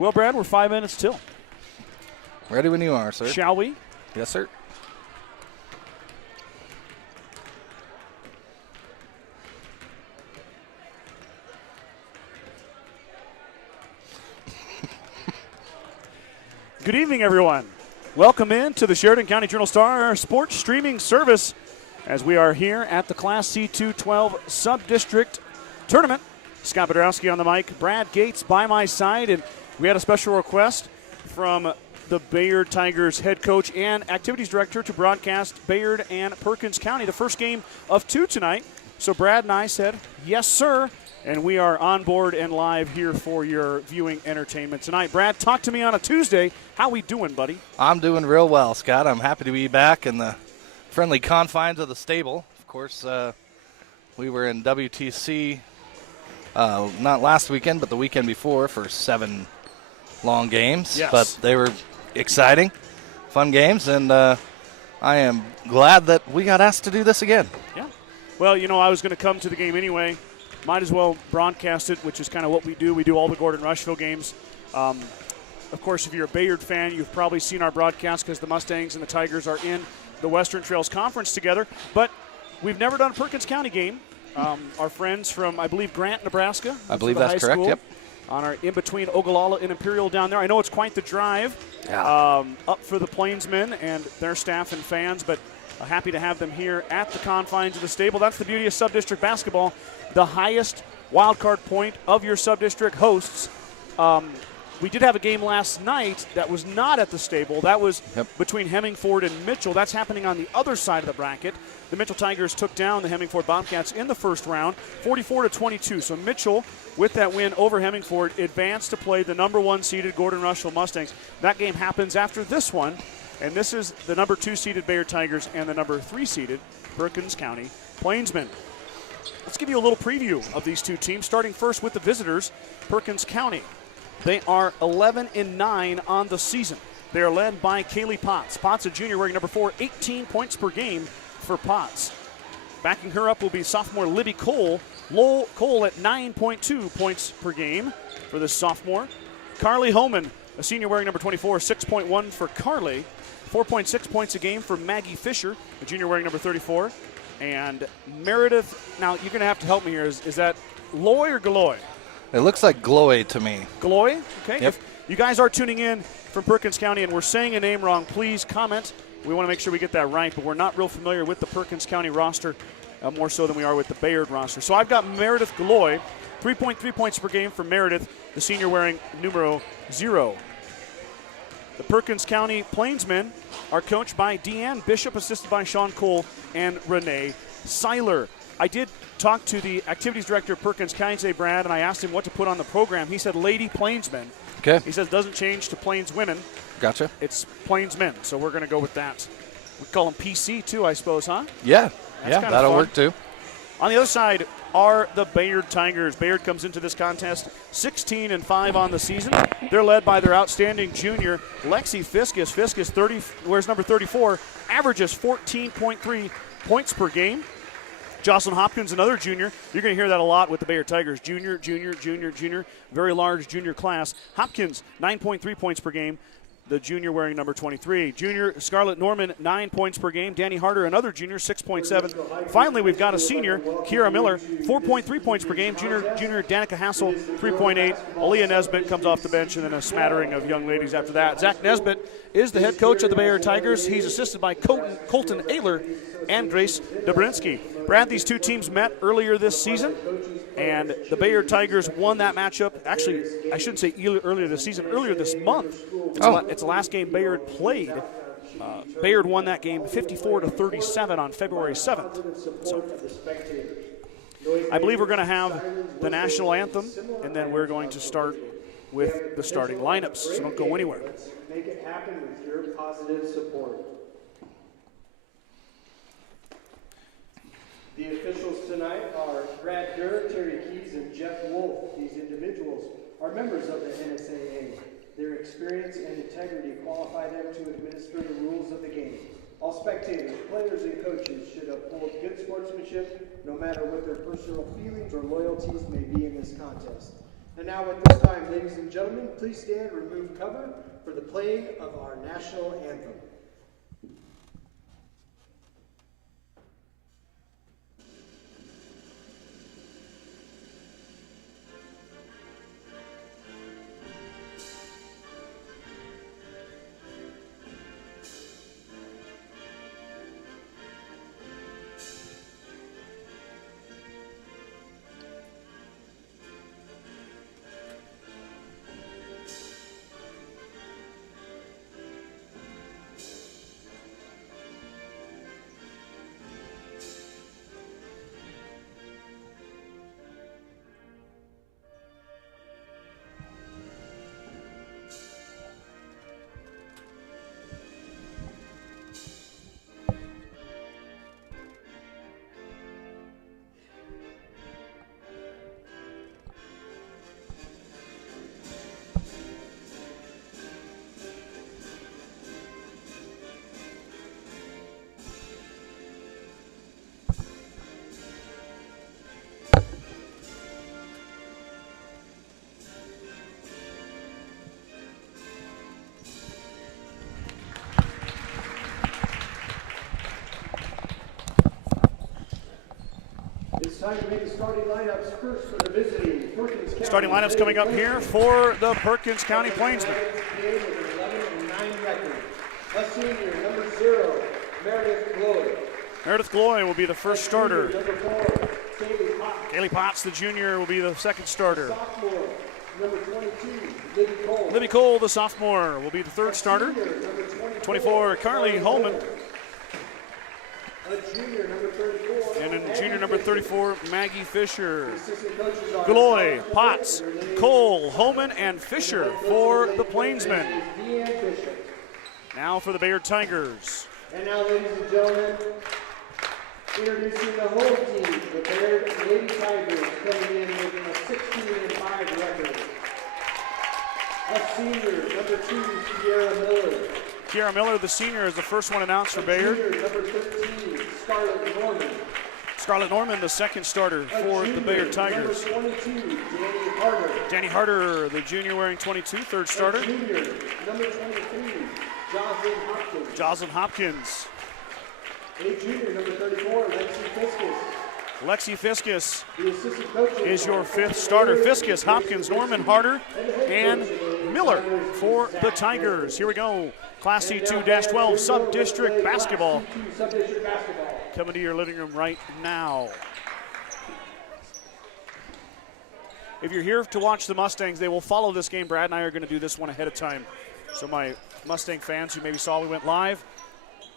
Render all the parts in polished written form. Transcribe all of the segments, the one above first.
Well, Brad, we're 5 minutes till. Ready when you are, sir. Shall we? Yes, sir. Good evening, everyone. Welcome in to the Sheridan County Journal Star, our sports streaming service, as we are here at the Class C2-12 Sub-District Tournament. Scott Bedrowski on the mic, Brad Gates by my side, and we had a special request from the Bayard Tigers head coach and activities director to broadcast Bayard and Perkins County, the first game of two tonight. So Brad and I said, yes, sir, and we are on board and live here for your viewing entertainment tonight. Brad, talk to me on a Tuesday. How we doing, buddy? I'm doing real well, Scott. I'm happy to be back in the friendly confines of the stable. Of course, we were in WTC not last weekend, but the weekend before for 7 long games. Yes. But they were exciting, fun games, and I am glad that we got asked to do this again. Yeah. Well, you know, I was going to come to the game anyway. Might as well broadcast it, which is kind of what we do. We do all the Gordon-Rushville games. Of course, if you're a Bayard fan, you've probably seen our broadcast because the Mustangs and the Tigers are in the Western Trails Conference together. But we've never done a Perkins County game. Our friends from, I believe, Grant, Nebraska. I believe that's correct, yep. On our in-between Ogallala and Imperial down there. I know it's quite the drive up for the Plainsmen and their staff and fans, but happy to have them here at the confines of the stable. That's the beauty of sub-district basketball. The highest wild card point of your sub-district hosts. We did have a game last night that was not at the stable. That was between Hemingford and Mitchell. That's happening on the other side of the bracket. The Mitchell Tigers took down the Hemingford Bobcats in the first round, 44-22. So Mitchell, with that win over Hemingford, advanced to play the number 1 seeded Gordon-Rushville Mustangs. That game happens after this one, and this is the number 2 seeded Bayard Tigers and the number 3 seeded Perkins County Plainsmen. Let's give you a little preview of these two teams, starting first with the visitors, Perkins County. They are 11-9 on the season. They are led by Kaylee Potts. Potts, a junior, wearing number 4, 18 points per game for Potts. Backing her up will be sophomore Libby Cole. Cole at 9.2 points per game for the sophomore. Carly Homan, a senior, wearing number 24, 6.1 for Carly. 4.6 points a game for Maggie Fisher, a junior, wearing number 34. And Meredith, now you're going to have to help me here. Is that Loy or Galoy? It looks like Gloy to me. Galoy? Okay. Yep. If you guys are tuning in from Perkins County and we're saying a name wrong, please comment. We want to make sure we get that right, but we're not real familiar with the Perkins County roster, more so than we are with the Bayard roster. So I've got Meredith Galoy, 3.3 points per game for Meredith, the senior, wearing numero 0. The Perkins County Plainsmen are coached by Deanne Bishop, assisted by Sean Cole and Renee Seiler. I did talk to the activities director of Perkins County today, Brad, and I asked him what to put on the program. He said Lady Plainsmen. Okay. He says it doesn't change to Plains Women. Gotcha. It's Plainsmen, so we're going to go with that. We call them PC too, I suppose, huh? Yeah. That's that'll work too. On the other side are the Bayard Tigers. Bayard comes into this contest 16-5 on the season. They're led by their outstanding junior, Lexi Fiskus. Fiskus wears number 34, averages 14.3 points per game. Jocelyn Hopkins, another junior. You're going to hear that a lot with the Bayard Tigers. Junior. Very large junior class. Hopkins, 9.3 points per game. The junior, wearing number 23. Junior Scarlett Norman, 9 points per game. Danny Harder, another junior, 6.7. Finally, we've got a senior, Kiera Miller, 4.3 points per game. Junior Danica Hassel, 3.8. Aaliyah Nesbitt comes off the bench, and then a smattering of young ladies after that. Zach Nesbitt is the head coach of the Bayard Tigers. He's assisted by Colton Ayler and Grace Dobrinsky. Brad, these two teams met earlier this season, and the Bayard Tigers won that matchup. Actually, I shouldn't say earlier this season, earlier this month. It's the last game Bayard played. Bayard won that game 54-37 on February 7th. So I believe we're going to have the national anthem, and then we're going to start with the starting lineups. So don't go anywhere. Make it happen with your positive support. The officials tonight are Brad Durr, Terry Keys, and Jeff Wolf. These individuals are members of the NSAA. Their experience and integrity qualify them to administer the rules of the game. All spectators, players, and coaches should uphold good sportsmanship no matter what their personal feelings or loyalties may be in this contest. And now at this time, ladies and gentlemen, please stand and remove cover for the playing of our national anthem. It's time to make the starting lineups first for the visiting Perkins County. Starting lineups coming up here for the Perkins County Plainsmen. With an 11-9 record. A senior, number 0, Meredith Gloy. Meredith Gloy will be the first starter. Number 4, Kaylee Potts. Kaylee Potts, the junior, will be the second starter. Sophomore, number 22, Libby Cole. Libby Cole, the sophomore, will be the third starter. Senior, number 24, Carly Holman. A junior, number 34. And in junior number 34, Maggie Fisher. Assistant coaches are Gloy, Potts, Cole, Holman, and Fisher for the Plainsmen. Deanne Bishop. Now for the Bayard Tigers. And now, ladies and gentlemen, introducing the whole team, the Bayard Lady Tigers, coming in with a 16-5 record. A senior, number 2, Sierra Miller. Kiara Miller, the senior, is the first one announced for Bayard. Junior, number 13, Scarlett Norman. Scarlett Norman, the second starter for the Bayard Tigers. Number 22, Danny Harder. Danny Harder, the junior wearing 22, third starter. Junior, number 23, Jocelyn Hopkins. Jocelyn Hopkins. A junior, number 34, Lexi Fiskus. Lexi Fiskus The assistant coaches is your are fifth starter. Fiskus, Hopkins, Norman, Harder, and Miller for the Tigers. Here we go. Class C2-12 sub-district basketball Sub-district basketball. coming to your living room right now. If you're here to watch the Mustangs, they will follow this game. Brad and I are going to do this one ahead of time. So my Mustang fans who maybe saw we went live,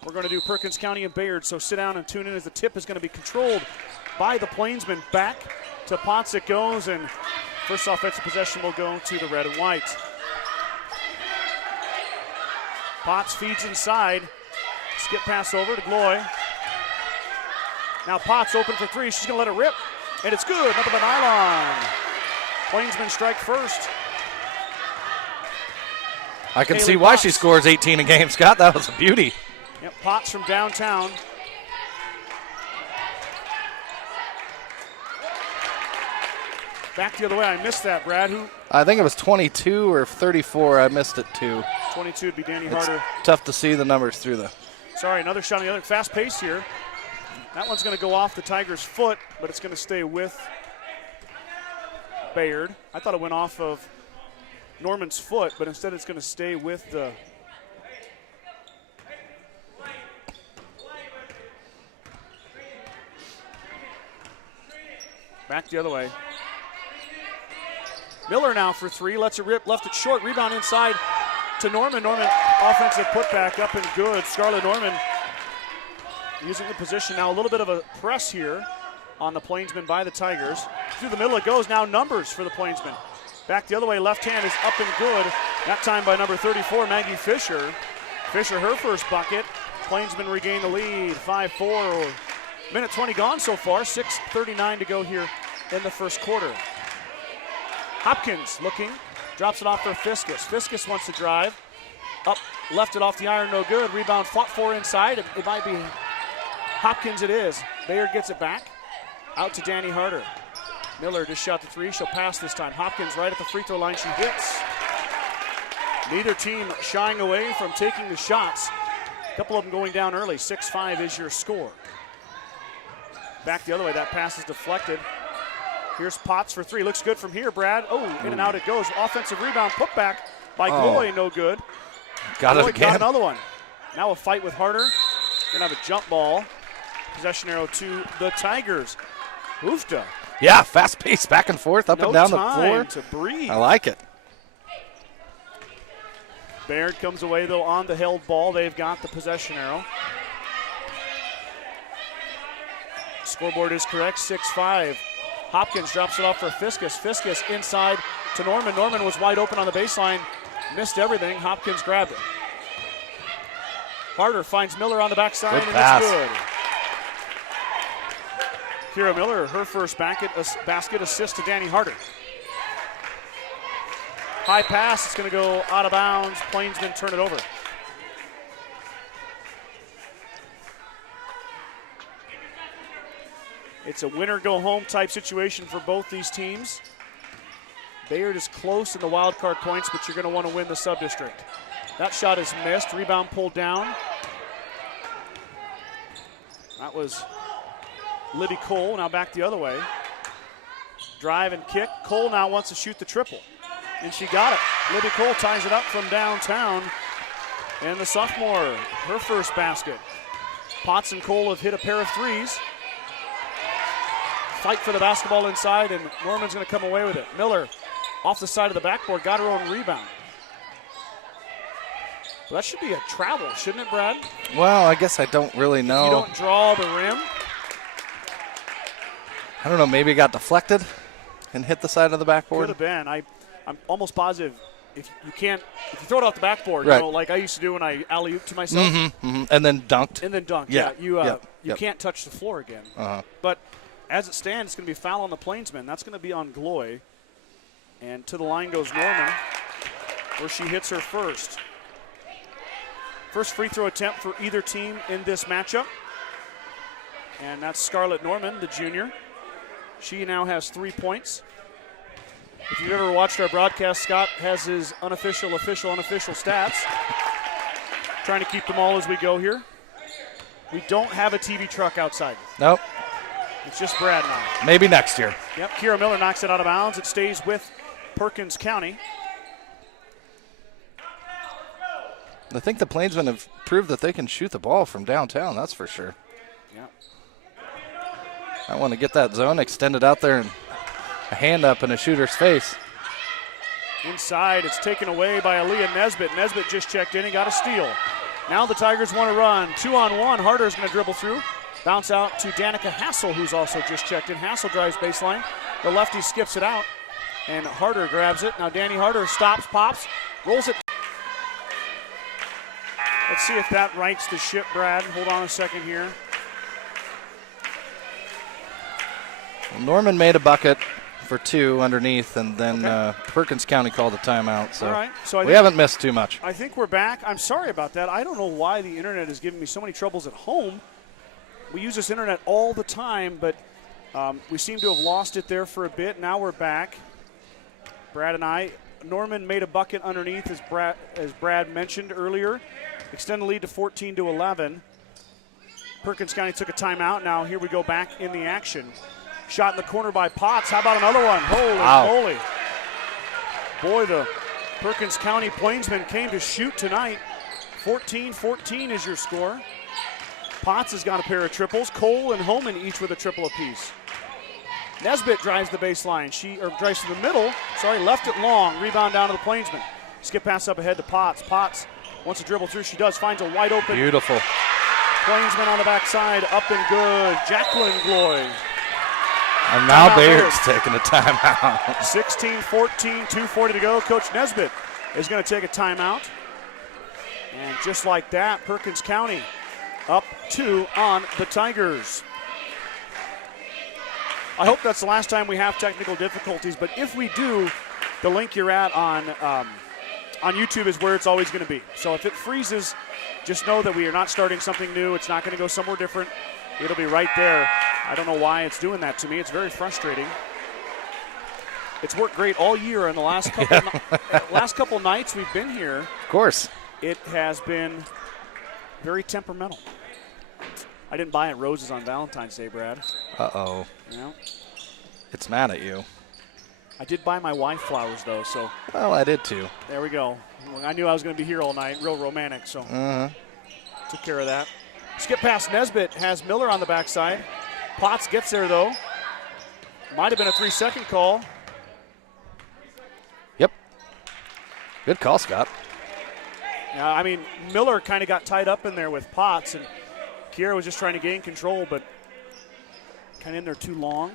we're going to do Perkins County and Bayard, so sit down and tune in as the tip is going to be controlled by the Plainsmen. Back to Potts it goes, and first offensive possession will go to the red and white. Potts feeds inside. Skip pass over to Gloy. Now Potts open for three. She's going to let it rip, and it's good. Nothing but nylon. Plainsmen strike first. I can Kaylee see why Potts. she scores 18 a game, Scott. That was a beauty. Yep, Potts from downtown. Back the other way. I missed that, Brad. Who? I think it was 22 or 34. I missed it too. 22 would be Danny It's Harder. tough to see the numbers through the. Sorry, another shot on the other. Fast pace here. That one's going to go off the Tigers' foot, but it's going to stay with Bayard. I thought it went off of Norman's foot, but instead it's going to stay with the. Back the other way. Miller now for three, lets it rip, left it short, rebound inside to Norman. Norman, offensive putback up and good. Scarlett Norman using the position now. A little bit of a press here on the Plainsmen by the Tigers. Through the middle it goes, now numbers for the Plainsmen. Back the other way, left hand is up and good. That time by number 34, Maggie Fisher. Fisher, her first bucket. Plainsmen regain the lead, 5-4. Minute 20 gone so far, 6:39 to go here in the first quarter. Hopkins looking, drops it off for Fiskus. Fiskus wants to drive. Up, left it off the iron, no good. Rebound fought for inside. It might be Hopkins, it is. Bayard gets it back. Out to Danny Harder. Miller just shot the three. She'll pass this time. Hopkins right at the free throw line. She hits. Neither team shying away from taking the shots. A couple of them going down early. 6-5 is your score. Back the other way. That pass is deflected. Here's Potts for three. Looks good from here, Brad. Oh, in and out it goes. Offensive rebound. Put back by Gloy. No good. Got it again. Got another one. Now a fight with Harder. Gonna have a jump ball. Possession arrow to the Tigers. Oofta. Yeah, fast pace, back and forth, up and down the floor. To breathe. I like it. Bayard comes away, though, on the held ball. They've got the possession arrow. Scoreboard is correct, 6-5. Hopkins drops it off for Fiskus. Fiskus inside to Norman. Norman was wide open on the baseline. Missed everything. Hopkins grabbed it. Harder finds Miller on the backside, and it's good. Kira Miller, her first basket assist to Danny Harder. High pass, it's going to go out of bounds. Plainsmen turn it over. It's a winner-go-home type situation for both these teams. Bayard is close in the wild card points, but you're going to want to win the sub-district. That shot is missed. Rebound pulled down. That was Libby Cole. Now back the other way. Drive and kick. Cole now wants to shoot the triple. And she got it. Libby Cole ties it up from downtown. And the sophomore, her first basket. Potts and Cole have hit a pair of threes. Fight for the basketball inside, and Norman's going to come away with it. Miller off the side of the backboard, got her own rebound. Well, that should be a travel, shouldn't it, Brad? Well, I guess I don't really know. If you don't draw the rim. I don't know, maybe it got deflected and hit the side of the backboard. Could have been. I'm almost positive if you throw it off the backboard, right, you know, like I used to do when I alley-ooped to myself. And then dunked. You can't touch the floor again. But as it stands, it's going to be a foul on the Plainsmen. That's going to be on Gloy. And to the line goes Norman, where she hits her first. First free throw attempt for either team in this matchup. And that's Scarlett Norman, the junior. She now has 3 points. If you've ever watched our broadcast, Scott has his unofficial stats. Trying to keep them all as we go here. We don't have a TV truck outside. Nope. It's just Brad now. Maybe next year. Yep, Kira Miller knocks it out of bounds. It stays with Perkins County. I think the Plainsmen have proved that they can shoot the ball from downtown, that's for sure. Yeah. I want to get that zone extended out there and a hand up in a shooter's face. Inside, it's taken away by Aaliyah Nesbitt. Nesbitt just checked in and got a steal. Now the Tigers want to run. 2-on-1. Harder's going to dribble through. Bounce out to Danica Hassel, who's also just checked in. Hassel drives baseline. The lefty skips it out, and Harder grabs it. Now Danny Harder stops, pops, rolls it. Let's see if that rights the ship, Brad. Hold on a second here. Well, Norman made a bucket for 2 underneath, and then Perkins County called a timeout. So, all right. So we haven't missed too much. I think we're back. I'm sorry about that. I don't know why the internet is giving me so many troubles at home. We use this internet all the time, but we seem to have lost it there for a bit. Now we're back. Brad and I. Norman made a bucket underneath, as Brad mentioned earlier. Extend the lead to 14-11. Perkins County took a timeout. Now here we go back in the action. Shot in the corner by Potts. How about another one? Holy moly. Boy, the Perkins County Plainsmen came to shoot tonight. 14-14 is your score. Potts has got a pair of triples. Cole and Homan each with a triple apiece. Nesbitt drives the baseline. Drives to the middle. Left it long. Rebound down to the Plainsmen. Skip pass up ahead to Potts. Potts wants to dribble through. She does. Finds a wide open. Beautiful. Plainsmen on the backside. Up and good. Jacqueline Gloy. And now Bayard's taking a timeout. 16-14, 2:40 to go. Coach Nesbitt is going to take a timeout. And just like that, Perkins County up 2 on the Tigers. I hope that's the last time we have technical difficulties, but if we do, the link you're at on YouTube is where it's always going to be. So if it freezes, just know that we are not starting something new. It's not going to go somewhere different. It'll be right there. I don't know why it's doing that to me. It's very frustrating. It's worked great all year. In the last couple nights we've been here, Of course. it has been very temperamental. I didn't buy it roses on Valentine's Day, Brad. Uh-oh. Yeah. It's mad at you. I did buy my wife flowers, though, so. Well, I did too. There we go. I knew I was going to be here all night, real romantic, so took care of that. Skip past Nesbitt has Miller on the backside. Potts gets there, though. Might have been a 3-second call. Yep. Good call, Scott. Yeah, I mean, Miller kind of got tied up in there with Potts, and Kiera was just trying to gain control, but kind of in there too long.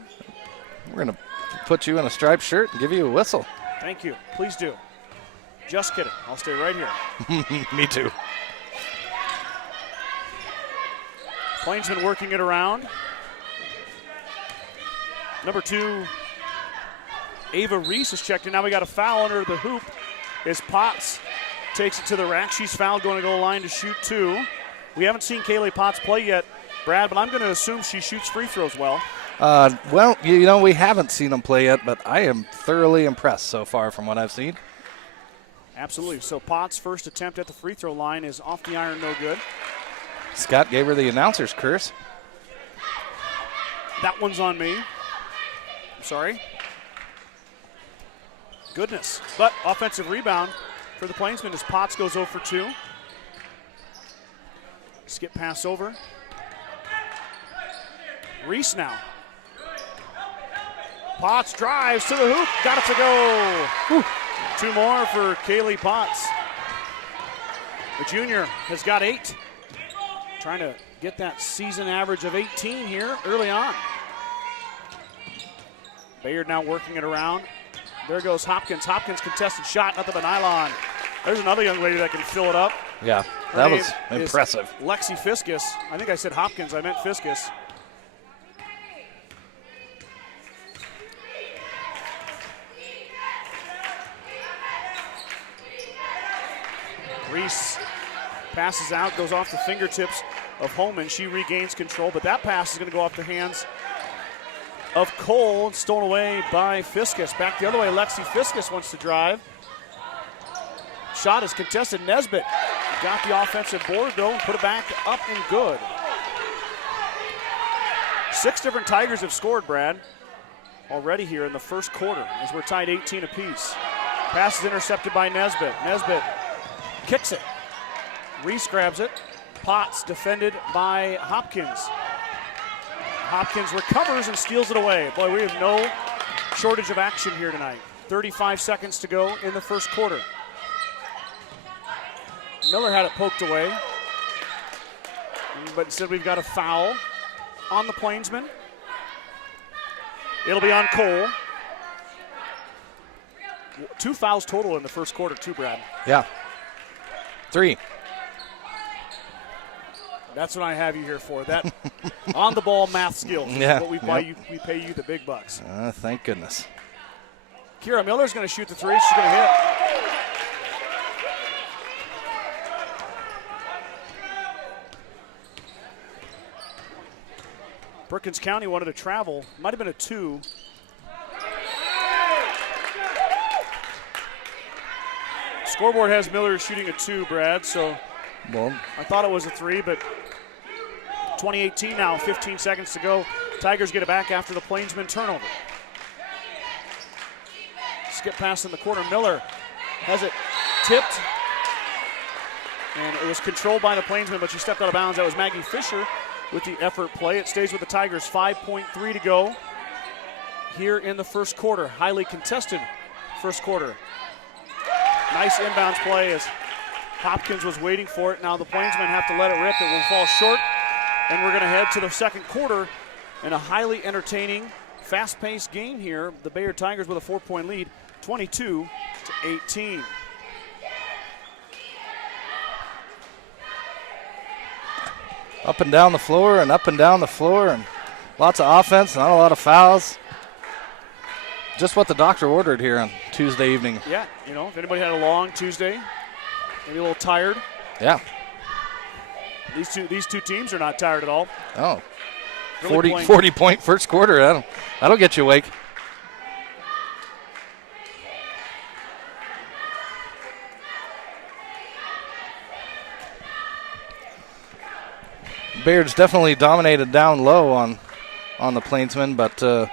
We're going to put you in a striped shirt and give you a whistle. Thank you. Please do. Just kidding. I'll stay right here. Me too. Plainsmen working it around. Number 2, Ava Reese is checked in. Now we got a foul under the hoop as Potts takes it to the rack. She's fouled, going to goal line to shoot 2. We haven't seen Kaylee Potts play yet, Brad, but I'm going to assume she shoots free throws well. Well, we haven't seen them play yet, but I am thoroughly impressed so far from what I've seen. Absolutely. So Potts' first attempt at the free throw line is off the iron, no good. Scott gave her the announcer's curse. That one's on me. I'm sorry. Goodness. But offensive rebound for the Plainsmen as Potts goes 0 for 2. Skip pass over. Reese now. Potts drives to the hoop. Got it to go. Whew. 2 more for Kaylee Potts. The junior has got 8. Trying to get that season average of 18 here early on. Bayard now working it around. There goes Hopkins. Hopkins contested shot, nothing but nylon. There's another young lady that can fill it up. Yeah, that was impressive. Lexi Fiskus. I think I said Hopkins. I meant Fiskus. Reese passes out, goes off the fingertips of Holman. She regains control, but that pass is going to go off the hands of Cole, stolen away by Fiskus. Back the other way, Lexi Fiskus wants to drive. Shot is contested. Nesbitt got the offensive board, though, and put it back up and good. 6 different Tigers have scored, Brad, already here in the first quarter as we're tied 18 apiece. Pass is intercepted by Nesbitt. Nesbitt kicks it. Reese grabs it. Potts defended by Hopkins. Hopkins recovers and steals it away. Boy, we have no shortage of action here tonight. 35 seconds to go in the first quarter. Miller had it poked away, but instead we've got a foul on the Plainsmen. It'll be on Cole. 2 fouls total in the first quarter too, Brad. Yeah. 3. That's what I have you here for. That on-the-ball math skills is what we pay you the big bucks. Thank goodness. Kira Miller's going to shoot the 3. She's going to hit. Perkins County wanted to travel. Might have been a 2. Scoreboard has Miller shooting a 2, Brad, so well, I thought it was a 3, but 2018 now, 15 seconds to go. Tigers get it back after the Plainsman turnover. Skip pass in the corner. Miller has it tipped, and it was controlled by the Plainsman, but she stepped out of bounds. That was Maggie Fisher with the effort play. It stays with the Tigers. 5.3 to go here in the first quarter. Highly contested first quarter. Nice inbounds play as Hopkins was waiting for it. Now the Plainsmen have to let it rip. It will fall short, and we're going to head to the second quarter in a highly entertaining, fast-paced game here. The Bayard Tigers with a 4-point lead, 22-18. Up and down the floor and up and down the floor, and lots of offense, not a lot of fouls. Just what the doctor ordered here on Tuesday evening. Yeah, you know, if anybody had a long Tuesday, maybe a little tired. Yeah. These two teams are not tired at all. Oh, really 40-point first quarter. That'll get you awake. Bayard's definitely dominated down low on the Plainsmen, but the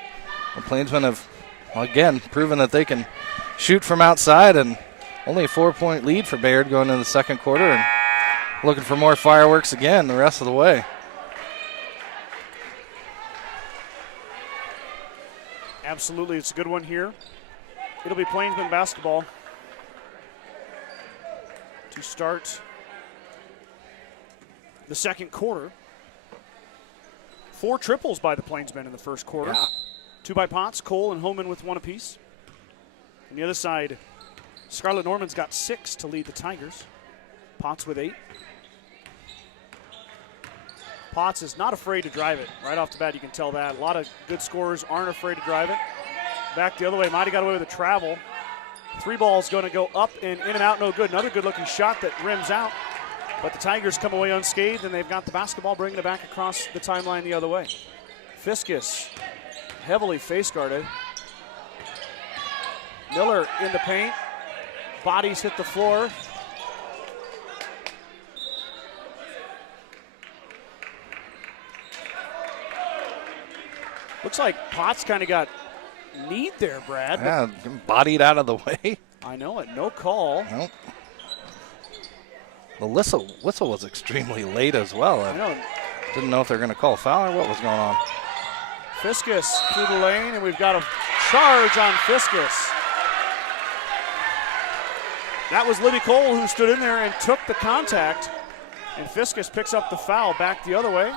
Plainsmen have, again, proven that they can shoot from outside, and only a 4-point lead for Bayard going into the second quarter, and looking for more fireworks again the rest of the way. Absolutely, it's a good one here. It'll be Plainsmen basketball to start the second quarter. 4 triples by the Plainsmen in the first quarter. Yeah. 2 by Potts, Cole, and Homan with 1 apiece. On the other side, Scarlett Norman's got 6 to lead the Tigers. Potts with 8. Potts is not afraid to drive it. Right off the bat, you can tell that. A lot of good scorers aren't afraid to drive it. Back the other way, might have got away with a travel. 3 ball's going to go up and in and out, no good. Another good-looking shot that rims out. But the Tigers come away unscathed, and they've got the basketball, bringing it back across the timeline the other way. Fiskus heavily face-guarded. Miller in the paint. Bodies hit the floor. Looks like Potts kind of got kneed there, Brad. Yeah, bodied out of the way. I know it. No call. Nope. The whistle was extremely late as well. I know. Didn't know if they're going to call a foul or what was going on. Fiskus through the lane, and we've got a charge on Fiskus. That was Libby Cole who stood in there and took the contact, and Fiskus picks up the foul back the other way.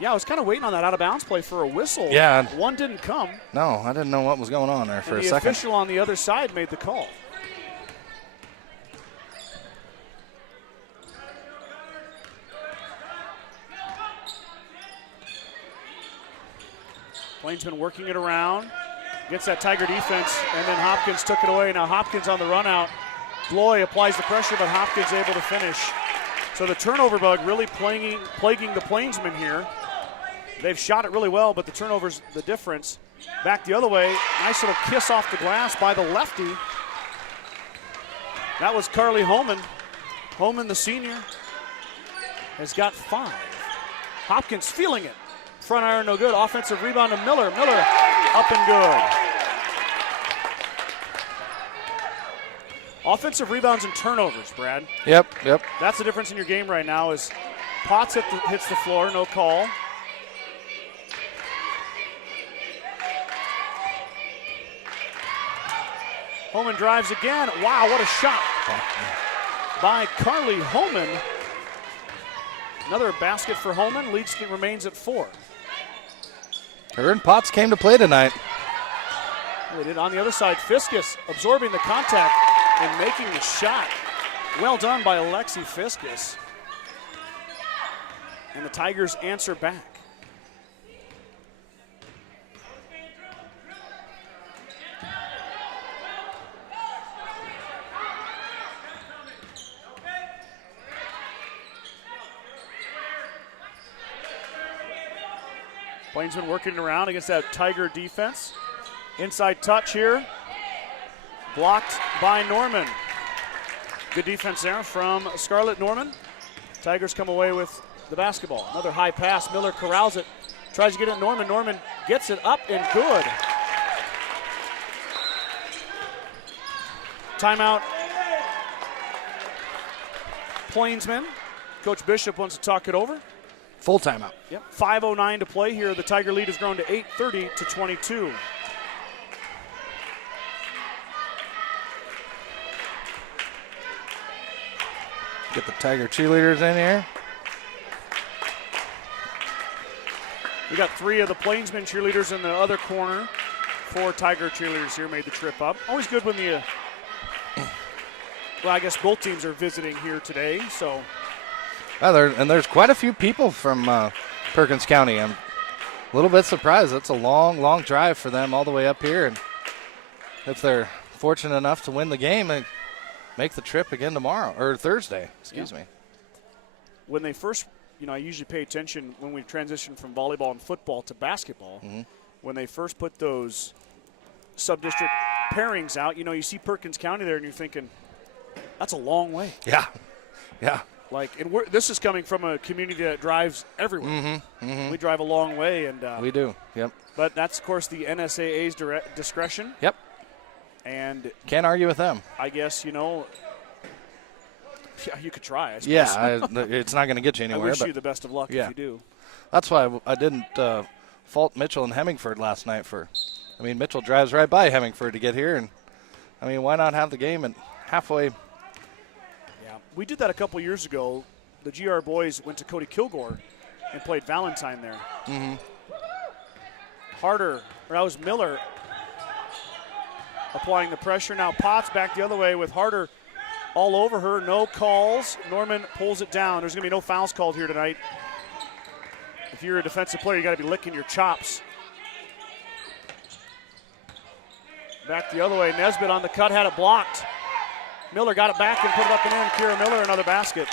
Yeah, I was kind of waiting on that out-of-bounds play for a whistle. Yeah. One didn't come. No, I didn't know what was going on there for a second. The official on the other side made the call. Plainsman working it around. Gets that Tiger defense, and then Hopkins took it away. Now Hopkins on the run out. Bloy applies the pressure, but Hopkins able to finish. So the turnover bug really plaguing the Plainsmen here. They've shot it really well, but the turnover's the difference. Back the other way. Nice little kiss off the glass by the lefty. That was Carly Homan. Homan, the senior, has got 5. Hopkins feeling it. Front iron no good. Offensive rebound to Miller. Miller up and good. Offensive rebounds and turnovers, Brad. Yep. That's the difference in your game right now is Potts hits the floor, no call. Homan drives again. Wow, what a shot by Carly Homan. Another basket for Homan. Lead remains at 4. Her and Potts came to play tonight. They did. On the other side, Fiskus absorbing the contact and making the shot. Well done by Alexi Fiskus. And the Tigers answer back. Plainsman working around against that Tiger defense. Inside touch here. Blocked by Norman. Good defense there from Scarlett Norman. Tigers come away with the basketball. Another high pass. Miller corrals it. Tries to get it Norman. Norman gets it up and good. Timeout. Plainsmen. Coach Bishop wants to talk it over. Full timeout. Yep. 5:09 to play here. The Tiger lead has grown to 8:30 to 22. Get the Tiger cheerleaders in here. We got 3 of the Plainsmen cheerleaders in the other corner. 4 Tiger cheerleaders here made the trip up. Always good when the, well, I guess both teams are visiting here today, so. There's quite a few people from Perkins County. I'm a little bit surprised. It's a long, long drive for them all the way up here. And if they're fortunate enough to win the game, they make the trip again tomorrow, or Thursday, excuse me. When they first, I usually pay attention when we transition from volleyball and football to basketball. Mm-hmm. When they first put those sub-district pairings out, you see Perkins County there and you're thinking, that's a long way. Yeah. And this is coming from a community that drives everywhere. We drive a long way, and we do. Yep. But that's, of course, the NSAA's discretion. Yep. And can't argue with them. I guess, yeah, you could try, I suppose. Yeah, it's not going to get you anywhere. I wish you the best of luck if you do. That's why I didn't fault Mitchell and Hemingford last night Mitchell drives right by Hemingford to get here, and why not have the game at halfway? Yeah, we did that a couple years ago. The GR boys went to Cody Kilgore and played Valentine there. That was Miller applying the pressure. Now Potts back the other way with Harder all over her. No calls. Norman pulls it down. There's going to be no fouls called here tonight. If you're a defensive player, you got to be licking your chops. Back the other way. Nesbitt on the cut, had it blocked. Miller got it back and put it up and in. Kira Miller, another basket.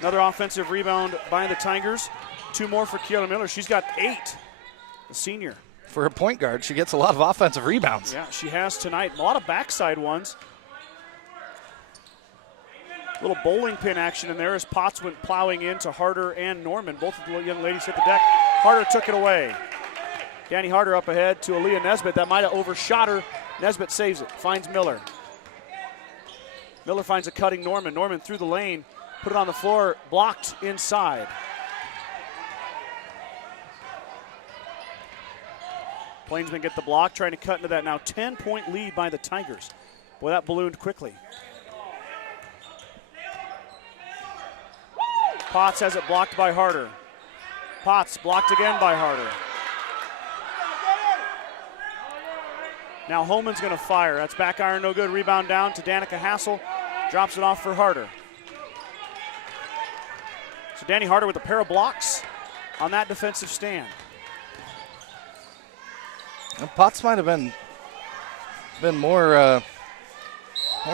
Another offensive rebound by the Tigers. 2 more for Kira Miller. She's got 8, the senior. For a point guard, she gets a lot of offensive rebounds. Yeah, she has tonight. A lot of backside ones. Little bowling pin action in there as Potts went plowing into Harder and Norman. Both of the young ladies hit the deck. Harder took it away. Danny Harder up ahead to Aaliyah Nesbitt. That might have overshot her. Nesbitt saves it, finds Miller. Miller finds a cutting Norman. Norman through the lane, put it on the floor, blocked inside. Plainsmen get the block, trying to cut into that now 10-point lead by the Tigers. Boy, that ballooned quickly. Potts has it blocked by Harder. Potts blocked again by Harder. Now Holman's going to fire. That's back iron, no good. Rebound down to Danica Hassel. Drops it off for Harder. So Danny Harder with a pair of blocks on that defensive stand. Potts might have been more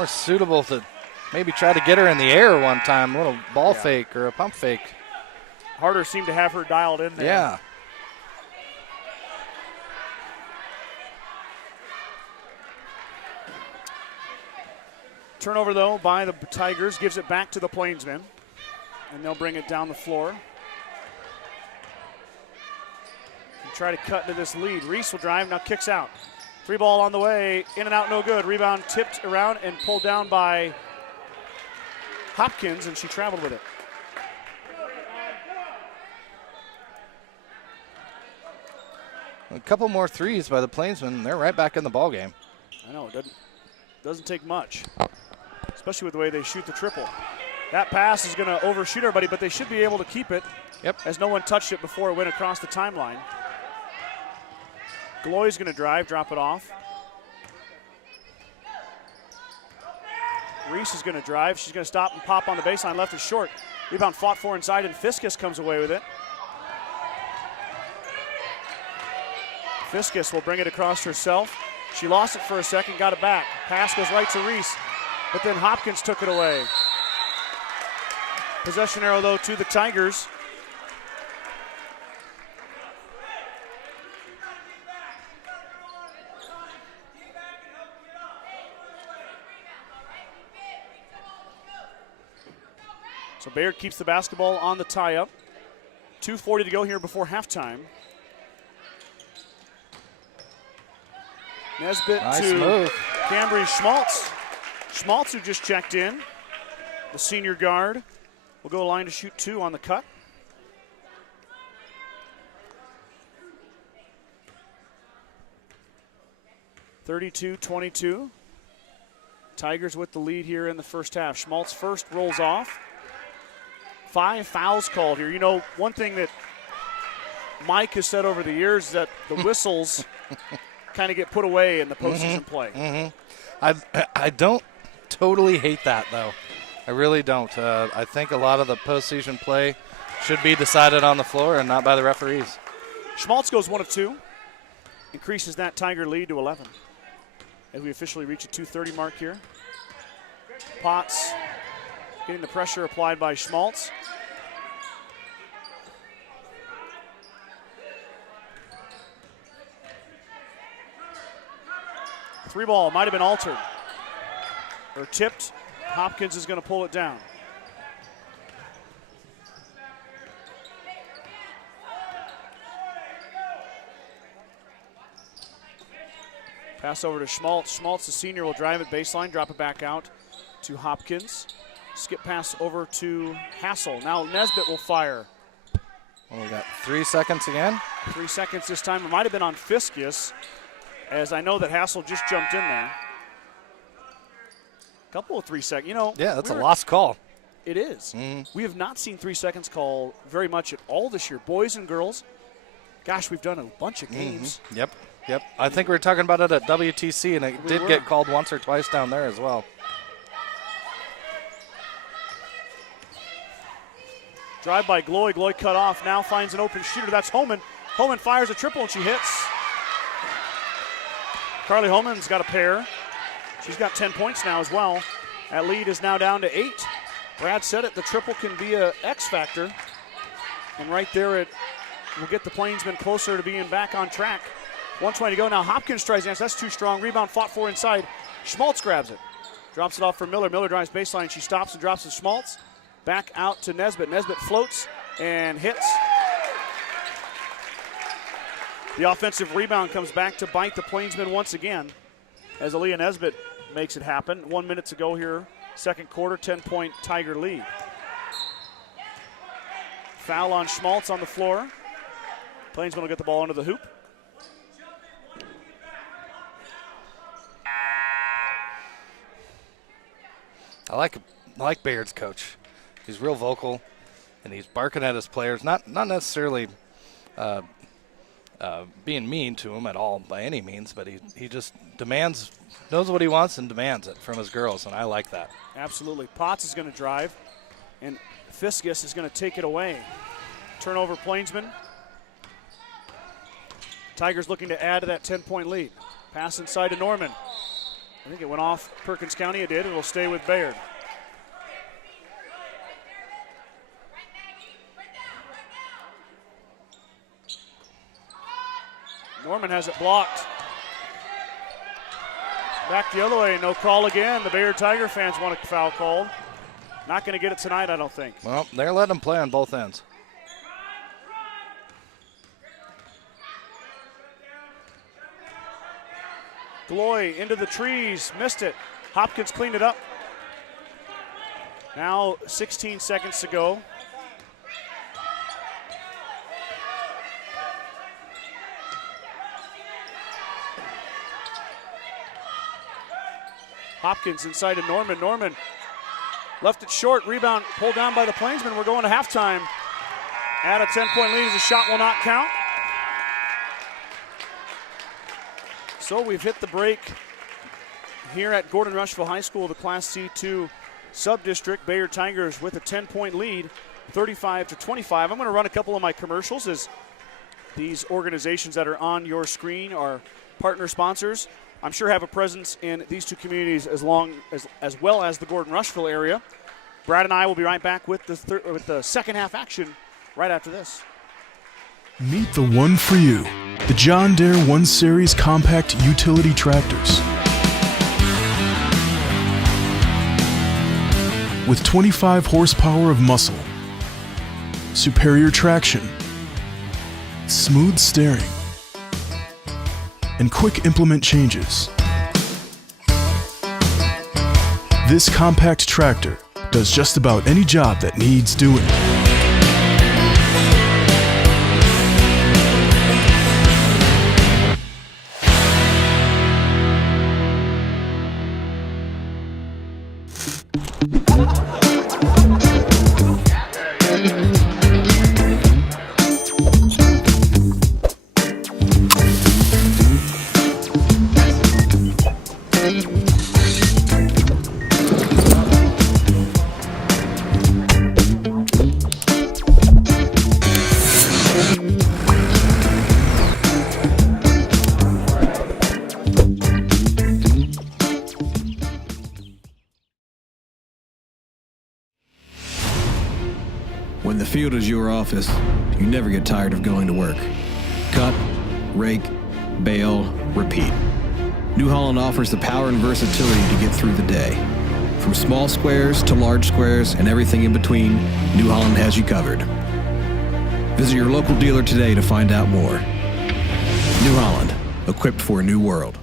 suitable to maybe try to get her in the air one time, a little ball fake or a pump fake. Harder seemed to have her dialed in there. Yeah. Turnover, though, by the Tigers. Gives it back to the Plainsmen, and they'll bring it down the floor. And try to cut into this lead. Reese will drive, now kicks out. 3 ball on the way, in and out, no good. Rebound tipped around and pulled down by Hopkins, and she traveled with it. A couple more threes by the Plainsmen. They're right back in the ball game. I know, it doesn't take much, especially with the way they shoot the triple. That pass is going to overshoot everybody, but they should be able to keep it. Yep. As no one touched it before it went across the timeline. Galoy's going to drive, drop it off. Reese is going to drive. She's going to stop and pop on the baseline. Left is short. Rebound fought for inside, and Fiskus comes away with it. Fiskus will bring it across herself. She lost it for a second, got it back. Pass goes right to Reese, but then Hopkins took it away. Possession arrow, though, to the Tigers. So Bayard keeps the basketball on the tie-up. 2:40 to go here before halftime. Nesbitt nice to move. Cambry Schmaltz. Schmaltz, who just checked in, the senior guard, will go line to shoot 2 on the cut. (32-22). Tigers with the lead here in the first half. Schmaltz first rolls off. 5 fouls called here. You know, one thing that Mike has said over the years is that the whistles kind of get put away in the postseason play. I don't totally hate that, though. I really don't. I think a lot of the postseason play should be decided on the floor and not by the referees. Schmaltz goes 1 of 2. Increases that Tiger lead to 11. As we officially reach a 2:30 mark here. Potts getting the pressure applied by Schmaltz. Three ball might have been altered or tipped. Hopkins is going to pull it down. Pass over to Schmaltz. Schmaltz, the senior, will drive it baseline, drop it back out to Hopkins. Skip pass over to Hassel. Now Nesbitt will fire. Well, we got 3 seconds again. 3 seconds this time. It might have been on Fiscus, as I know that Hassel just jumped in there. Couple of 3 seconds. You know, yeah, that's a lost call. It is. We have not seen 3 seconds call very much at all this year. Boys and girls, gosh, we've done a bunch of games. Yep. I think we were talking about it at WTC, and it did get called once or twice down there as well. Drive by Gloy. Gloy cut off. Now finds an open shooter. That's Homan. Homan fires a triple, and she hits. Carly Homan's got a pair. She's got 10 points now as well. That lead is now down to 8. Brad said it, the triple can be a X factor. And right there it will get the Plainsmen closer to being back on track. 1:20 to go. Now Hopkins tries to answer. That's too strong. Rebound fought for inside. Schmaltz grabs it. Drops it off for Miller. Miller drives baseline. She stops and drops to Schmaltz. Back out to Nesbitt. Nesbitt floats and hits. The offensive rebound comes back to bite the Plainsmen once again as Aaliyah Nesbitt makes it happen. 1 minute to go here. Second quarter, 10-point Tiger lead. Foul on Schmaltz on the floor. Plainsmen will get the ball under the hoop. I like Bayard's coach. He's real vocal, and he's barking at his players. Not necessarily being mean to them at all by any means, but he just knows what he wants and demands it from his girls, and I like that. Absolutely. Potts is going to drive, and Fiscus is going to take it away. Turnover Plainsmen. Tigers looking to add to that 10-point lead. Pass inside to Norman. I think it went off Perkins County. It did. It will stay with Bayard. Norman has it blocked. Back the other way, no call again. The Bayard Tiger fans want a foul called. Not going to get it tonight, I don't think. Well, they're letting them play on both ends. Gloy into the trees, missed it. Hopkins cleaned it up. Now 16 seconds to go. Hopkins inside to Norman. Norman left it short. Rebound pulled down by the Plainsmen. We're going to halftime. At a 10-point lead, the shot will not count. So we've hit the break here at Gordon-Rushville High School, the Class C2 sub-district. Bayard Tigers with a 10-point lead, 35-25. I'm going to run a couple of my commercials as these organizations that are on your screen are partner sponsors. I'm sure have a presence in these two communities as well as the Gordon-Rushville area. Brad and I will be right back with the second half action right after this. Meet the one for you, the John Deere 1 Series compact utility tractors. With 25 horsepower of muscle, superior traction, smooth steering, and quick implement changes. This compact tractor does just about any job that needs doing. When the field is your office, you never get tired of going to work. Cut, rake, bale, repeat. New Holland offers the power and versatility to get through the day. From small squares to large squares and everything in between, New Holland has you covered. Visit your local dealer today to find out more. New Holland, equipped for a new world.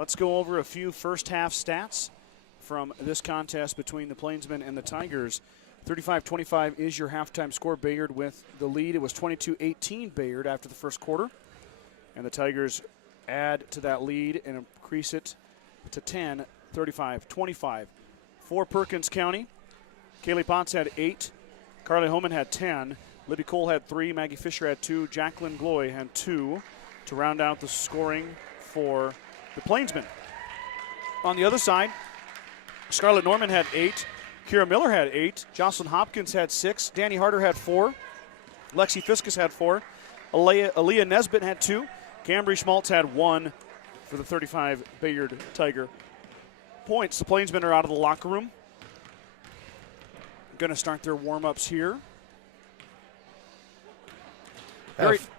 let's go over a few first-half stats from this contest between the Plainsmen and the Tigers. 35-25 is your halftime score. Bayard with the lead. It was 22-18 Bayard after the first quarter. And the Tigers add to that lead and increase it to 10, 35-25. For Perkins County, Kaylee Potts had 8. Carly Homan had 10. Libby Cole had 3. Maggie Fisher had 2. Jacqueline Gloy had 2 to round out the scoring for the Plainsmen. On the other side, Scarlett Norman had 8. Kira Miller had 8. Jocelyn Hopkins had 6. Danny Harder had 4. Lexi Fiskus had 4. Aaliyah Nesbitt had 2. Cambry Schmaltz had 1 for the 35 Bayard Tiger points. The Plainsmen are out of the locker room. Going to start their warm-ups here.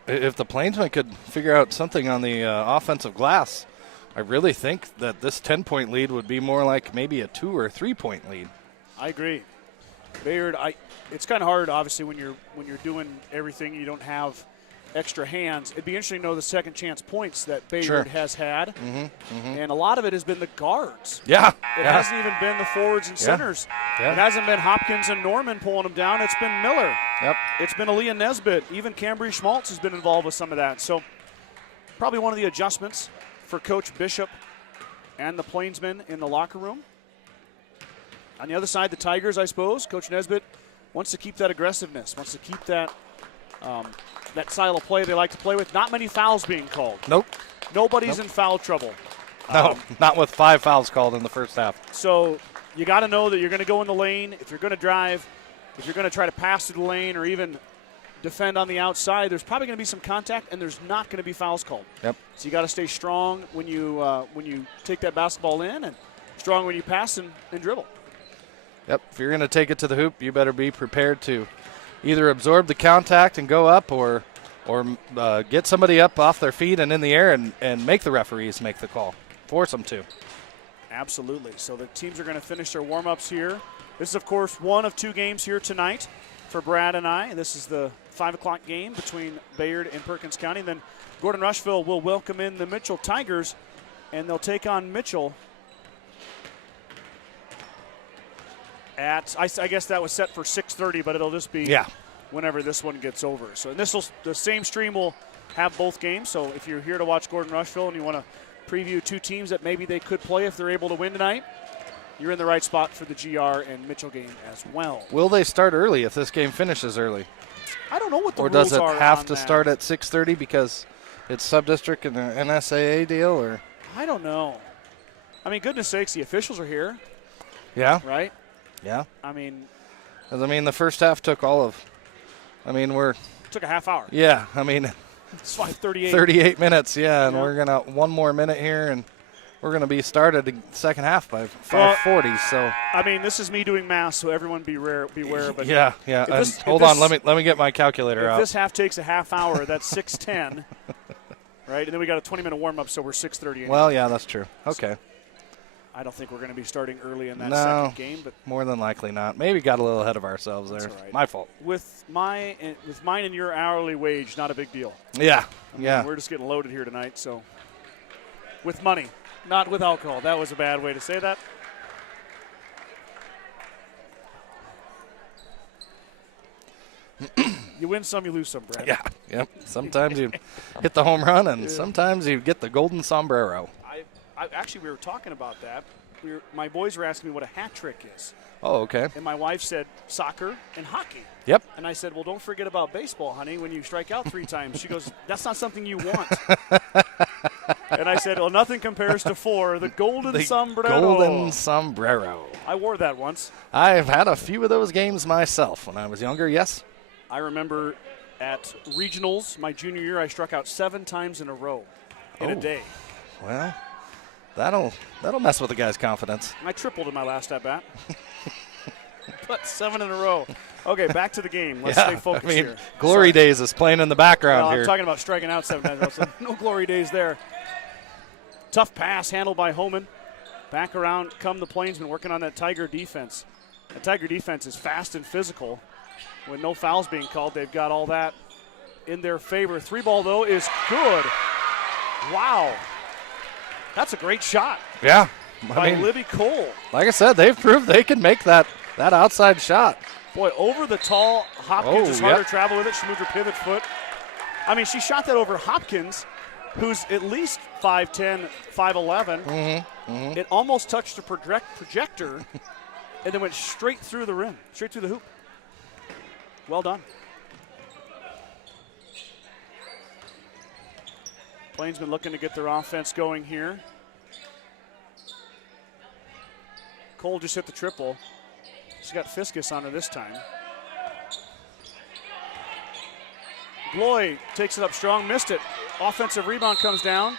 If the Plainsmen could figure out something on the offensive glass, I really think that this 10-point lead would be more like maybe a 2 or 3-point lead. I agree. Bayard, it's kind of hard, obviously, when you're doing everything. You don't have extra hands. It'd be interesting to know the second chance points that Bayard has had. And a lot of it has been the guards. Yeah. It hasn't even been the forwards and centers. Yeah. It hasn't been Hopkins and Norman pulling them down. It's been Miller. Yep. It's been Aaliyah Nesbitt. Even Cambry Schmaltz has been involved with some of that. So probably one of the adjustments for Coach Bishop and the Plainsmen in the locker room. On the other side, the Tigers, I suppose, Coach Nesbitt wants to keep that aggressiveness, wants to keep that that style of play they like to play with. Not many fouls being called. Nope. Nobody's in foul trouble. No, not with 5 fouls called in the first half. So you got to know that you're going to go in the lane. If you're going to drive, if you're going to try to pass to the lane or even defend on the outside, there's probably going to be some contact, and there's not going to be fouls called. Yep. So you got to stay strong when you take that basketball in, and strong when you pass and dribble. Yep. If you're going to take it to the hoop, you better be prepared to either absorb the contact and go up, or get somebody up off their feet and in the air and make the referees make the call. Force them to. Absolutely. So the teams are going to finish their warm-ups here. This is, of course, one of 2 games here tonight for Brad and I. This is the 5 o'clock game between Bayard and Perkins County. And then Gordon-Rushville will welcome in the Mitchell Tigers, and they'll take on Mitchell at, I guess that was set for 6:30, but it'll just be whenever this one gets over. So the same stream will have both games. So if you're here to watch Gordon-Rushville and you want to preview 2 teams that maybe they could play if they're able to win tonight, you're in the right spot for the GR and Mitchell game as well. Will they start early if this game finishes early? I don't know what the or rules does it are have on to that. start at 6:30 because it's sub-district and an NSAA deal? Or I don't know. I mean, goodness sakes, the officials are here, yeah, right? yeah. I mean, The first half took it took a half hour. Yeah, I mean, It's 5:38. 38 minutes, and Yeah. we're going to one more minute here, and we're going to be started the second half by 5:40. So I mean, this is me doing math, so everyone beware. But yeah. if Hold on, let me get my calculator if out. this half takes a half hour, that's 6:10, right? And then we got a 20-minute warm-up, so we're 6:30. Well, yeah, that's true. Okay. I don't think we're going to be starting early in that No. second game, but More than likely not. Maybe got a little ahead of ourselves there. That's all right. My fault. with mine and your hourly wage, not a big deal. Yeah, We're just getting loaded here tonight, so with money, not with alcohol. That was a bad way to say that. You win some, you lose some, Brad. Yeah, yep. Sometimes you hit the home run, and sometimes you get the golden sombrero. Actually, we were talking about that. My boys were asking me what a hat trick is. Oh, okay. And my wife said soccer and hockey. Yep. And I said, well, don't forget about baseball, honey, when you strike out 3 times. She goes, that's not something you want. And I said, well, nothing compares to 4, the golden sombrero. Golden sombrero. I wore that once. I've had a few of those games myself when I was younger, yes. I remember at regionals, my junior year, I struck out 7 times in a row in a day. Well, that'll mess with the guy's confidence. I tripled in my last at-bat. But 7 in a row. Okay, back to the game. Let's stay focused here. Glory Sorry. days is playing in the background Well, here. I'm talking about striking out 7 times. No glory days there. Tough pass handled by Homan. Back around come the Plainsmen working on that Tiger defense. The Tiger defense is fast and physical. With no fouls being called, they've got all that in their favor. 3 ball, though, is good. Wow. That's a great shot Yeah. by Libby Cole. Like I said, they've proved they can make that outside shot. Boy, over the tall. Hopkins is harder yep. to travel with it. She moved her pivot foot. I mean, she shot that over Hopkins, who's at least 5'10", 5'11". It almost touched the projector and then went straight through the rim, straight through the hoop. Well done. Plainsmen looking to get their offense going here. Cole just hit the triple. She's got Fiskus on her this time. Gloy takes it up strong, missed it. Offensive rebound comes down,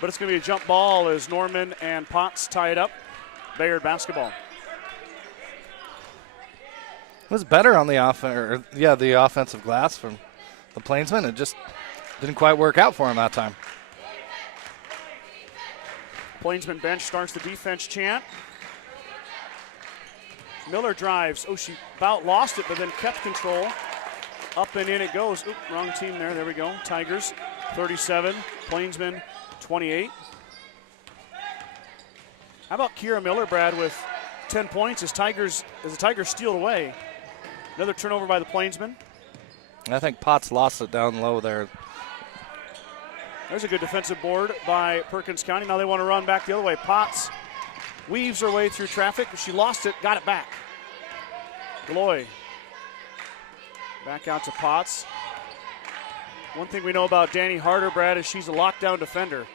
but it's going to be a jump ball as Norman and Potts tie it up. Bayard basketball. It was better on the the offensive glass from the Plainsmen. It just didn't quite work out for him that time. Plainsman bench starts the defense chant. Miller drives. Oh, she about lost it, but then kept control. Up and in it goes. Oop, wrong team there. There we go. Tigers 37, Plainsmen 28. How about Kira Miller, Brad, with 10 points as the Tigers steal away. Another turnover by the Plainsmen. I think Potts lost it down low there. There's a good defensive board by Perkins County. Now they want to run back the other way. Potts weaves her way through traffic. She lost it, got it back. Gloy back out to Potts. One thing we know about Danny Harder, Brad, is she's a lockdown defender.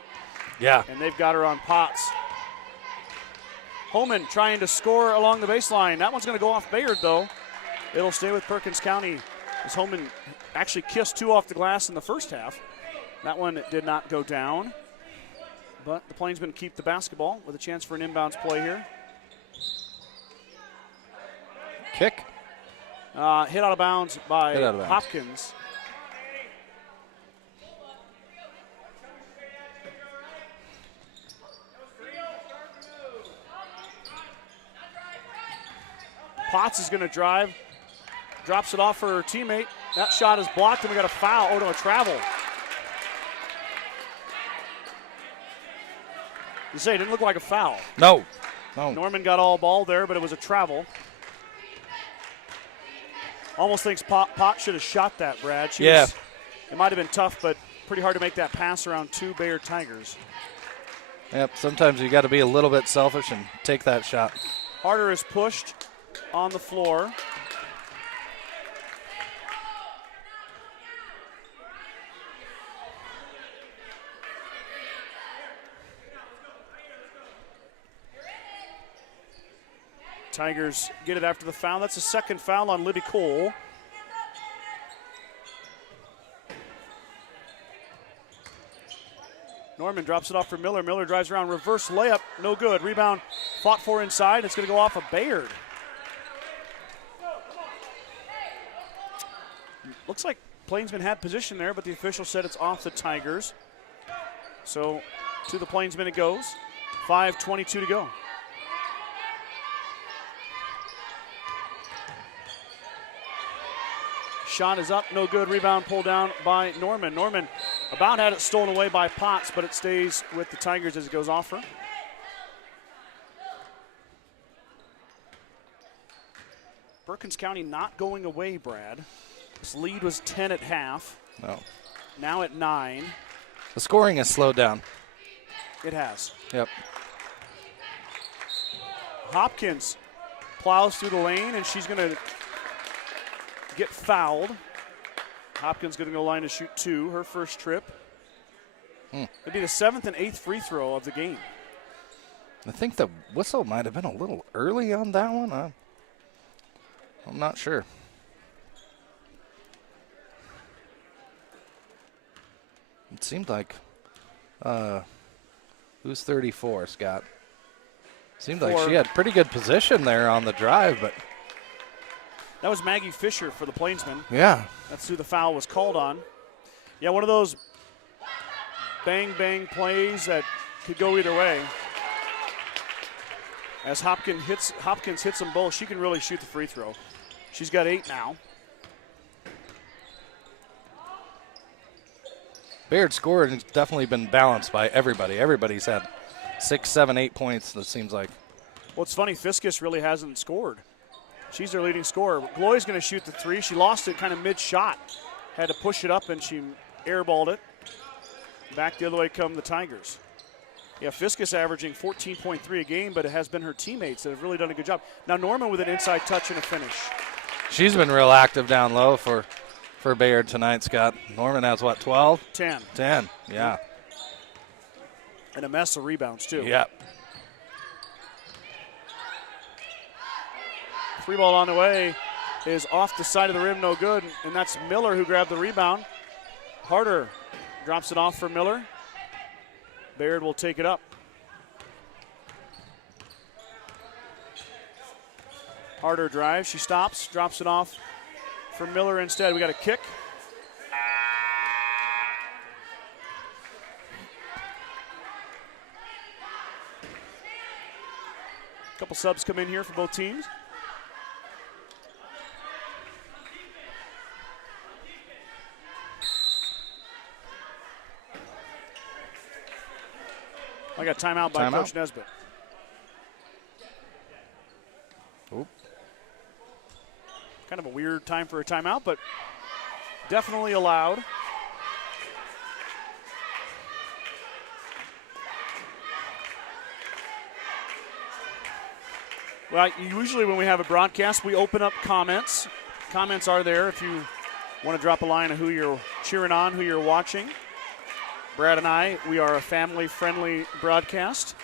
Yeah. And they've got her on Potts. Homan trying to score along the baseline. That one's going to go off Bayard, though. It'll stay with Perkins County as Homan actually kissed 2 off the glass in the first half. That one did not go down. But the Plainsmen keep the basketball with a chance for an inbounds play here. Kick. Hit out of bounds by Hit out of bounds. Hopkins. Potts is going to drive. Drops it off for her teammate. That shot is blocked, and we got a foul. Oh, no, a travel. You say it didn't look like a foul. No. Norman got all ball there, but it was a travel. Almost thinks Pot should have shot that, Brad. It might have been tough, but pretty hard to make that pass around 2 Bayard Tigers. Yep, sometimes you got to be a little bit selfish and take that shot. Harder is pushed on the floor. Tigers get it after the foul. That's the second foul on Libby Cole. Norman drops it off for Miller. Miller drives around, reverse layup, no good. Rebound fought for inside. It's going to go off of Bayard. Looks like Plainsmen had position there, but the official said it's off the Tigers. So to the Plainsmen it goes. 5:22 to go. Shot is up, no good. Rebound pulled down by Norman. Norman about had it stolen away by Potts, but it stays with the Tigers as it goes off her. Perkins County not going away, Brad. This lead was 10 at half. No. Now at 9. The scoring has slowed down. It has. Yep. Hopkins plows through the lane, and she's going to get fouled. Hopkins going to go line to shoot 2, her first trip. It'd be the 7th and 8th free throw of the game. I think the whistle might have been a little early on that one. I'm not sure. It seemed like, who's 34, Scott? Seemed like she had pretty good position there on the drive, but. That was Maggie Fisher for the Plainsmen. Yeah. That's who the foul was called on. Yeah, one of those bang plays that could go either way. As Hopkins hits them both, she can really shoot the free throw. She's got 8 now. Bayard's score has definitely been balanced by everybody. Everybody's had 6, 7, 8 points, it seems like. Well, it's funny, Fiskus really hasn't scored. She's their leading scorer. Glory's going to shoot the three. She lost it kind of mid-shot. Had to push it up, and she airballed it. Back the other way come the Tigers. Yeah, Fiskus averaging 14.3 a game, but it has been her teammates that have really done a good job. Now Norman with an inside touch and a finish. She's been real active down low for Bayard tonight, Scott. Norman has, what, 12? 10. 10, yeah. And a mess of rebounds, too. Yep. Free ball on the way is off the side of the rim, no good, and that's Miller who grabbed the rebound. Harder drops it off for Miller. Bayard will take it up. Harder drive. She stops, drops it off for Miller instead. We got a kick. A couple subs come in here for both teams. I got timeout by Coach Nesbitt. Oop. Kind of a weird time for a timeout, but definitely allowed. Well, usually when we have a broadcast, we open up comments. Comments are there if you want to drop a line of who you're cheering on, who you're watching. Brad and I, we are a family-friendly broadcast,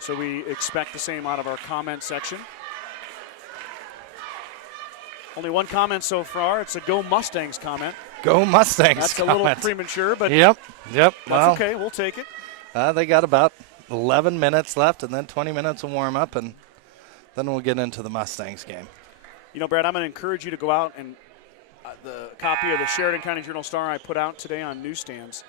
so we expect the same out of our comment section. Only one comment so far. It's a Go Mustangs comment. Go Mustangs That's comment. a little premature, but Yep. that's Well, okay. We'll take it. They got about 11 minutes left and then 20 minutes of warm-up, and then we'll get into the Mustangs game. You know, Brad, I'm going to encourage you to go out and the copy of the Sheridan County Journal Star I put out today on newsstands.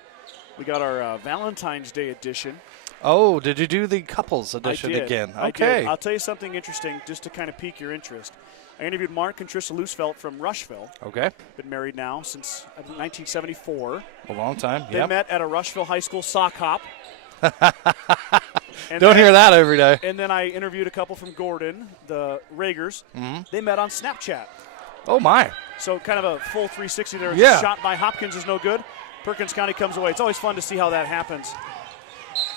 We got our Valentine's Day edition. Oh, did you do the couples edition again? I Okay. did. I'll tell you something interesting just to kind of pique your interest. I interviewed Mark and Trisha Loosefelt from Rushville. Okay. Been married now since 1974. A long time. They met at a Rushville High School sock hop. Don't hear that every day. And then I interviewed a couple from Gordon, the Ragers. Mm-hmm. They met on Snapchat. Oh, my. So kind of a full 360 there. Yeah. Shot by Hopkins is no good. Perkins County comes away. It's always fun to see how that happens.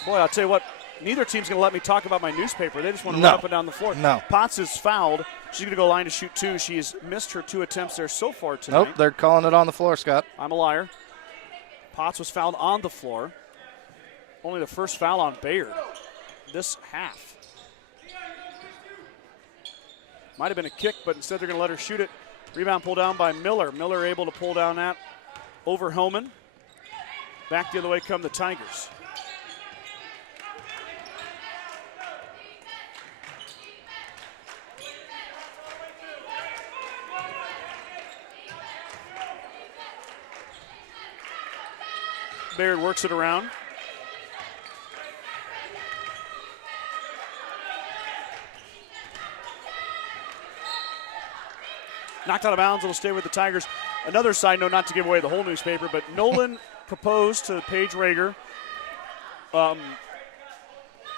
Boy, I'll tell you what, neither team's going to let me talk about my newspaper. They just want to run up and down the floor. No. Potts is fouled. She's going to go line to shoot two. She has missed her 2 attempts there so far tonight. Nope, they're calling it on the floor, Scott. I'm a liar. Potts was fouled on the floor. Only the first foul on Bayard this half. Might have been a kick, but instead they're going to let her shoot it. Rebound pulled down by Miller. Miller able to pull down that over Homan. Back the other way come the Tigers. Bayard works it around. Knocked out of bounds. It'll stay with the Tigers. Another side note, not to give away the whole newspaper, but Nolan proposed to Paige Rager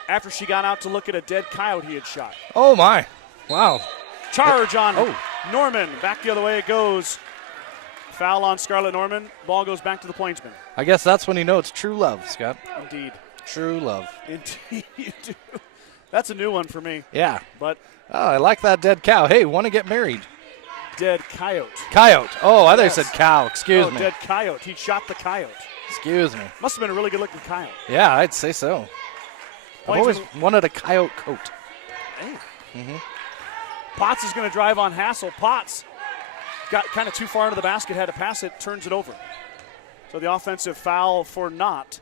after she got out to look at a dead coyote he had shot. Oh, my. Wow. Charge on Norman. Back the other way it goes. Foul on Scarlett Norman. Ball goes back to the Plainsmen. I guess that's when you know it's true love, Scott. Indeed. True love. Indeed you do. That's a new one for me. Yeah. But Oh, I like that dead cow. Hey, want to get married? dead coyote. Coyote. Oh, I thought you Yes. said cow. Excuse me. Dead coyote. He shot the coyote. Excuse me. Must have been a really good-looking coyote. Yeah, I'd say so. I've always wanted a coyote coat. Hey. Mm-hmm. Potts is going to drive on Hassel. Potts got kind of too far into the basket, had to pass it, turns it over. So the offensive foul for Knott.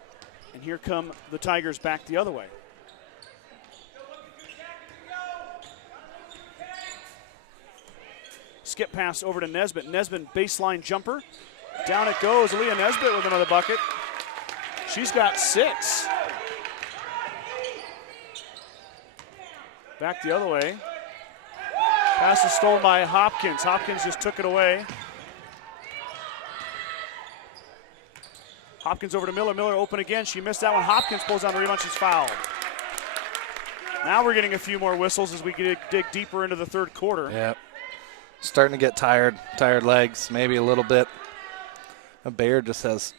And here come the Tigers back the other way. Skip pass over to Nesbitt. Nesbitt baseline jumper. Down it goes. Aaliyah Nesbitt with another bucket. She's got 6. Back the other way. Pass is stolen by Hopkins. Hopkins just took it away. Hopkins over to Miller. Miller open again. She missed that one. Hopkins pulls down the rebound. She's fouled. Now we're getting a few more whistles as we dig deeper into the third quarter. Yeah. Starting to get tired legs, maybe a little bit. Bayard just has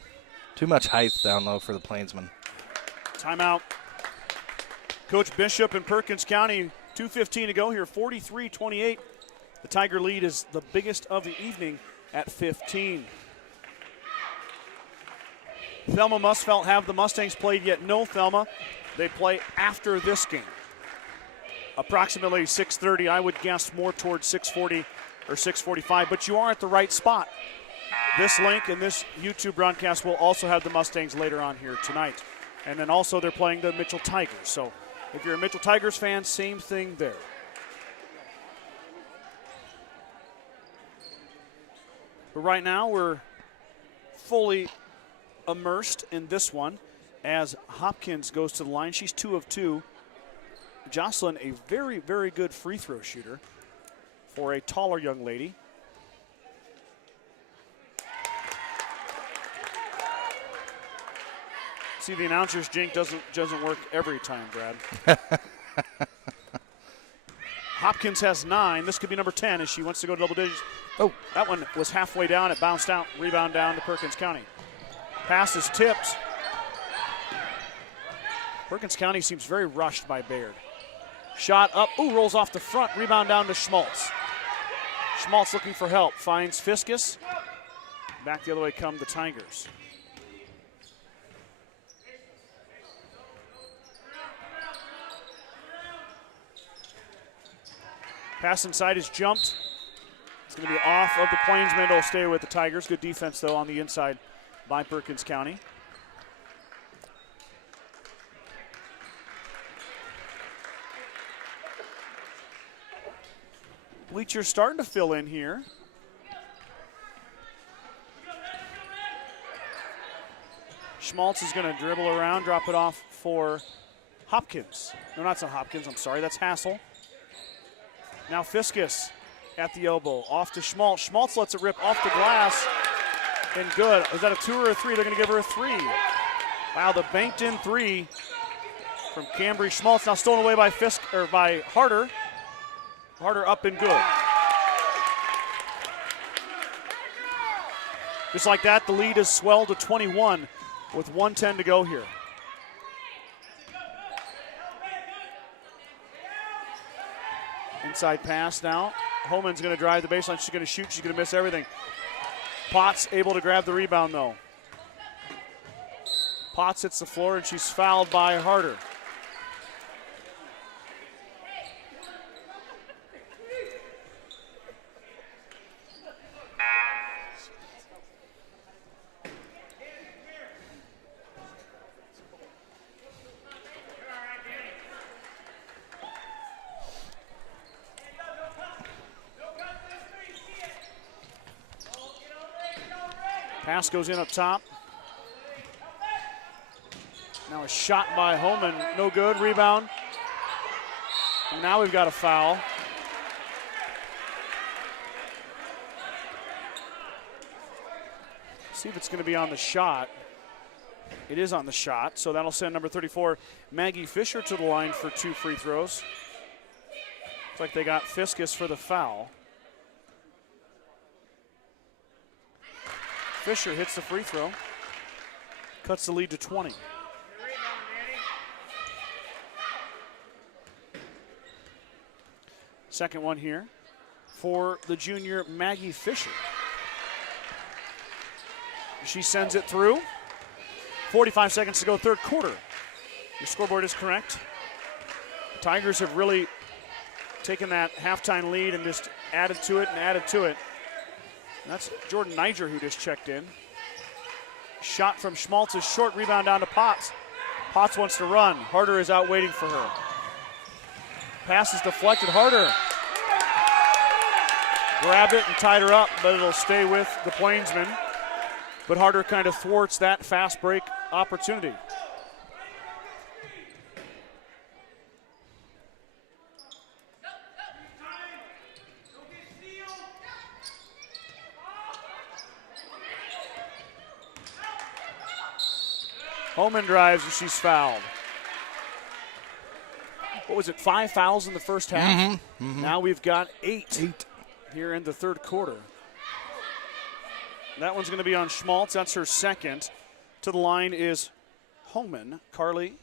too much height down low for the Plainsmen. Timeout. Coach Bishop in Perkins County, 2:15 to go here, 43-28. The Tiger lead is the biggest of the evening at 15. Thelma Musfelt have the Mustangs played yet? No, Thelma. They play after this game. Approximately 6:30, I would guess more towards 6:40 or 6:45, but you are at the right spot. This link and this YouTube broadcast will also have the Mustangs later on here tonight. And then also they're playing the Mitchell Tigers. So if you're a Mitchell Tigers fan, same thing there. But right now we're fully immersed in this one as Hopkins goes to the line. She's 2 of 2. Jocelyn, a very, very good free throw shooter for a taller young lady. See, the announcer's jink doesn't work every time, Brad. Hopkins has 9. This could be number 10 as she wants to go to double digits. Oh, that one was halfway down. It bounced out. Rebound down to Perkins County. Pass is tipped. Perkins County seems very rushed by Bayard. Shot up. Ooh, rolls off the front. Rebound down to Schmaltz. Schmaltz looking for help. Finds Fiskus. Back the other way come the Tigers. Pass inside is jumped. It's going to be off of the Plainsmen. It'll stay with the Tigers. Good defense, though, on the inside by Perkins County. Bleachers starting to fill in here. Schmaltz is going to dribble around, drop it off for Hopkins. No, that's not Hopkins. I'm sorry. That's Hassel. Now Fiskus at the elbow. Off to Schmaltz. Schmaltz lets it rip off the glass. And good. Is that a 2 or a 3? They're going to give her a 3. Wow, the banked in 3 from Cambry Schmaltz. Now stolen away by by Harder. Harder up and good. Just like that, the lead is swelled to 21 with 1:10 to go here. Inside pass now. Homan's going to drive the baseline. She's going to shoot. She's going to miss everything. Potts able to grab the rebound, though. Potts hits the floor, and she's fouled by Harder. Pass goes in up top. Now a shot by Homan, no good. Rebound. And now we've got a foul. See if it's going to be on the shot. It is on the shot, so that'll send number 34, Maggie Fisher, to the line for 2 free throws. Looks like they got Fiskus for the foul. Fisher hits the free throw. Cuts the lead to 20. Second one here for the junior Maggie Fisher. She sends it through. 45 seconds to go, third quarter. Your scoreboard is correct. The Tigers have really taken that halftime lead and just added to it and added to it. And that's Jordan Niger who just checked in. Shot from Schmaltz is short, rebound down to Potts. Potts wants to run. Harder is out waiting for her. Pass is deflected. Harder grabbed it and tied her up, but it'll stay with the Plainsmen. But Harder kind of thwarts that fast break opportunity. Homan drives and she's fouled. what was it, 5 fouls in the first half. Now we've got 8 here in the third quarter. That one's going to be on Schmaltz. That's her second. To the line is Homan. Carly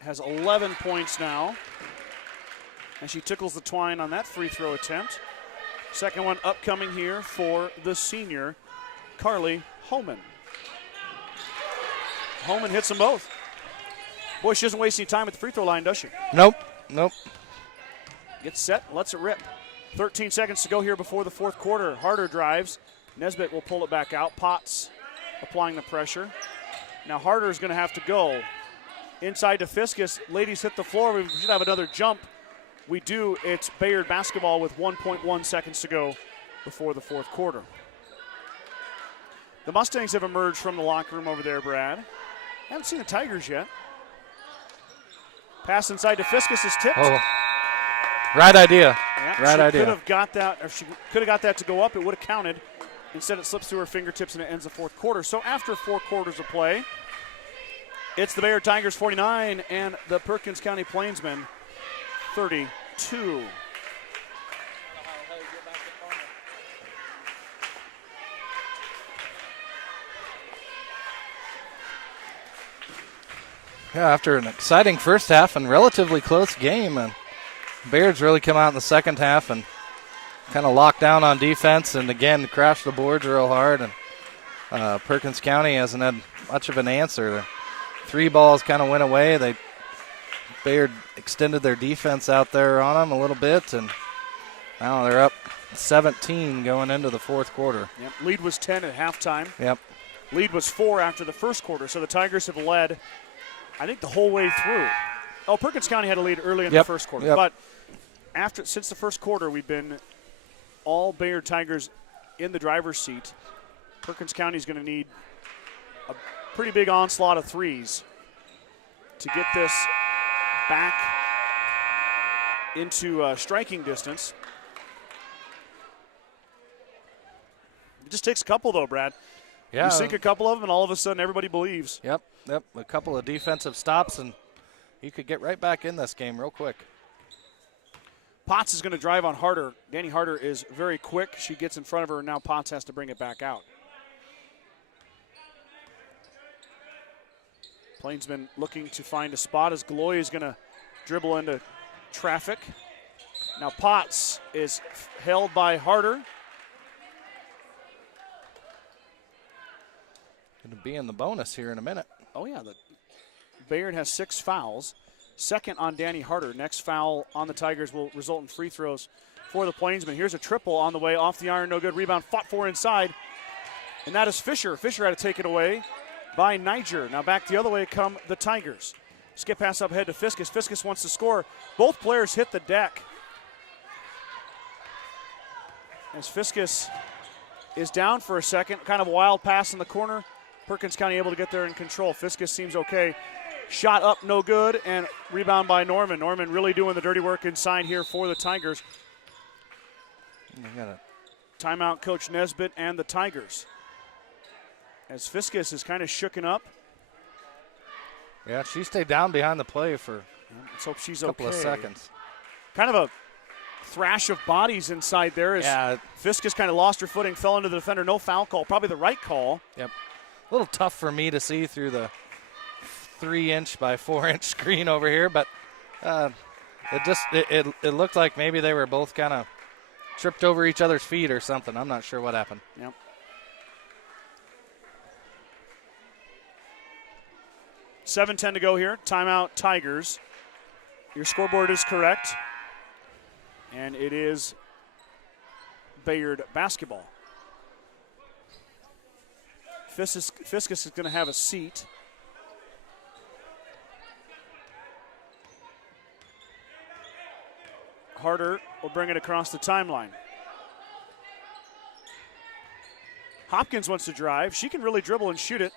has 11 points now. And she tickles the twine on that free throw attempt. Second one upcoming here for the senior, Carly Homan. Homan hits them both. Boy, she doesn't waste any time at the free throw line, does she? Nope. Gets set, lets it rip. 13 seconds to go here before the fourth quarter. Harder drives. Nesbitt will pull it back out. Potts applying the pressure. Now Harder's going to have to go. Inside to Fiskus. Ladies hit the floor. We should have another jump. We do. It's Bayard basketball with 1.1 seconds to go before the fourth quarter. The Mustangs have emerged from the locker room over there, Brad. Haven't seen the Tigers yet. Pass inside to Fiskus is tipped. Oh, right idea. Yeah, right idea. Could have got that, or she could have got that to go up. It would have counted. Instead, it slips through her fingertips and it ends the fourth quarter. So after 4 quarters of play, it's the Bayard Tigers 49 and the Perkins County Plainsmen 32. Yeah, after an exciting first half and relatively close game, and Bayard's really come out in the second half and kind of locked down on defense and, again, crashed the boards real hard. And Perkins County hasn't had much of an answer. The 3 balls kind of went away. Bayard extended their defense out there on them a little bit, and now they're up 17 going into the fourth quarter. Yep. Lead was 10 at halftime. Yep. Lead was 4 after the first quarter, so the Tigers have led, I think, the whole way through. Oh, Perkins County had a lead early in the first quarter. But since the first quarter, we've been all Bayard Tigers in the driver's seat. Perkins County is going to need a pretty big onslaught of threes to get this back into striking distance. It just takes a couple, though, Brad. Yeah. You sink a couple of them, and all of a sudden everybody believes. Yep. A couple of defensive stops, and you could get right back in this game real quick. Potts is going to drive on Harder. Danny Harder is very quick. She gets in front of her, and now Potts has to bring it back out. Plainsman looking to find a spot as Gloy is going to dribble into traffic. Now Potts is held by Harder. Going to be in the bonus here in a minute. Oh, yeah. The Bayard has 6 fouls. Second on Danny Harder. Next foul on the Tigers will result in free throws for the Plainsmen. Here's a triple on the way off the iron. No good. Rebound fought for inside. And that is Fisher. Fisher had to take it away by Niger. Now back the other way come the Tigers. Skip pass up ahead to Fiskus. Fiskus wants to score. Both players hit the deck. As Fiskus is down for a second. Kind of a wild pass in the corner. Perkins County able to get there in control. Fiskus seems okay. Shot up, no good, and rebound by Norman. Norman really doing the dirty work inside here for the Tigers. Timeout Coach Nesbitt and the Tigers. As Fiskus is kind of shooken up. Yeah, she stayed down behind the play for let's hope she's a couple of seconds. Kind of a thrash of bodies inside there as Fiskus kind of lost her footing, fell into the defender. No foul call, probably the right call. Yep. A little tough for me to see through the 3-inch by 4-inch screen over here, but it looked like maybe they were both kind of tripped over each other's feet or something. I'm not sure what happened. Yep. $7:10 to go here. Timeout Tigers. Your scoreboard is correct. And it is Bayard basketball. Fiskus is going to have a seat. Harder will bring it across the timeline. Hopkins wants to drive. She can really dribble and shoot it.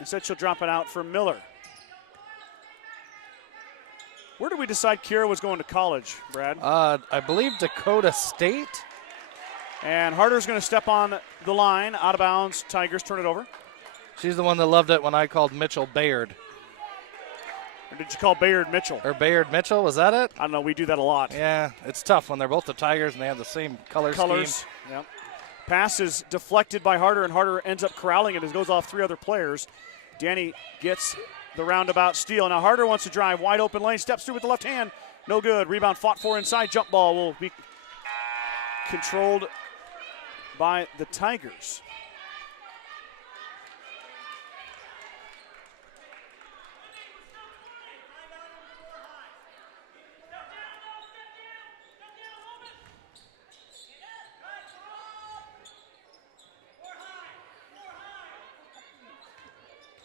Instead, she'll drop it out for Miller. Where did we decide Kira was going to college, Brad? I believe Dakota State. And Harder's going to step on the line, out of bounds. Tigers turn it over. She's the one that loved it when I called Mitchell Bayard. Or did you call Bayard Mitchell? Or Bayard Mitchell, was that it? I don't know. We do that a lot. Yeah, it's tough when they're both the Tigers and they have the same colors. Yep. Pass is deflected by Harder, and Harder ends up corralling it as it goes off 3 other players. Danny gets the roundabout steal. Now Harder wants to drive, wide open lane, steps through with the left hand. No good. Rebound fought for inside. Jump ball will be controlled by the Tigers.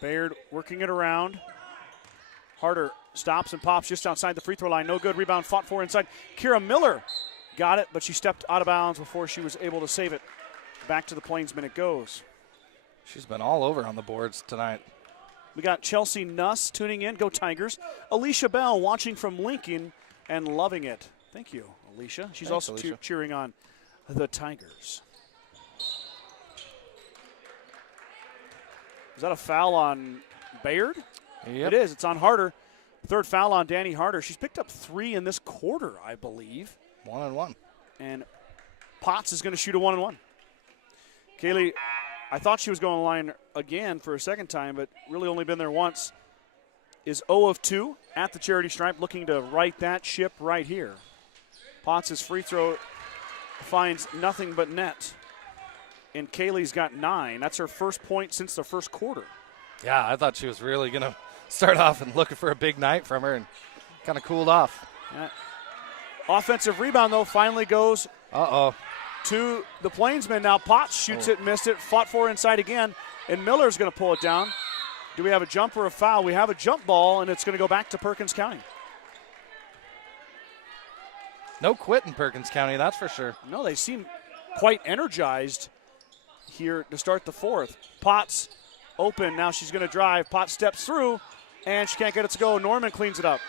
Bayard working it around. Harder stops and pops just outside the free throw line. No good. Rebound fought for inside. Kira Miller got it, but she stepped out of bounds before she was able to save it. Back to the Plainsmen it goes. She's been all over on the boards tonight. We got Chelsea Nuss tuning in. Go Tigers. Alicia Bell watching from Lincoln and loving it. Thank you, Alicia. She's Thanks, also Alicia. cheering on the Tigers. Is that a foul on Bayard? Yep. It is. It's on Harder. Third foul on Danny Harder. She's picked up 3 in this quarter, I believe. 1-1. And Potts is going to shoot a 1-1. Kaylee, I thought she was going to line again for a second time, but really only been there once. Is 0 of 2 at the charity stripe, looking to right that ship right here. Potts' free throw finds nothing but net. And Kaylee's got 9. That's her first point since the first quarter. Yeah, I thought she was really going to start off and looking for a big night from her and kind of cooled off. Offensive rebound, though, finally goes to the Plainsmen. Now Potts shoots it, missed it, fought for inside again, and Miller's going to pull it down. Do we have a jump or a foul? We have a jump ball, and it's going to go back to Perkins County. No quit in Perkins County, that's for sure. No, they seem quite energized here to start the fourth. Potts open. Now she's going to drive. Potts steps through, and she can't get it to go. Norman cleans it up.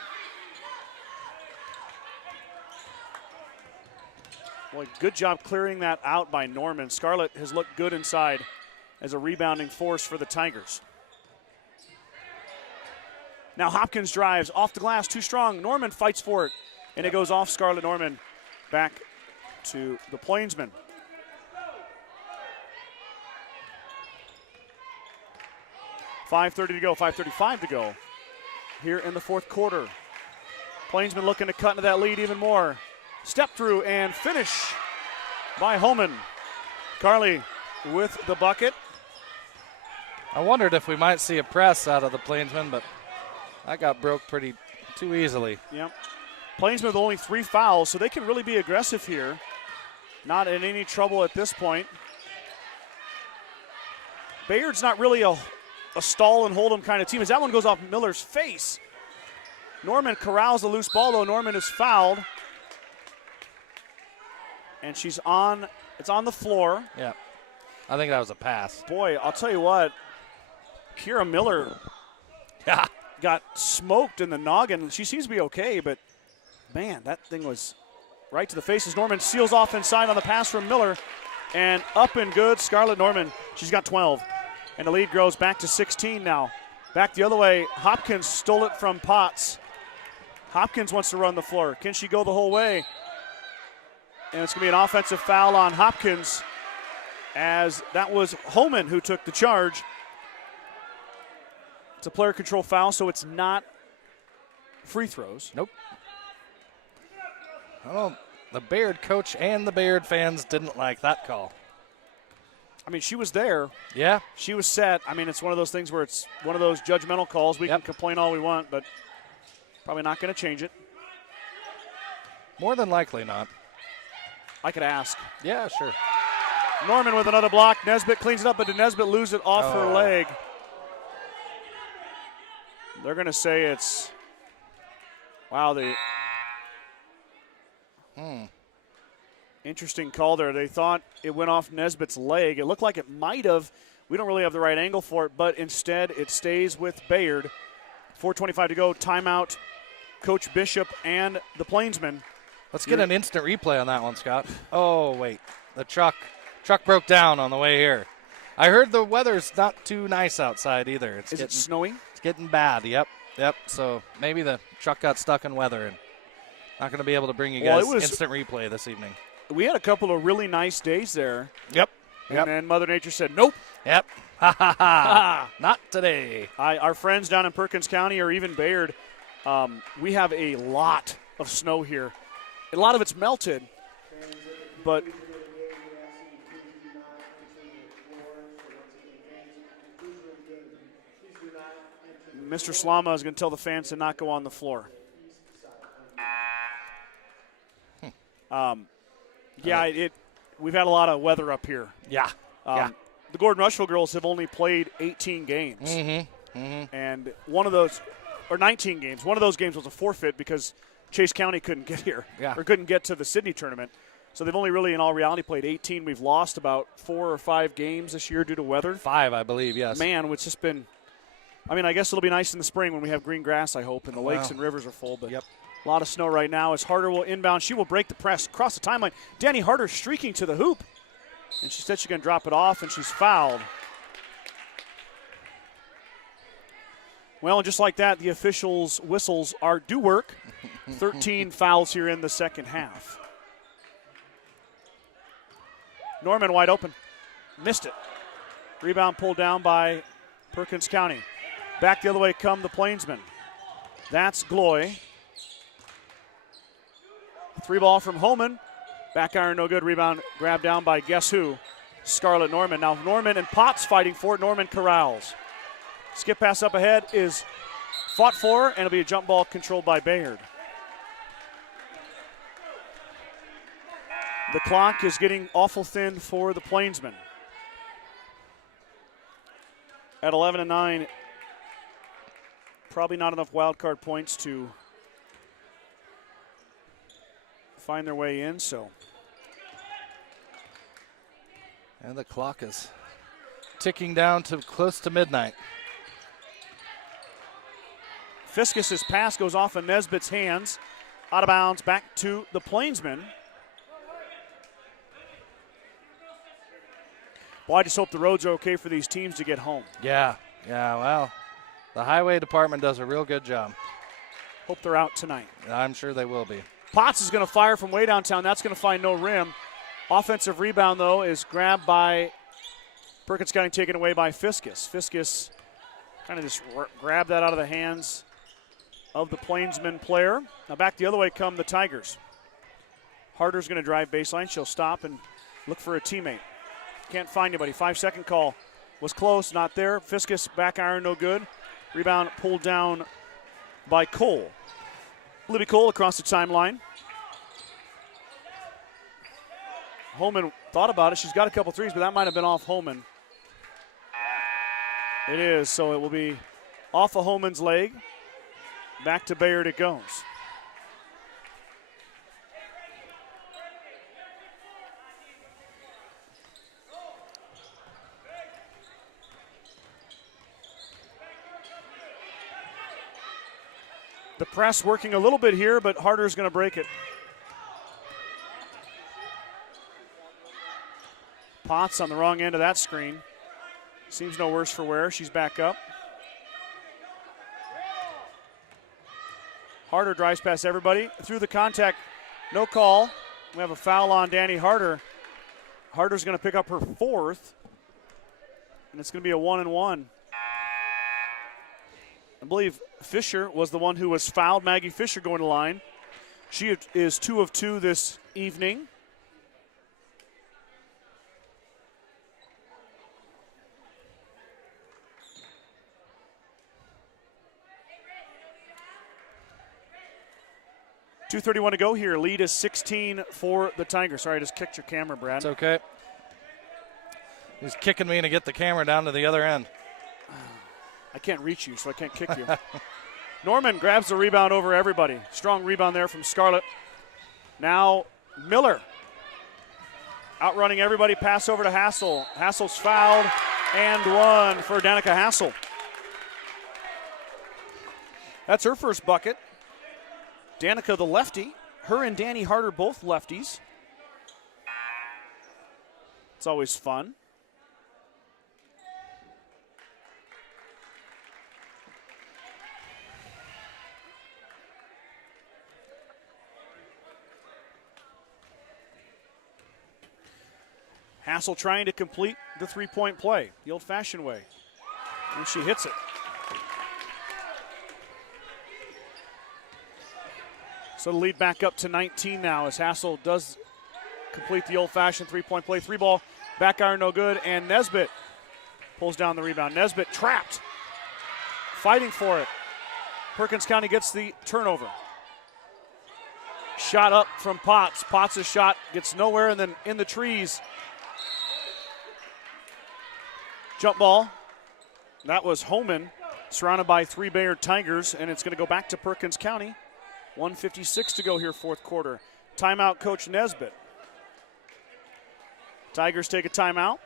Boy, good job clearing that out by Norman. Scarlett has looked good inside as a rebounding force for the Tigers. Now Hopkins drives off the glass, too strong. Norman fights for it, and it goes off Scarlett Norman back to the Plainsmen. .5:30 to go, 5:35 to go here in the fourth quarter. Plainsmen looking to cut into that lead even more. Step through and finish by Holman. Carly with the bucket. I wondered if we might see a press out of the Plainsmen, but that got broke pretty too easily. Yep. Plainsmen with only 3 fouls, so they can really be aggressive here. Not in any trouble at this point. Bayard's not really a stall and hold 'em kind of team, as that one goes off Miller's face. Norman corrals the loose ball, though. Norman is fouled. And it's on the floor. Yeah. I think that was a pass. Boy, I'll tell you what, Kira Miller got smoked in the noggin. She seems to be okay, but man, that thing was right to the face as Norman seals off inside on the pass from Miller. And up and good, Scarlett Norman. She's got 12. And the lead grows back to 16 now. Back the other way, Hopkins stole it from Potts. Hopkins wants to run the floor. Can she go the whole way? And it's going to be an offensive foul on Hopkins, as that was Holman who took the charge. It's a player control foul, so it's not free throws. Nope. Well, the Bayard coach and the Bayard fans didn't like that call. I mean, she was there. Yeah. She was set. I mean, it's one of those things where it's one of those judgmental calls. We can complain all we want, but probably not going to change it. More than likely not. I could ask. Yeah, sure. Norman with another block. Nesbitt cleans it up, but did Nesbitt lose it off her leg? They're going to say it's, wow, interesting call there. They thought it went off Nesbitt's leg. It looked like it might have. We don't really have the right angle for it, but instead it stays with Bayard. 4:25 to go. Timeout. Coach Bishop and the Plainsmen. Let's get an instant replay on that one, Scott. Oh, wait. The truck broke down on the way here. I heard the weather's not too nice outside either. Is it snowing? It's getting bad, yep. Yep. So maybe the truck got stuck in weather and not going to be able to bring you guys instant replay this evening. We had a couple of really nice days there. Yep. And then Mother Nature said, nope. Yep. Ha ha ha. Not today. Our friends down in Perkins County or even Bayard, we have a lot of snow here. A lot of it's melted, but Mr. Slama is going to tell the fans to not go on the floor. We've had a lot of weather up here. Yeah. The Gordon-Rushville girls have only played 18 games. And one of those, or 19 games, one of those games was a forfeit because Chase County couldn't get here or couldn't get to the Sydney tournament. So they've only really, in all reality, played 18. We've lost about 4 or 5 games this year due to weather. 5, I believe, yes. Man, it's just been, I guess it'll be nice in the spring when we have green grass, I hope, and the lakes and rivers are full. But a lot of snow right now as Harder will inbound. She will break the press across the timeline. Danny Harder streaking to the hoop. And she said she's going to drop it off, and she's fouled. Well, and just like that, the officials' whistles do work. 13 fouls here in the second half. Norman wide open. Missed it. Rebound pulled down by Perkins County. Back the other way come the Plainsmen. That's Gloy. 3-ball from Holman. Back iron no good. Rebound grabbed down by guess who? Scarlett Norman. Now Norman and Potts fighting for it. Norman corrals. Skip pass up ahead is fought for, and it'll be a jump ball controlled by Bayard. The clock is getting awful thin for the Plainsmen. At 11-9, probably not enough wild card points to find their way in, so. And the clock is ticking down to close to midnight. Fiskus's pass goes off of Nesbitt's hands. Out of bounds, back to the Plainsmen. Well, I just hope the roads are okay for these teams to get home. Yeah, well, the highway department does a real good job. Hope they're out tonight. I'm sure they will be. Potts is going to fire from way downtown. That's going to find no rim. Offensive rebound, though, is grabbed by Perkins County, taken away by Fiskus. Fiskus kind of just grabbed that out of the hands of the Plainsman player. Now back the other way come the Tigers. Harder's going to drive baseline. She'll stop and look for a teammate. Can't find anybody. 5-second call was close, not there. Fiskus back iron, no good. Rebound pulled down by Cole. Libby Cole across the timeline. Holman thought about it. She's got a couple threes, but that might have been off Holman. It is, so it will be off of Holman's leg. Back to Bayard it goes. The press working a little bit here, but Harder's going to break it. Potts on the wrong end of that screen. Seems no worse for wear. She's back up. Harder drives past everybody. Through the contact, no call. We have a foul on Danny Harder. Harder's going to pick up her 4th, and it's going to be a 1-and-1. I believe Fisher was the one who was fouled. Maggie Fisher going to line. She is 2 of 2 this evening. .231 to go here. Lead is 16 for the Tigers. Sorry, I just kicked your camera, Brad. It's okay. He's kicking me to get the camera down to the other end. I can't reach you, so I can't kick you. Norman grabs the rebound over everybody. Strong rebound there from Scarlett. Now Miller outrunning everybody. Pass over to Hassel. Hassel's fouled and 1 for Danica Hassel. That's her first bucket. Danica the lefty. Her and Danny Harder both lefties. It's always fun. Hassel trying to complete the three-point play the old-fashioned way. And she hits it. So the lead back up to 19 now as Hassel does complete the old-fashioned three-point play. Three ball, back iron no good, and Nesbitt pulls down the rebound. Nesbitt trapped, fighting for it. Perkins County gets the turnover. Shot up from Potts. Potts' shot gets nowhere, and then in the trees. Jump ball. That was Homan, surrounded by 3 Bayard Tigers, and it's going to go back to Perkins County. 1:56 to go here, fourth quarter. Timeout, Coach Nesbitt. Tigers take a timeout.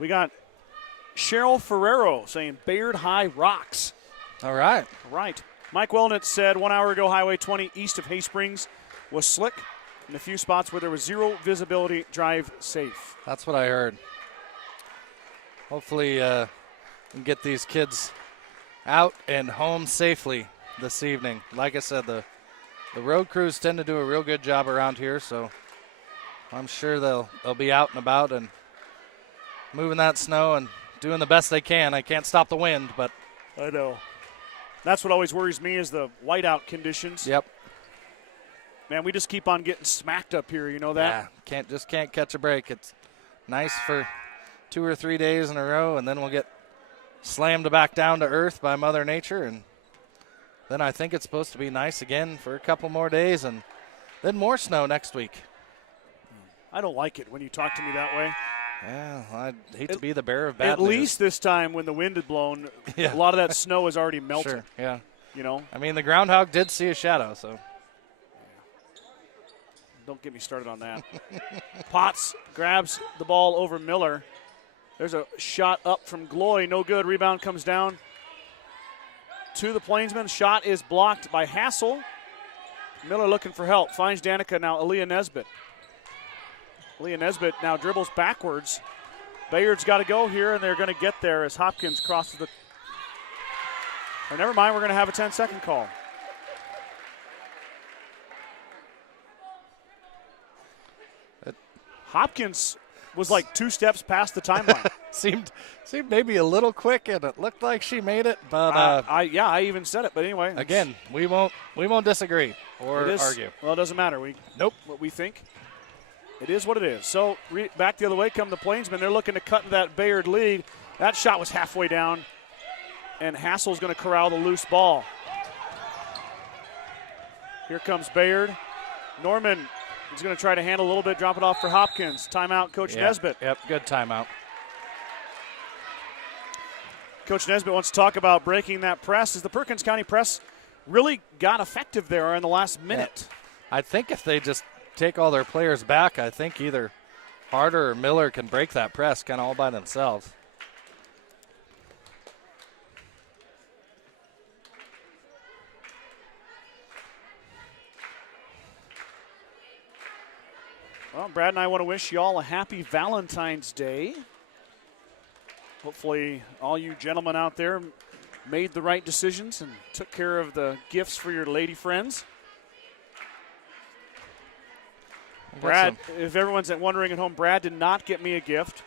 We got Cheryl Ferrero saying Bayard High rocks. All right. Right. Mike Wellnitz said 1 hour ago, Highway 20 east of Hay Springs was slick. In a few spots where there was zero visibility, drive safe. That's what I heard. Hopefully we can get these kids out and home safely this evening. Like I said, the road crews tend to do a real good job around here, so I'm sure they'll be out and about and moving that snow and doing the best they can. I can't stop the wind, but I know. That's what always worries me is the whiteout conditions. Yep. Man, we just keep on getting smacked up here, you know that? Yeah, can't catch a break. It's nice for 2 or 3 days in a row, and then we'll get slammed back down to earth by Mother Nature, and then I think it's supposed to be nice again for a couple more days, and then more snow next week. I don't like it when you talk to me that way. Yeah, I'd hate to be the bearer of bad At news. least this time when the wind had blown, Yeah. a lot of that snow has already melted. Sure, yeah. You know? I mean, the groundhog did see a shadow, so. Don't get me started on that. Potts grabs the ball over Miller. There's a shot up from Gloy. No good. Rebound comes down to the Plainsmen. Shot is blocked by Hassel. Miller looking for help. Finds Danica now. Aaliyah Nesbitt. Aaliyah Nesbitt now dribbles backwards. Bayard's got to go here, and they're going to get there as Hopkins crosses the. Or never mind, we're going to have a 10-second call. Hopkins was like 2 steps past the timeline. seemed maybe a little quick, and it looked like she made it. But I even said it. But anyway, again, we won't disagree or argue. Well, it doesn't matter. What we think. It is what it is. So back the other way come the Plainsmen. They're looking to cut into that Bayard lead. That shot was halfway down, and Hassel's going to corral the loose ball. Here comes Bayard. Norman is going to try to handle a little bit, drop it off for Hopkins. Timeout, Coach Nesbitt. Yep, good timeout. Coach Nesbitt wants to talk about breaking that press. As the Perkins County press really got effective there in the last minute. Yeah. I think if they just take all their players back, I think either Harder or Miller can break that press kind of all by themselves. Well, Brad and I want to wish you all a happy Valentine's Day. Hopefully all you gentlemen out there made the right decisions and took care of the gifts for your lady friends. Brad, if everyone's wondering at home, Brad did not get me a gift.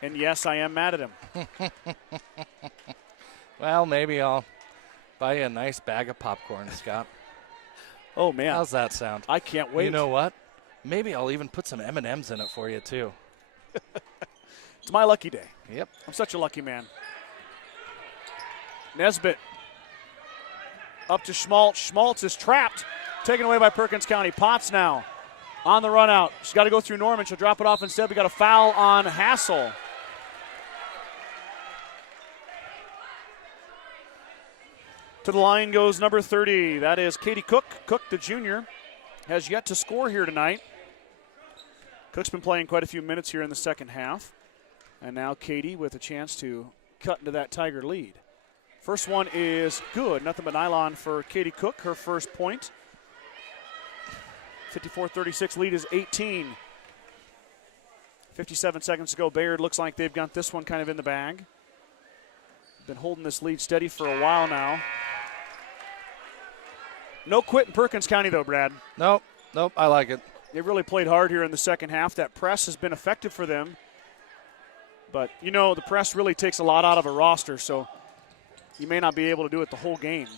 And yes, I am mad at him. Well, maybe I'll buy you a nice bag of popcorn, Scott. Oh, man. How's that sound? I can't wait. You know what? Maybe I'll even put some M&Ms in it for you, too. It's my lucky day. Yep. I'm such a lucky man. Nesbitt up to Schmaltz. Schmaltz is trapped. Taken away by Perkins County. Potts now on the run out. She's got to go through Norman. She'll drop it off instead. We got a foul on Hassel. To the line goes number 30. That is Katie Cook. Cook, the junior, has yet to score here tonight. Cook's been playing quite a few minutes here in the second half. And now Katie with a chance to cut into that Tiger lead. First one is good. Nothing but nylon for Katie Cook, her first point. 54-36, lead is 18. 57 seconds to go. Bayard looks like they've got this one kind of in the bag. Been holding this lead steady for a while now. No quit in Perkins County, though, Brad. Nope, I like it. They really played hard here in the second half. That press has been effective for them. But, the press really takes a lot out of a roster, so you may not be able to do it the whole game.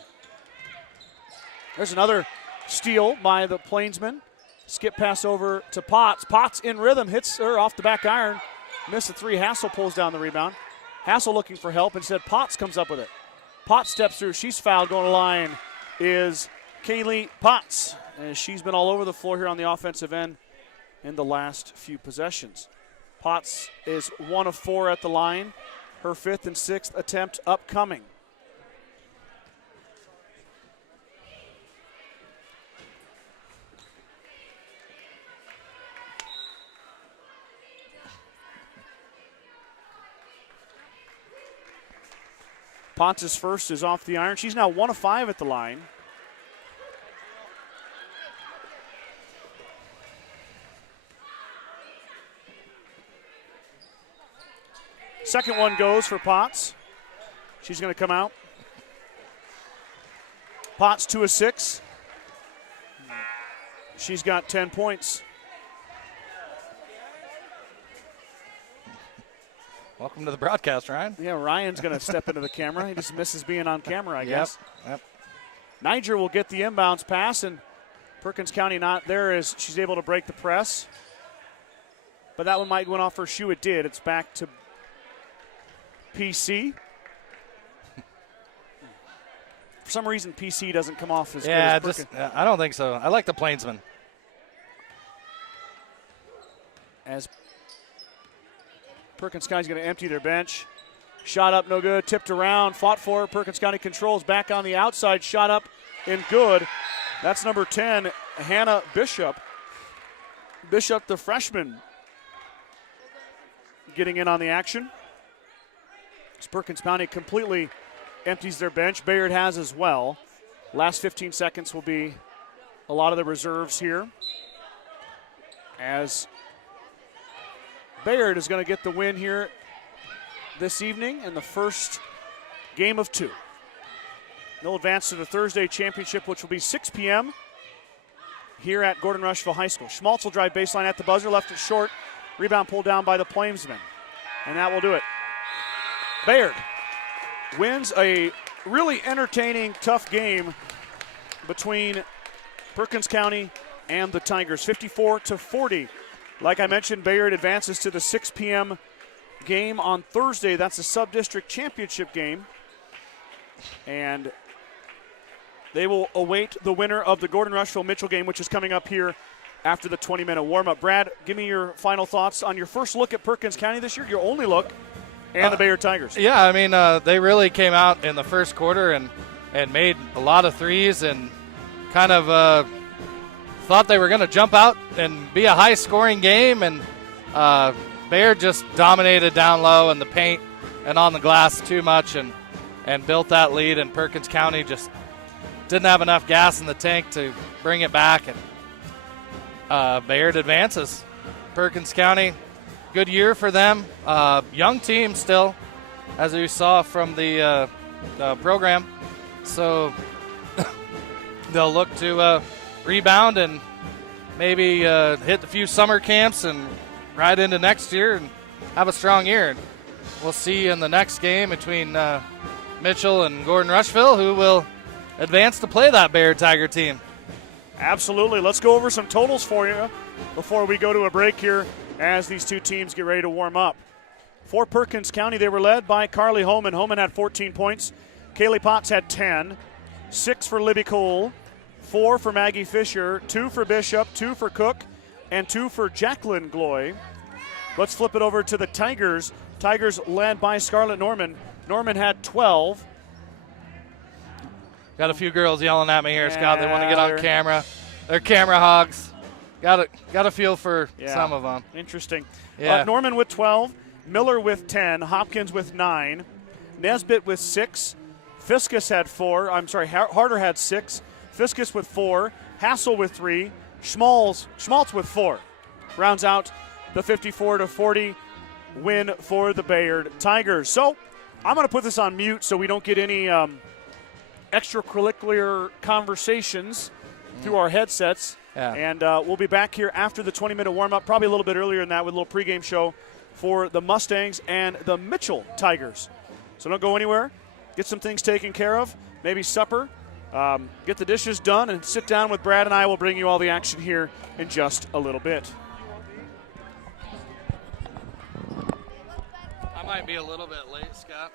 There's another steal by the Plainsmen. Skip pass over to Potts. Potts in rhythm, hits her off the back iron. Missed the three. Hassel pulls down the rebound. Hassel looking for help. Instead, Potts comes up with it. Potts steps through. She's fouled. Going to line is Kaylee Potts. And she's been all over the floor here on the offensive end in the last few possessions. Potts is 1 of 4 at the line. Her 5th and 6th attempt upcoming. Potts' first is off the iron. She's now 1 of 5 at the line. Second one goes for Potts. She's going to come out. Potts 2 of 6. She's got 10 points. Welcome to the broadcast, Ryan. Yeah, Ryan's going to step into the camera. He just misses being on camera, I guess. Yep. Niger will get the inbounds pass, and Perkins County not there as she's able to break the press. But that one might go off her shoe. It did. It's back to PC. For some reason, PC doesn't come off as good as Perkins. I don't think so. I like the Plainsmen. As Perkins County's going to empty their bench. Shot up, no good. Tipped around, fought for it. Perkins County controls back on the outside. Shot up and good. That's number 10, Hannah Bishop. Bishop, the freshman, getting in on the action. As Perkins County completely empties their bench. Bayard has as well. Last 15 seconds will be a lot of the reserves here. As Bayard is going to get the win here this evening in the first game of 2. They'll advance to the Thursday championship, which will be 6 p.m. here at Gordon-Rushville High School. Schmaltz will drive baseline at the buzzer, left it short. Rebound pulled down by the Plainsmen, and that will do it. Bayard wins a really entertaining, tough game between Perkins County and the Tigers, 54-40. Like I mentioned, Bayard advances to the 6 p.m. game on Thursday. That's a sub-district championship game. And they will await the winner of the Gordon-Rushville-Mitchell game, which is coming up here after the 20-minute warm-up. Brad, give me your final thoughts on your first look at Perkins County this year, your only look, and the Bayard Tigers. Yeah, I mean, they really came out in the first quarter and made a lot of threes and kind of thought they were going to jump out and be a high-scoring game, and Bayard just dominated down low in the paint and on the glass too much and built that lead, and Perkins County just didn't have enough gas in the tank to bring it back, and Bayard advances. Perkins County, good year for them. Young team still, as we saw from the program, so they'll look to rebound and maybe hit a few summer camps and right into next year and have a strong year. And we'll see in the next game between Mitchell and Gordon-Rushville who will advance to play that Bayard Tiger team. Absolutely. Let's go over some totals for you before we go to a break here as these two teams get ready to warm up. For Perkins County, they were led by Carly Homan. Homan had 14 points. Kaylee Potts had 10. 6 for Libby Cole. 4 for Maggie Fisher, 2 for Bishop, 2 for Cook, and 2 for Jacqueline Gloy. Let's flip it over to the Tigers. Tigers led by Scarlett Norman. Norman had 12. Got a few girls yelling at me here, Scott. They want to get on camera. They're camera hogs. Got a feel for some of them. Interesting. Yeah. Norman with 12, Miller with 10, Hopkins with 9, Nesbitt with 6, Fiskus had 4. Harder had 6. Fiskus with 4, Hassel with 3, Schmaltz with 4. Rounds out the 54-40 win for the Bayard Tigers. So I'm going to put this on mute so we don't get any extracurricular conversations through our headsets. Yeah. And we'll be back here after the 20-minute warm-up, probably a little bit earlier than that with a little pregame show for the Mustangs and the Mitchell Tigers. So don't go anywhere. Get some things taken care of, maybe supper, get the dishes done, and sit down with Brad and I. Will bring you all the action here in just a little bit. I might be a little bit late, Scott.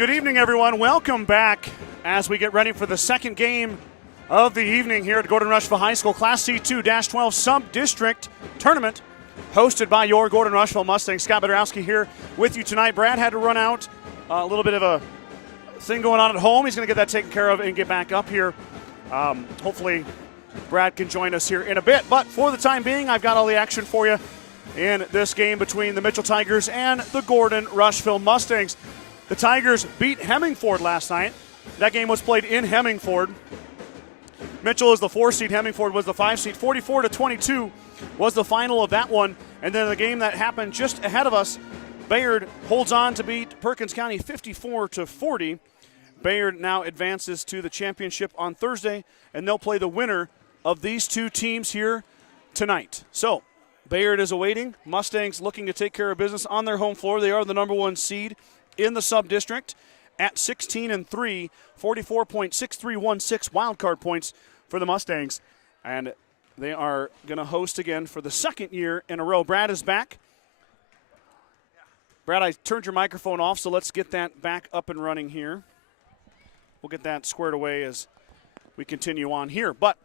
good evening, everyone. Welcome back as we get ready for the second game of the evening here at Gordon-Rushville High School Class C2-12 Sub-District Tournament, hosted by your Gordon-Rushville Mustangs. Scott Bedrowski here with you tonight. Brad had to run out. A little bit of a thing going on at home. He's going to get that taken care of and get back up here. Hopefully, Brad can join us here in a bit. But for the time being, I've got all the action for you in this game between the Mitchell Tigers and the Gordon-Rushville Mustangs. The Tigers beat Hemingford last night. That game was played in Hemingford. Mitchell is the 4 seed. Hemingford was the 5 seed. 44-22 was the final of that one. And then the game that happened just ahead of us, Bayard holds on to beat Perkins County 54-40. Bayard now advances to the championship on Thursday, and they'll play the winner of these two teams here tonight. So Bayard is awaiting. Mustangs looking to take care of business on their home floor. They are the number 1 seed in the sub-district at 16-3, 44.6316 wildcard points for the Mustangs. And they are going to host again for the second year in a row. Brad is back. Brad, I turned your microphone off, so let's get that back up and running here. We'll get that squared away as we continue on here. But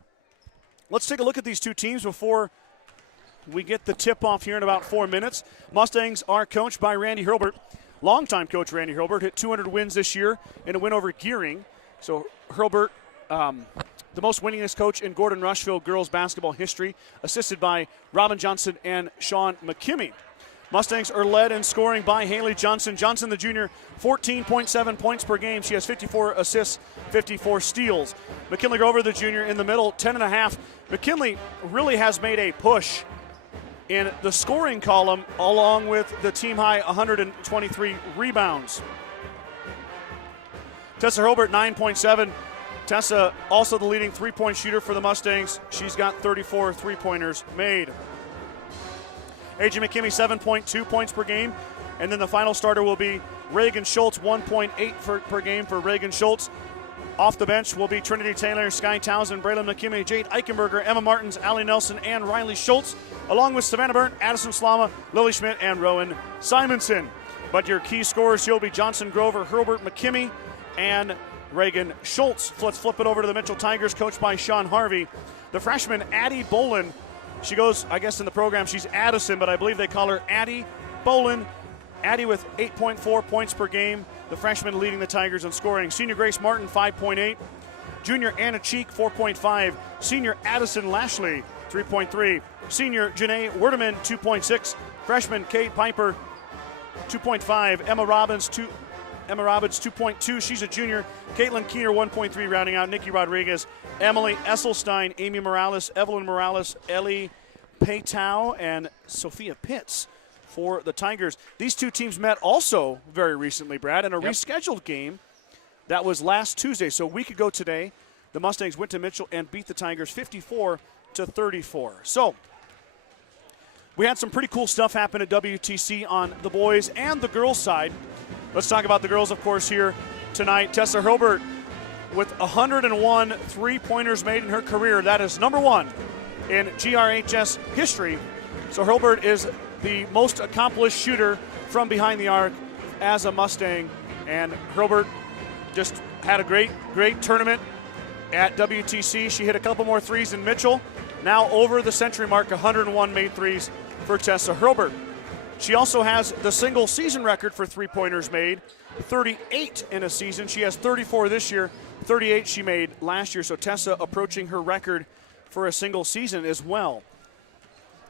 let's take a look at these two teams before we get the tip-off here in about 4 minutes. Mustangs are coached by Randy Hurlbert. Longtime coach Randy Hurlbert hit 200 wins this year in a win over Gearing. So Hurlbert, the most winningest coach in Gordon-Rushville girls basketball history, assisted by Robin Johnson and Sean McKimmey. Mustangs are led in scoring by Haley Johnson. Johnson, the junior, 14.7 points per game. She has 54 assists, 54 steals. McKinley Grover, the junior, in the middle, 10.5. McKinley really has made a push in the scoring column, along with the team-high 123 rebounds. Tessa Hurlbert, 9.7. Tessa, also the leading three-point shooter for the Mustangs. She's got 34 three-pointers made. A.J. McKimmey, 7.2 points per game. And then the final starter will be Reagan Schultz, 1.8 per game for Reagan Schultz. Off the bench will be Trinity Taylor, Sky Townsend, Braylon McKimmey, Jade Eichenberger, Emma Martins, Allie Nelson, and Riley Schultz, along with Savannah Burnt, Addison Slama, Lily Schmidt, and Rowan Simonson. But your key scorers here will be Johnson Grover, Hurlbert McKimmey, and Reagan Schultz. Let's flip it over to the Mitchell Tigers, coached by Sean Harvey. The freshman, Addie Bolin. She goes, I guess in the program, she's Addison, but I believe they call her Addie Bolin. Addie with 8.4 points per game. The freshman leading the Tigers in scoring. Senior Grace Martin, 5.8. Junior Anna Cheek, 4.5. Senior Addison Lashley, 3.3. Senior Janae Werdeman, 2.6. Freshman Kate Piper, 2.5. Emma Robbins, 2.2. She's a junior. Caitlin Keener, 1.3, rounding out. Nikki Rodriguez, Emily Esselstein, Amy Morales, Evelyn Morales, Ellie Paytow, and Sophia Pitts for the Tigers. These two teams met also very recently, Brad, in a rescheduled game that was last Tuesday. So a week ago today, the Mustangs went to Mitchell and beat the Tigers 54-34. So we had some pretty cool stuff happen at WTC on the boys and the girls side. Let's talk about the girls, of course, here tonight. Tessa Hurlbert with 101 three-pointers made in her career. That is number 1 in GRHS history. So Hurlbert is the most accomplished shooter from behind the arc as a Mustang. And Hurlbert just had a great tournament at WTC. She hit a couple more threes in Mitchell. Now over the century mark, 101 made threes for Tessa Hurlbert. She also has the single season record for three-pointers made, 38 in a season. She has 34 this year, 38 she made last year. So Tessa approaching her record for a single season as well.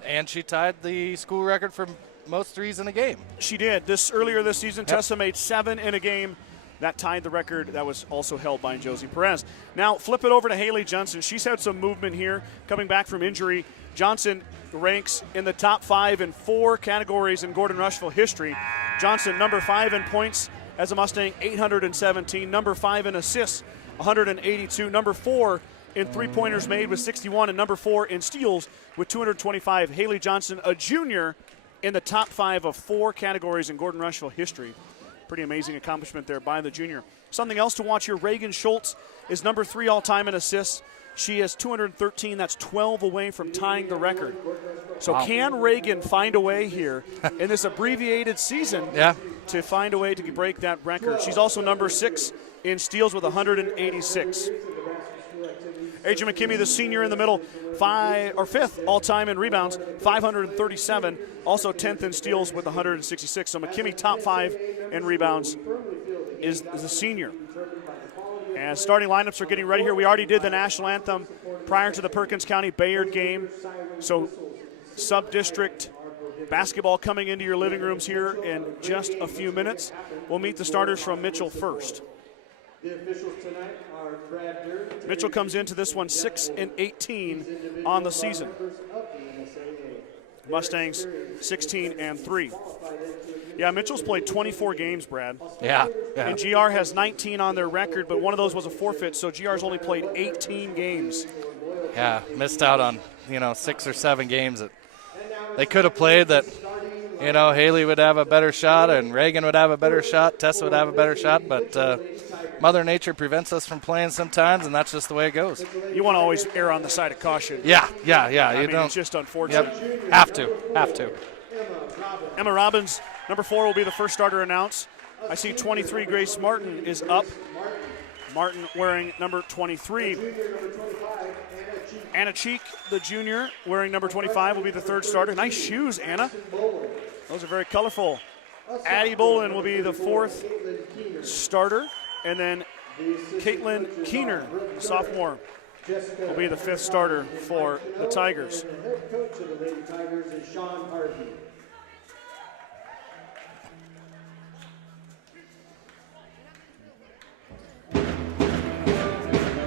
And she tied the school record for most threes in a game. She did. Earlier this season, Tessa made 7 in a game. That tied the record that was also held by Josie Perez. Now flip it over to Haley Johnson. She's had some movement here coming back from injury. Johnson ranks in the top 5 in 4 categories in Gordon-Rushville history. Johnson, number 5 in points as a Mustang, 817. Number 5 in assists, 182. Number 4 in three-pointers made with 61. And number 4 in steals with 225. Haley Johnson, a junior, in the top 5 of 4 categories in Gordon-Rushville history. Pretty amazing accomplishment there by the junior. Something else to watch here, Reagan Schultz is number 3 all-time in assists She has 213. That's 12 away from tying the record. So can Reagan find a way here in this abbreviated season to find a way to break that record? She's also number 6 in steals with 186. A.J. McKimmey, the senior in the middle, 5th all-time in rebounds, 537. Also 10th in steals with 166. So McKimmey, top 5 in rebounds, is the senior. And starting lineups are getting ready here. We already did the national anthem prior to the Perkins County Bayard game. So sub-district basketball coming into your living rooms here in just a few minutes. We'll meet the starters from Mitchell first. The officials tonight are Brad Durr. Mitchell comes into this one 6-18 on the season. Mustangs 16-3. Yeah, Mitchell's played 24 games, Brad. Yeah. And GR has 19 on their record, but one of those was a forfeit, so GR's only played 18 games. Yeah, missed out on, 6 or 7 games that they could have played that, Haley would have a better shot and Reagan would have a better shot, Tessa would have a better shot, but Mother Nature prevents us from playing sometimes, and that's just the way it goes. You want to always err on the side of caution. Yeah. I mean, it's just unfortunate. Yep. Have to. Emma Robbins, number 4, will be the first starter announced. I see 23, Grace Martin is up. Martin wearing number 23. Anna Cheek, the junior, wearing number 25, will be the third starter. Nice shoes, Anna. Those are very colorful. Addie Bolin will be the 4th starter. And then Caitlin Keener, sophomore, will be the 5th starter for the Tigers. And the head coach of the Lady Tigers is Sean Harvey.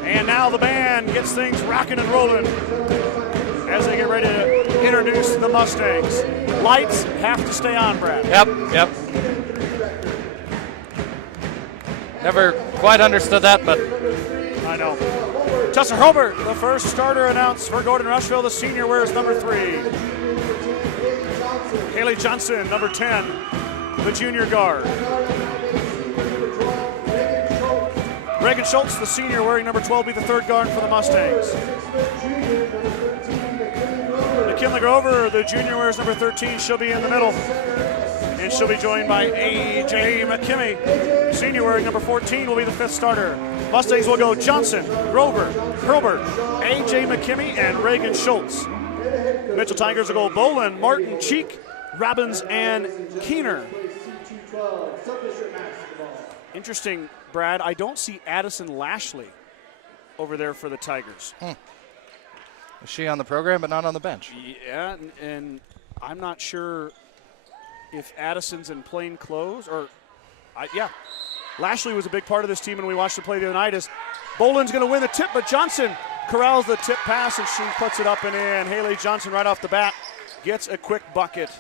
And now the band gets things rocking and rolling as they get ready to introduce the Mustangs. Lights have to stay on, Brad. Yep. Never quite understood that, but I know. Tessa Hobart, the first starter announced for Gordon-Rushville. The senior wears number 3. Haley Johnson, number 10, the junior guard. Reagan Schultz, the senior, wearing number 12, be the third guard for the Mustangs. McKinley Grover, the junior, wears number 13. She'll be in the middle. And she'll be joined by A.J. McKimmey. Senior, wearing number 14, will be the 5th starter. Mustangs will go Johnson, Grover, Herbert, A.J. McKimmey, and Reagan Schultz. Mitchell Tigers will go Bolin, Martin, Cheek, Robbins, and Keener. C2-12, sub-district basketball. Interesting, Brad, I don't see Addison Lashley over there for the Tigers. Is she on the program but not on the bench? Yeah, and I'm not sure if Addison's in plain clothes or, Lashley was a big part of this team, and we watched her play the other night. As Bolin's going to win the tip, but Johnson corrals the tip pass, and she puts it up and in. Haley Johnson right off the bat gets a quick bucket.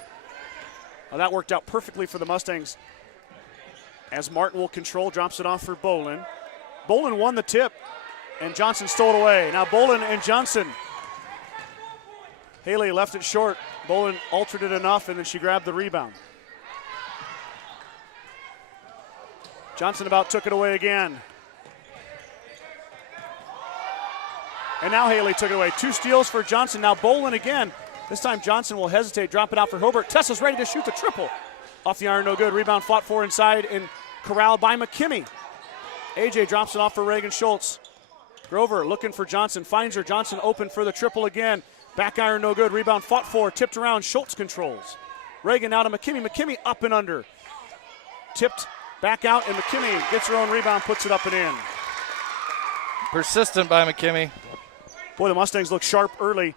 Well, that worked out perfectly for the Mustangs, as Martin will control, drops it off for Bolin. Bolin won the tip, and Johnson stole it away. Now Bolin and Johnson. Haley left it short. Bolin altered it enough, and then she grabbed the rebound. Johnson about took it away again. And now Haley took it away. 2 steals for Johnson. Now Bolin again. This time Johnson will hesitate, drop it out for Hobart. Tessa's ready to shoot the triple. Off the iron, no good. Rebound fought for inside and corralled by McKimmey. AJ drops it off for Reagan Schultz. Grover looking for Johnson, finds her. Johnson open for the triple again. Back iron, no good. Rebound fought for, tipped around. Schultz controls. Reagan now to McKimmey. McKimmey up and under. Tipped back out, and McKimmey gets her own rebound, puts it up and in. Persistent by McKimmey. Boy, the Mustangs look sharp early.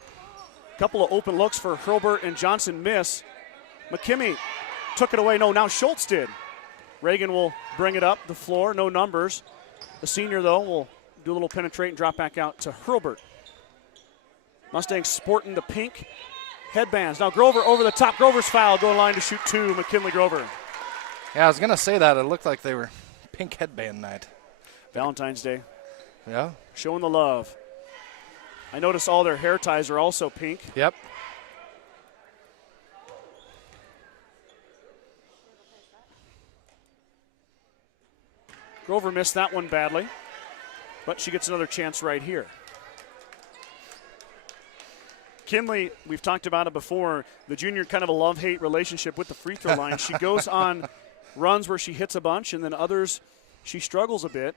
Couple of open looks for Herbert and Johnson miss. McKimmey took it away. No, now Schultz did. Reagan will bring it up the floor, no numbers. The senior, though, will do a little penetrate and drop back out to Herbert. Mustangs sporting the pink headbands. Now Grover over the top. Grover's foul, going line to shoot 2, McKinley Grover. Yeah, I was going to say that. It looked like they were pink headband night. Valentine's Day. Yeah. Showing the love. I noticed all their hair ties are also pink. Yep. Grover missed that one badly, but she gets another chance right here. McKinley, we've talked about it before, the junior kind of a love-hate relationship with the free throw line. She goes on runs where she hits a bunch, and then others she struggles a bit.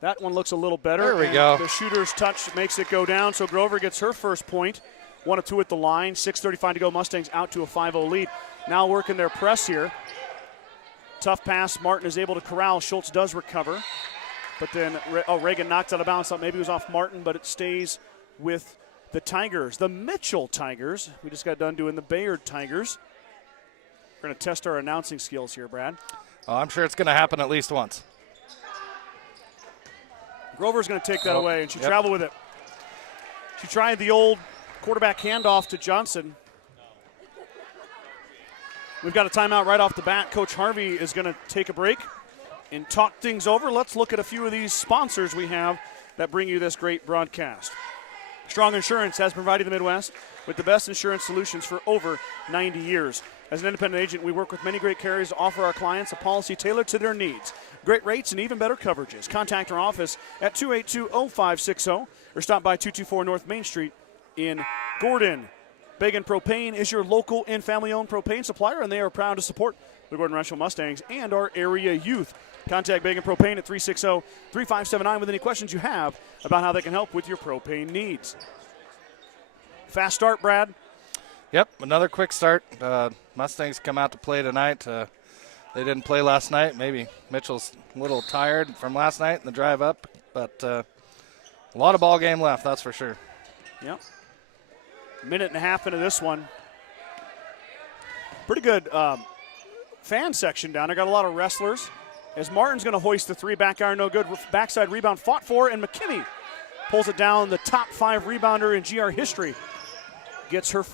That one looks a little better. There we go. The shooter's touch makes it go down, so Grover gets her first point. 1 of 2 at the line, 6:35 to go. Mustangs out to a 5-0 lead. Now working their press here. Tough pass. Martin is able to corral. Schultz does recover. But then, Reagan knocked out of bounds. Thought maybe it was off Martin, but it stays with the Tigers. The Mitchell Tigers. We just got done doing the Bayard Tigers. We're going to test our announcing skills here, Brad. Oh, I'm sure it's going to happen at least once. Grover's going to take that away, and she traveled with it. She tried the old quarterback handoff to Johnson. We've got a timeout right off the bat. Coach Harvey is going to take a break and talk things over. Let's look at a few of these sponsors we have that bring you this great broadcast. Strong Insurance has provided the Midwest with the best insurance solutions for over 90 years. As an independent agent, we work with many great carriers to offer our clients a policy tailored to their needs. Great rates and even better coverages. Contact our office at 282-0560 or stop by 224 North Main Street in Gordon. Began Propane is your local and family-owned propane supplier, and they are proud to support the Gordon-Rushville Mustangs and our area youth. Contact Began Propane at 360-3579 with any questions you have about how they can help with your propane needs. Fast start, Brad. Yep, another quick start. Mustangs come out to play tonight. They didn't play last night. Maybe Mitchell's a little tired from last night and the drive up, but a lot of ball game left, that's for sure. Yep. Minute and a half into this one. Pretty good fan section down there. Got a lot of wrestlers. As Martin's going to hoist the three, back iron, no good. Backside rebound fought for, and McKinney pulls it down. The top 5 rebounder in GR history gets her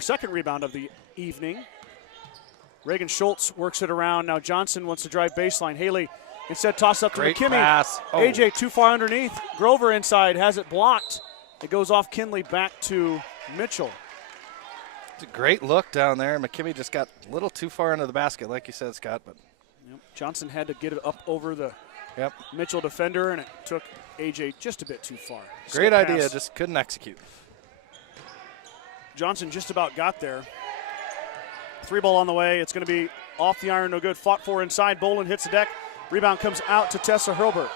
second rebound of the evening. Reagan Schultz works it around. Now Johnson wants to drive baseline. Haley instead toss up to Great McKinney. pass. Oh. AJ too far underneath. Grover inside has it blocked. It goes off Kinley back to Mitchell. It's a great look down there. McKinney just got a little too far into the basket, like you said, Scott. But Johnson had to get it up over the Mitchell defender, and it took AJ just a bit too far. Great idea, just couldn't execute. Johnson just about got there. 3 ball on the way. It's going to be off the iron, no good. Fought for inside. Bolin hits the deck. Rebound comes out to Tessa Hurlbert.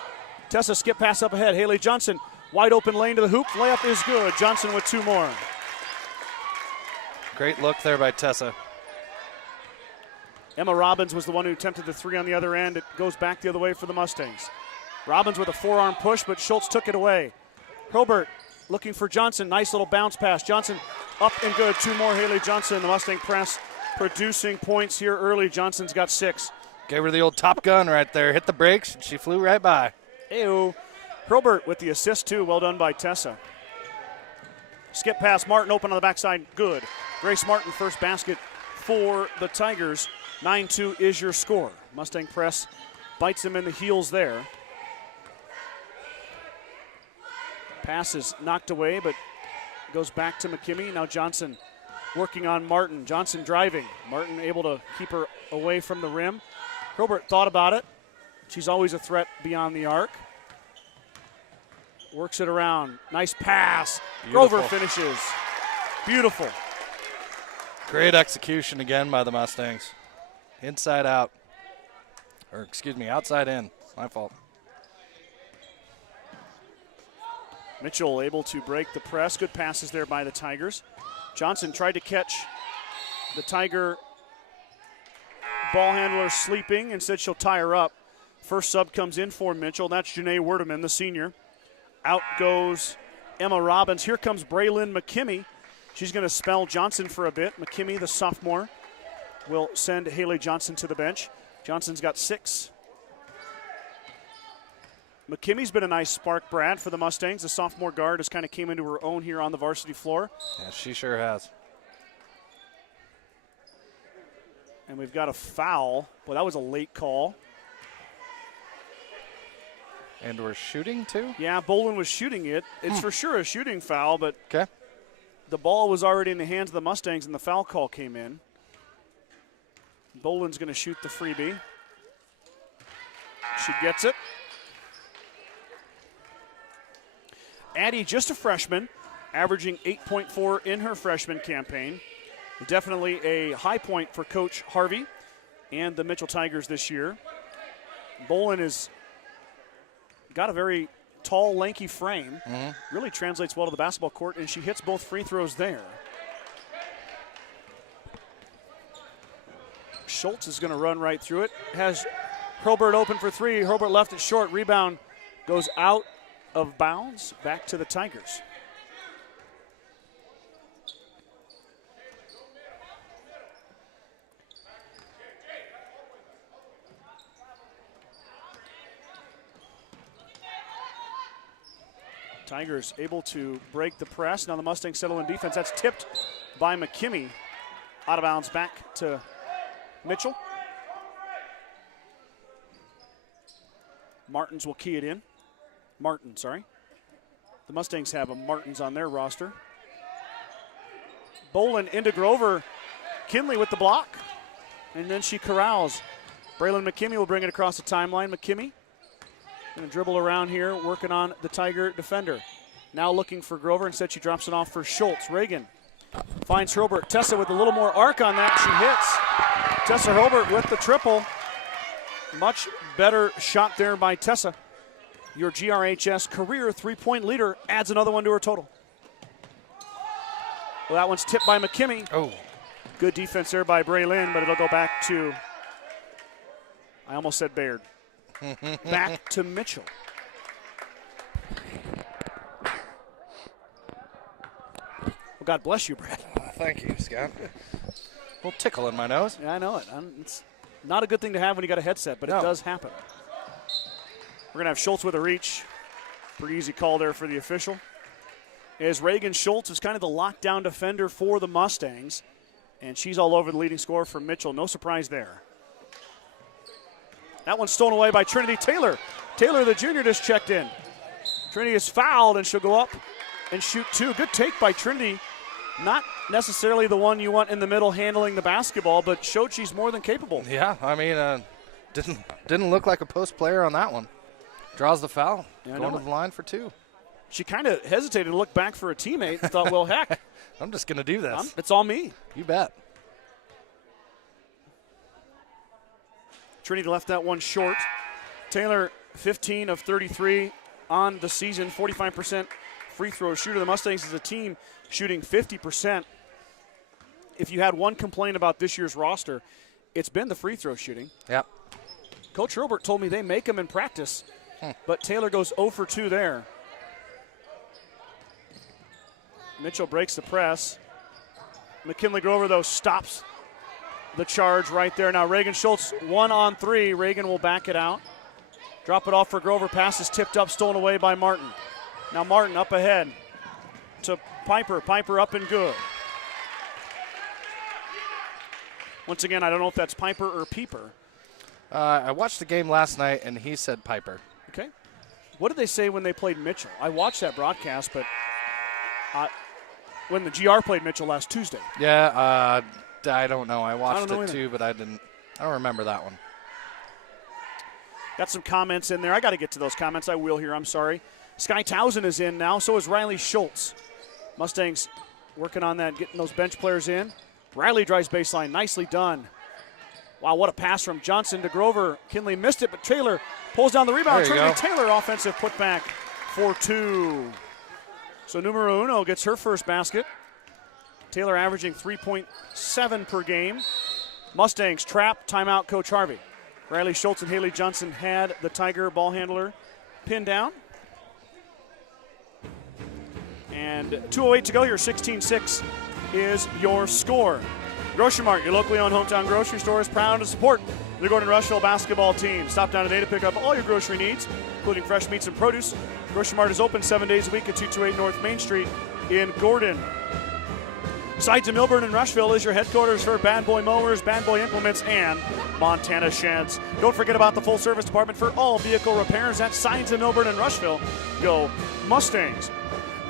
Tessa skip pass up ahead. Haley Johnson, wide open lane to the hoop. Layup is good. Johnson with 2 more. Great look there by Tessa. Emma Robbins was the one who attempted the 3 on the other end. It goes back the other way for the Mustangs. Robbins with a forearm push, but Schultz took it away. Hurlbert looking for Johnson. Nice little bounce pass. Johnson up and good. 2 more. Haley Johnson, the Mustang press, producing points here early. Johnson's got 6. Gave her the old Top Gun right there. Hit the brakes, and she flew right by. Ew. Hurlbert with the assist, too. Well done by Tessa. Skip pass. Martin open on the backside. Good. Grace Martin, first basket for the Tigers. 9-2 is your score. Mustang press bites him in the heels there. Pass is knocked away, but goes back to McKinney. Now Johnson working on Martin. Johnson driving. Martin able to keep her away from the rim. Hurlbert thought about it. She's always a threat beyond the arc. Works it around. Nice pass. Beautiful. Grover finishes. Beautiful. Great execution again by the Mustangs. Inside out. Or, excuse me, outside in. My fault. Mitchell able to break the press. Good passes there by the Tigers. Johnson tried to catch the Tiger ball handler sleeping. Instead, she'll tie her up. First sub comes in for Mitchell. That's Janae Werdeman, the senior. Out goes Emma Robbins. Here comes Braylon McKinney. She's going to spell Johnson for a bit. McKinney, the sophomore, will send Haley Johnson to the bench. Johnson's got 6. McKinney's been a nice spark, Brad, for the Mustangs. The sophomore guard has kind of came into her own here on the varsity floor. Yeah, she sure has. And we've got a foul. Well, that was a late call. And we're shooting, too? Yeah, Bolin was shooting it. It's for sure a shooting foul, but Okay. the ball was already in the hands of the Mustangs, and the foul call came in. Bolin's going to shoot the freebie. She gets it. Addie, just a freshman, averaging 8.4 in her freshman campaign. Definitely a high point for Coach Harvey and the Mitchell Tigers this year. Bolin has got a very tall, lanky frame. Really translates well to the basketball court, and she hits both free throws there. Schultz is going to run right through it. Has Hurlburt open for three. Hurlburt left it short. Rebound goes out of bounds. Back to the Tigers. Tigers able to break the press. Now the Mustangs settle in defense. That's tipped by McKimmie. Out of bounds back to Mitchell. Martins will key it in. Martin, sorry. The Mustangs have a Martins on their roster. Bolin into Grover. Kinley with the block. And then she corrals. Braylon McKimmie will bring it across the timeline. McKimmie going to dribble around here, working on the Tiger defender. Now looking for Grover. Instead, she drops it off for Schultz. Reagan finds Hurlburt. Tessa with a little more arc on that. She hits. Tessa Hurlburt with the triple. Much better shot there by Tessa. Your GRHS career three-point leader adds another one to her total. Well, that one's tipped by McKimmie. Oh. Good defense there by Braylon, but it'll go back to, I almost said Bayard. Back to Mitchell. Well, God bless you, Brad. Thank you, Scott. A little tickle in my nose. Yeah, I know it. It's not a good thing to have when you got a headset, but it does happen. We're going to have Schultz with a reach. Pretty easy call there for the official. As Reagan Schultz is kind of the lockdown defender for the Mustangs, and she's all over the leading scorer for Mitchell. No surprise there. That one's stolen away by Trinity Taylor. Taylor, the junior, just checked in. Trinity is fouled, and she'll go up and shoot two. Good take by Trinity. Not necessarily the one you want in the middle handling the basketball, but showed she's more than capable. Yeah, I mean, didn't look like a post player on that one. Draws the foul, going to the line for two. She kind of hesitated to look back for a teammate and thought, well, heck. I'm just going to do this. It's all me. You bet. Trinity left that one short. Taylor, 15 of 33 on the season, 45% free throw shooter. The Mustangs as a team shooting 50%. If you had one complaint about this year's roster, it's been the free throw shooting. Yep. Coach Hurlburt told me they make them in practice, but Taylor goes 0 for 2 there. Mitchell breaks the press. McKinley Grover, though, stops the charge right there. Now Reagan Schultz, 1-on-3. Reagan will back it out. Drop it off for Grover. Pass is tipped up, stolen away by Martin. Now Martin up ahead to Piper. Piper up and good. Once again, I don't know if that's Piper or Peeper. I watched the game last night, and he said Piper. Okay. What did they say when they played Mitchell? I watched that broadcast, but when the GR played Mitchell last Tuesday. Yeah, I don't know. I watched it too, but I don't remember that one. Got some comments in there. I got to get to those comments. I will here. I'm sorry. Sky Towson is in now. So is Riley Schultz. Mustangs working on that, getting those bench players in. Riley drives baseline. Nicely done. Wow, what a pass from Johnson to Grover. Kinley missed it, but Taylor pulls down the rebound. Trinity Taylor, offensive putback for two. So numero uno gets her first basket. Taylor averaging 3.7 per game. Mustangs trap, timeout, Coach Harvey. Riley Schultz and Haley Johnson had the Tiger ball handler pinned down. And 2:08 to go here, 16-6 is your score. Grocery Mart, your locally owned hometown grocery store, is proud to support the Gordon-Rushville basketball team. Stop down today to pick up all your grocery needs, including fresh meats and produce. Grocery Mart is open 7 days a week at 228 North Main Street in Gordon. Sides of Millburn and Rushville is your headquarters for Bad Boy Mowers, Bad Boy Implements, and Montana Sheds. Don't forget about the full service department for all vehicle repairs at Sides of Millburn and Rushville. Go Mustangs.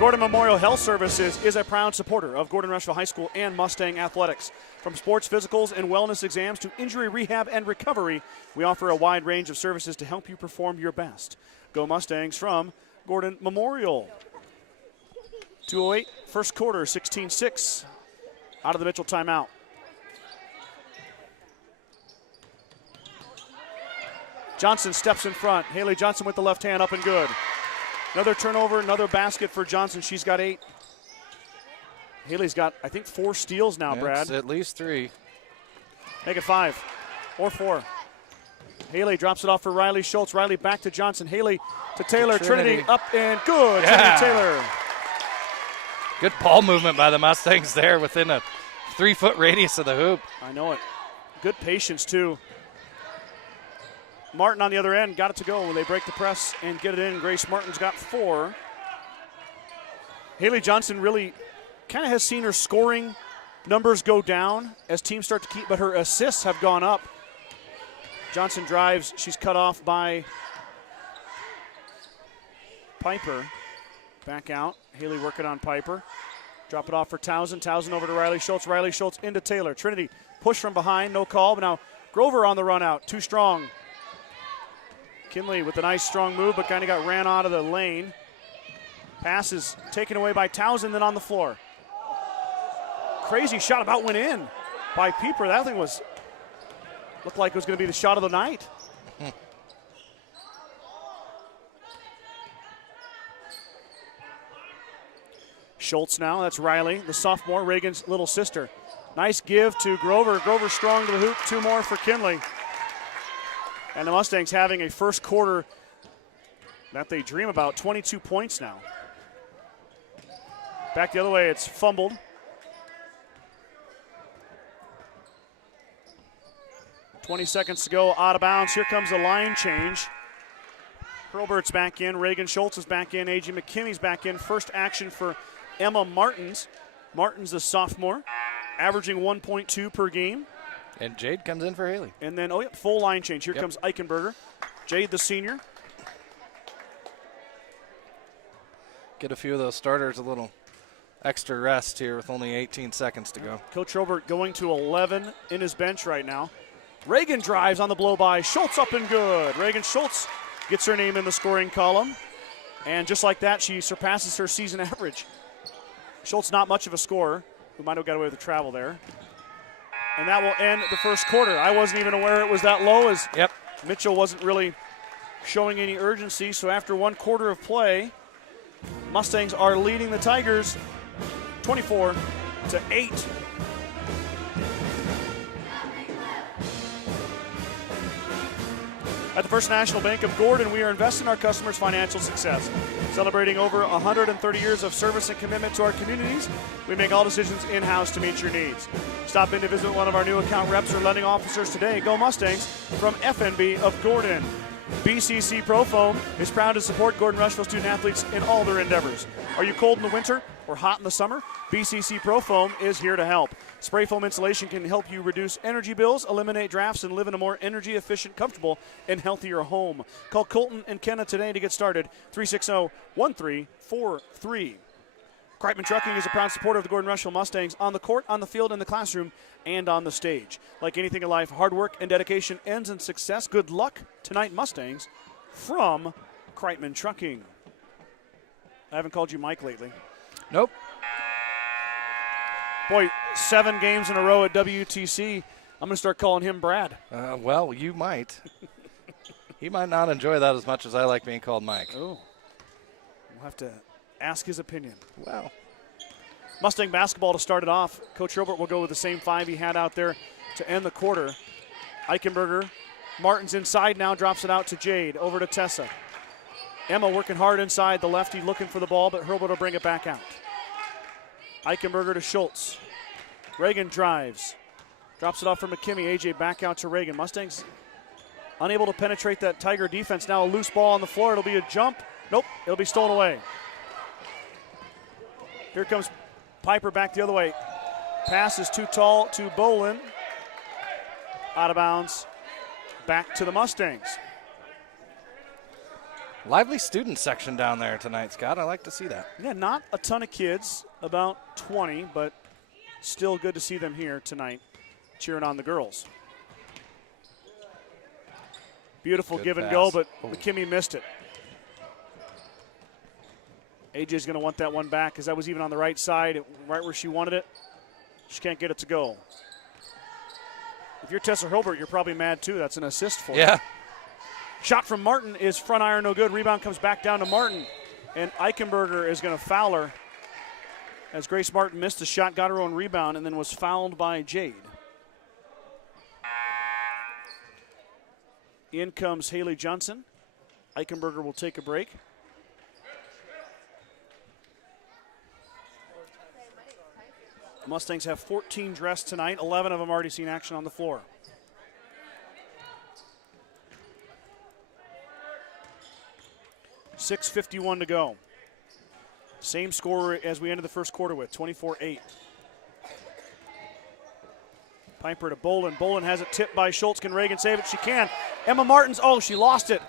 Gordon Memorial Health Services is a proud supporter of Gordon-Rushville High School and Mustang athletics. From sports physicals and wellness exams to injury rehab and recovery, we offer a wide range of services to help you perform your best. Go Mustangs from Gordon Memorial. 2:08, first quarter, 16-6 out of the Mitchell timeout. Johnson steps in front. Haley Johnson with the left hand, up and good. Another turnover, another basket for Johnson. She's got 8. Haley's got, I think, 4 steals now, Brad. It's at least 3. Make it 5 or 4. Haley drops it off for Riley Schultz. Riley back to Johnson. Haley to Taylor. Trinity up and good. Yeah. Trinity Taylor. Good ball movement by the Mustangs there within a 3-foot radius of the hoop. I know it. Good patience, too. Martin on the other end got it to go when they break the press and get it in. Grace Martin's got 4. Haley Johnson really kind of has seen her scoring numbers go down as teams start to keep, but her assists have gone up. Johnson drives. She's cut off by Piper. Back out. Haley working on Piper. Drop it off for Townsend. Townsend over to Riley Schultz. Riley Schultz into Taylor. Trinity push from behind. No call. But now Grover on the run out. Too strong. Kinley with a nice strong move, but kind of got ran out of the lane. Pass is taken away by Townsend, then on the floor. Crazy shot, about went in by Pieper. That thing looked like it was going to be the shot of the night. Schultz now, that's Riley, the sophomore, Reagan's little sister. Nice give to Grover. Grover strong to the hoop, 2 more for Kinley. And the Mustangs having a first quarter that they dream about, 22 points now. Back the other way, it's fumbled. .20 seconds to go, out of bounds. Here comes a line change. Hurlbert's back in, Reagan Schultz is back in, A.J. McKinney's back in. First action for Emma Martins. Martins, the sophomore, averaging 1.2 per game. And Jade comes in for Haley. And then, full line change. Here comes Eichenberger. Jade, the senior. Get a few of those starters a little extra rest here with only 18 seconds to go. Coach Hurlbert going to 11 in his bench right now. Reagan drives on the blow by. Schultz up and good. Reagan Schultz gets her name in the scoring column. And just like that, she surpasses her season average. Schultz not much of a scorer. We might have got away with the travel there. And that will end the first quarter. I wasn't even aware it was that low, as Mitchell wasn't really showing any urgency. So after 1 quarter of play, Mustangs are leading the Tigers 24-8. At the First National Bank of Gordon, we are investing in our customers' financial success. Celebrating over 130 years of service and commitment to our communities, we make all decisions in-house to meet your needs. Stop in to visit one of our new account reps or lending officers today. Go Mustangs from FNB of Gordon. BCC Pro Foam is proud to support Gordon-Rushville student-athletes in all their endeavors. Are you cold in the winter or hot in the summer? BCC Pro Foam is here to help. Spray foam insulation can help you reduce energy bills, eliminate drafts, and live in a more energy-efficient, comfortable, and healthier home. Call Colton and Kenna today to get started, 360-1343. Kreitman Trucking is a proud supporter of the Gordon-Rushville Mustangs on the court, on the field, in the classroom, and on the stage. Like anything in life, hard work and dedication ends in success. Good luck tonight, Mustangs, from Kreitman Trucking. I haven't called you Mike lately. Nope. Boy, 7 games in a row at WTC. I'm going to start calling him Brad. Well, you might. He might not enjoy that as much as I like being called Mike. Oh. We'll have to ask his opinion. Well. Mustang basketball to start it off. Coach Hurlbert will go with the same 5 he had out there to end the quarter. Eichenberger, Martin's inside now, drops it out to Jade, over to Tessa. Emma working hard inside, the lefty looking for the ball, but Hurlbert will bring it back out. Eichenberger to Schultz. Reagan drives. Drops it off for McKimmey. A.J. back out to Reagan. Mustangs unable to penetrate that Tiger defense. Now a loose ball on the floor. It'll be a jump. Nope, it'll be stolen away. Here comes Piper back the other way. Pass is too tall to Bolin. Out of bounds. Back to the Mustangs. Lively student section down there tonight, Scott. I like to see that. Yeah, not a ton of kids, about 20, but still good to see them here tonight cheering on the girls. Beautiful Good give and pass. go, but McKimmey missed it. AJ's going to want that one back because that was even on the right side, right where she wanted it. She can't get it to go. If you're Tessa Hilbert, you're probably mad too. That's an assist for her. Shot from Martin is front iron, no good. Rebound comes back down to Martin. And Eichenberger is going to foul her as Grace Martin missed a shot, got her own rebound, and then was fouled by Jade. In comes Haley Johnson. Eichenberger will take a break. Mustangs have 14 dressed tonight. 11 of them already seen action on the floor. .6:51 to go. Same score as we ended the first quarter with, 24-8. Piper to Bolin. Bolin has it tipped by Schultz. Can Reagan save it? She can. Emma Martins, she lost it.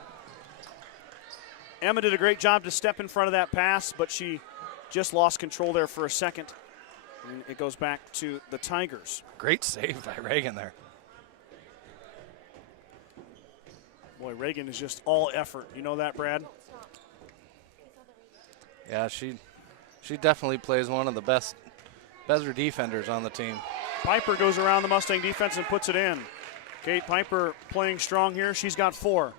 Emma did a great job to step in front of that pass, but she just lost control there for a second. And it goes back to the Tigers. Great save by Reagan there. Boy, Reagan is just all effort. You know that, Brad? Yeah, she definitely plays one of the best better defenders on the team. Piper goes around the Mustang defense and puts it in. Kate Piper playing strong here. She's got 4.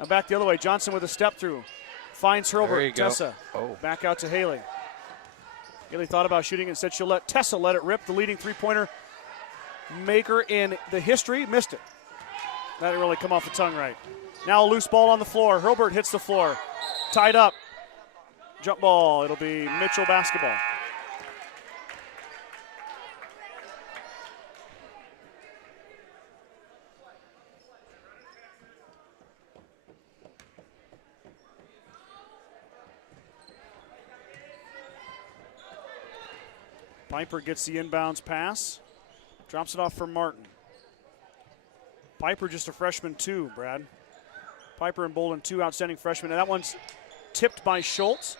Now back the other way. Johnson with a step through. Finds Hurlbert. Tessa. Back out to Haley. Haley thought about shooting. Instead, she'll let Tessa let it rip. The leading three-pointer maker in the history. Missed it. That didn't really come off the tongue right. Now a loose ball on the floor. Hurlbert hits the floor. Tied up. Jump ball. It'll be Mitchell basketball. Piper gets the inbounds pass. Drops it off for Martin. Piper just a freshman too, Brad. Piper and Bolin, 2 outstanding freshmen. And that one's tipped by Schultz.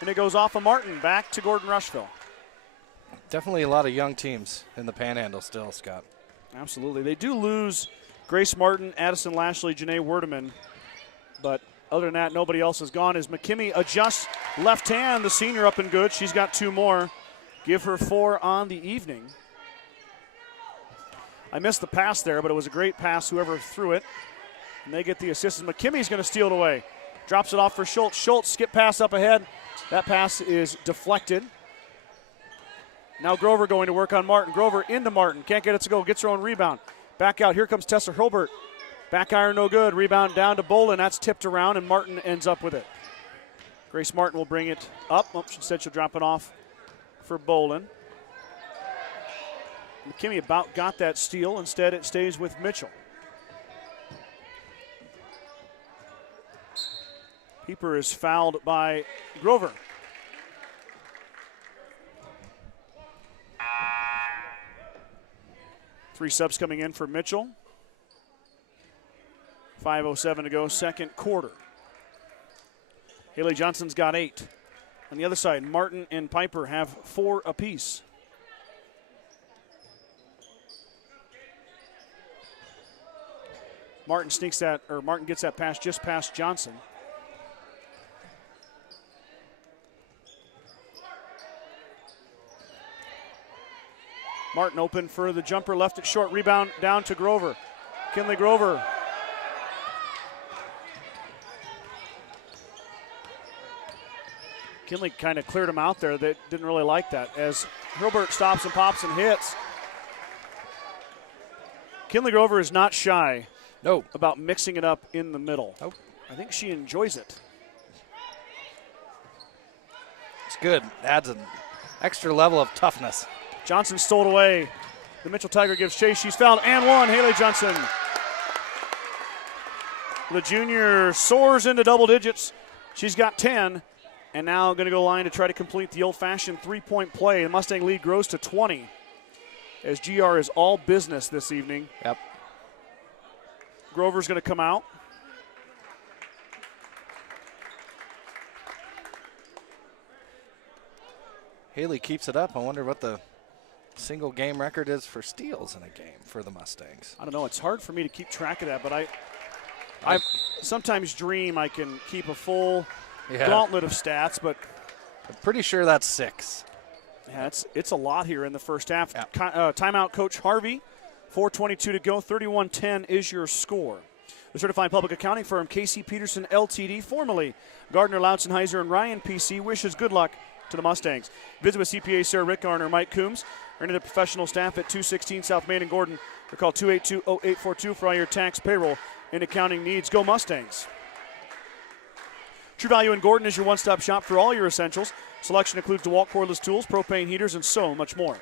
And it goes off of Martin back to Gordon-Rushville. Definitely a lot of young teams in the Panhandle still, Scott. Absolutely. They do lose Grace Martin, Addison Lashley, Janae Werdeman. But other than that, nobody else has gone. As McKimmie adjusts left hand, the senior up and good. She's got 2 more. Give her 4 on the evening. I missed the pass there, but it was a great pass, whoever threw it. And they get the assist. McKimmie's going to steal it away. Drops it off for Schultz. Schultz, skip pass up ahead. That pass is deflected. Now Grover going to work on Martin. Grover into Martin. Can't get it to go. Gets her own rebound. Back out. Here comes Tessa Hurlbert. Back iron no good. Rebound down to Bolin. That's tipped around, and Martin ends up with it. Grace Martin will bring it up. Instead, she'll drop it off for Bolin. McKimmie about got that steal. Instead, it stays with Mitchell. Pieper is fouled by Grover. Three subs coming in for Mitchell. 5:07 to go, second quarter. Haley Johnson's got 8. On the other side, Martin and Piper have 4 apiece. Martin gets that pass just past Johnson. Martin open for the jumper, left it short, rebound down to Grover. Kinley Grover. Kinley kind of cleared him out there. They didn't really like that as Hurlbert stops and pops and hits. Kinley Grover is not shy about mixing it up in the middle. I think she enjoys it. It's good. Adds an extra level of toughness. Johnson stole it away. The Mitchell Tiger gives chase. She's fouled and 1. Haley Johnson. The junior soars into double digits. She's got 10. And now going to go line to try to complete the old-fashioned three-point play. The Mustang lead grows to 20 as GR is all business this evening. Yep. Grover's going to come out. Haley keeps it up. I wonder what the single game record is for steals in a game for the Mustangs. I don't know. It's hard for me to keep track of that, but I sometimes dream I can keep a full gauntlet of stats, but I'm pretty sure that's 6. Yeah, it's a lot here in the first half. Yeah. Timeout, Coach Harvey. 4:22 to go. 31-10 is your score. The certified public accounting firm Casey Peterson LTD, formerly Gardner Lautzenheiser and Ryan PC, wishes good luck to the Mustangs. Visit with CPA Sarah Rickgarn or Mike Coombs, or any of the professional staff at 216 South Main in Gordon, or call 282-0842 for all your tax, payroll, and accounting needs. Go Mustangs. True Value in Gordon is your one-stop shop for all your essentials. Selection includes DeWalt cordless tools, propane heaters, and so much more.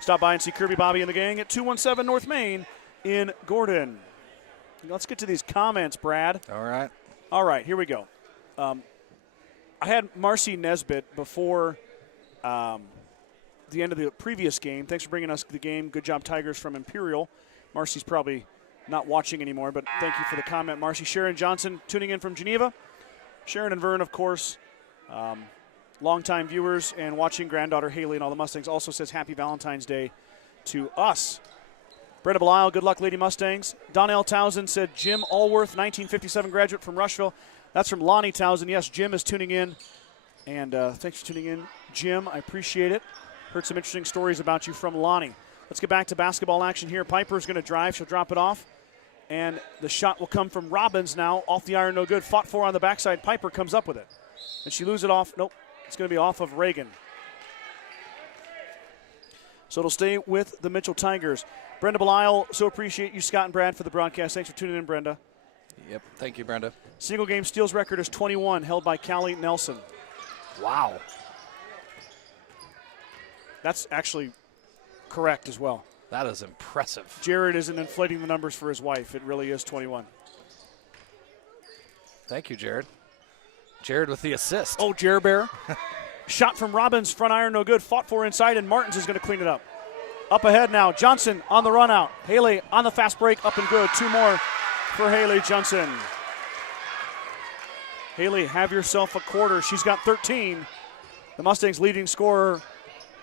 Stop by and see Kirby, Bobby, and the gang at 217 North Main in Gordon. Let's get to these comments, Brad. All right, here we go. I had Marcy Nesbitt before the end of the previous game. Thanks for bringing us the game. Good job, Tigers, from Imperial. Marcy's probably not watching anymore, but thank you for the comment, Marcy. Sharon Johnson tuning in from Geneva. Sharon and Vern, of course, longtime viewers and watching granddaughter Haley and all the Mustangs, also says Happy Valentine's Day to us. Brenda Belisle, good luck, Lady Mustangs. Donnell Townsend said Jim Allworth, 1957 graduate from Rushville. That's from Lonnie Townsend. Yes, Jim is tuning in. And thanks for tuning in, Jim. I appreciate it. Heard some interesting stories about you from Lonnie. Let's get back to basketball action here. Piper's going to drive. She'll drop it off. And the shot will come from Robbins now. Off the iron, no good. Fought for on the backside. Piper comes up with it. And she loses it off. Nope. It's going to be off of Reagan. So it'll stay with the Mitchell Tigers. Brenda Belisle, so appreciate you, Scott and Brad, for the broadcast. Thanks for tuning in, Brenda. Yep. Thank you, Brenda. Single game steals record is 21, held by Callie Nelson. Wow. That's actually correct as well. That is impressive. Jared isn't inflating the numbers for his wife. It really is 21. Thank you, Jared. Jared with the assist. Oh, Jared Bear. Shot from Robbins, front iron, no good. Fought for inside, and Martins is going to clean it up. Up ahead now, Johnson on the run out. Haley on the fast break, up and good. 2 more for Haley Johnson. Haley, have yourself a quarter. She's got 13. The Mustangs' leading scorer,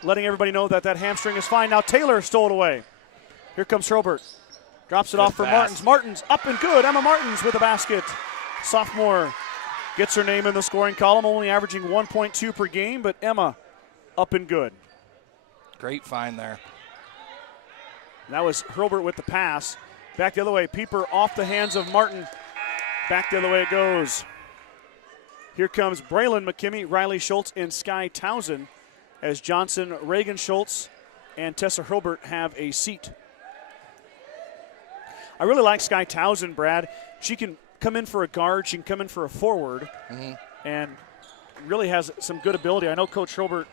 letting everybody know that hamstring is fine. Now Taylor stole it away. Here comes Hurlbert. Drops it off for Martins. Martins up and good. Emma Martins with a basket. Sophomore gets her name in the scoring column, only averaging 1.2 per game, but Emma up and good. Great find there. That was Hurlbert with the pass. Back the other way. Pieper off the hands of Martin. Back the other way it goes. Here comes Braylon McKimmey, Riley Schultz, and Sky Townsend as Johnson, Reagan Schultz, and Tessa Hurlbert have a seat. I really like Sky Townsend, Brad. She can come in for a guard. She can come in for a forward, and really has some good ability. I know Coach Hurlbert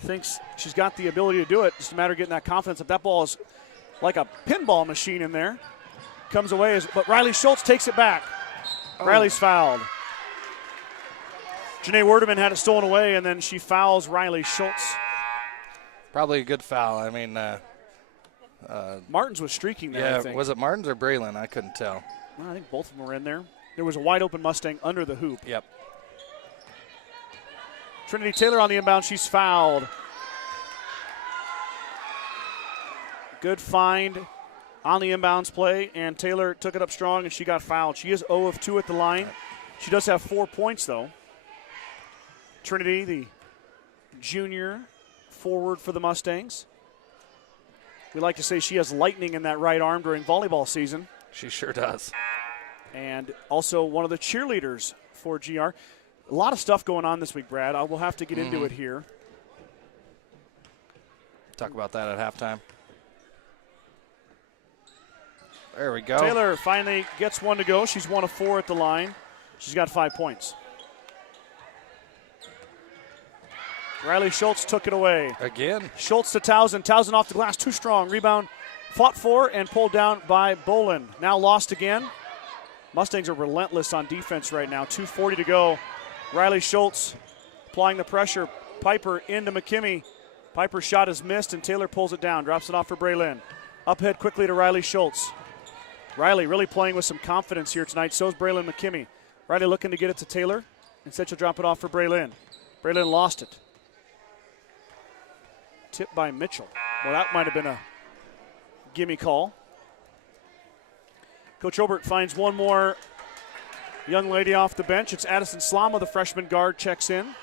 thinks she's got the ability to do it. Just a matter of getting that confidence. If that ball is like a pinball machine in there, comes away. But Riley Schultz takes it back. Riley's fouled. Janae Werdeman had it stolen away, and then she fouls Riley Schultz. Probably a good foul. I mean, Martins was streaking there, yeah, I think. was it Martins or Braylon? I couldn't tell. Well, I think both of them were in there. There was a wide-open Mustang under the hoop. Yep. Trinity Taylor on the inbound. She's fouled. Good find on the inbounds play, and Taylor took it up strong, and she got fouled. She is 0 of 2 at the line. She does have 4 points, though. Trinity, the junior forward for the Mustangs. We like to say she has lightning in that right arm during volleyball season. She sure does. And also one of the cheerleaders for GR. A lot of stuff going on this week, Brad. I will have to get into it here. Talk about that at halftime. There we go. Taylor finally gets one to go. She's 1 of 4 at the line. She's got 5 points. Riley Schultz took it away. Again. Schultz to Townsend. Townsend off the glass, too strong. Rebound fought for and pulled down by Bolin. Now lost again. Mustangs are relentless on defense right now. 2:40 to go. Riley Schultz applying the pressure. Piper into McKimmey. Piper's shot is missed, and Taylor pulls it down. Drops it off for Braylon. Up ahead quickly to Riley Schultz. Riley really playing with some confidence here tonight. So is Braylon McKimmey. Riley looking to get it to Taylor. Instead, she'll drop it off for Braylon. Braylon lost it. Tipped by Mitchell. Well, that might have been a gimme call. Coach Hurlbert finds one more young lady off the bench. It's Addison Slama, the freshman guard, checks in.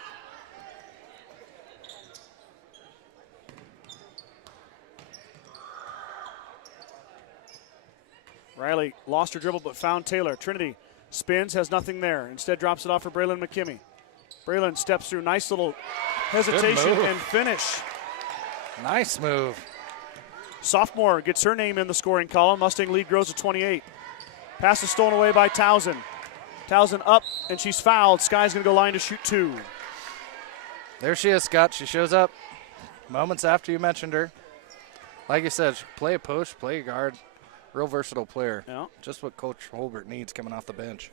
Riley lost her dribble but found Taylor. Trinity spins, has nothing there. Instead drops it off for Braylon McKimmey. Braylon steps through, nice little hesitation and finish. Nice move. Sophomore gets her name in the scoring column. Mustang lead grows to 28. Pass is stolen away by Towson. Towson up, and she's fouled. Sky's going to go line to shoot 2. There she is, Scott. She shows up moments after you mentioned her. Like you said, play a push, play a guard. Real versatile player. Yeah. Just what Coach Holbert needs coming off the bench.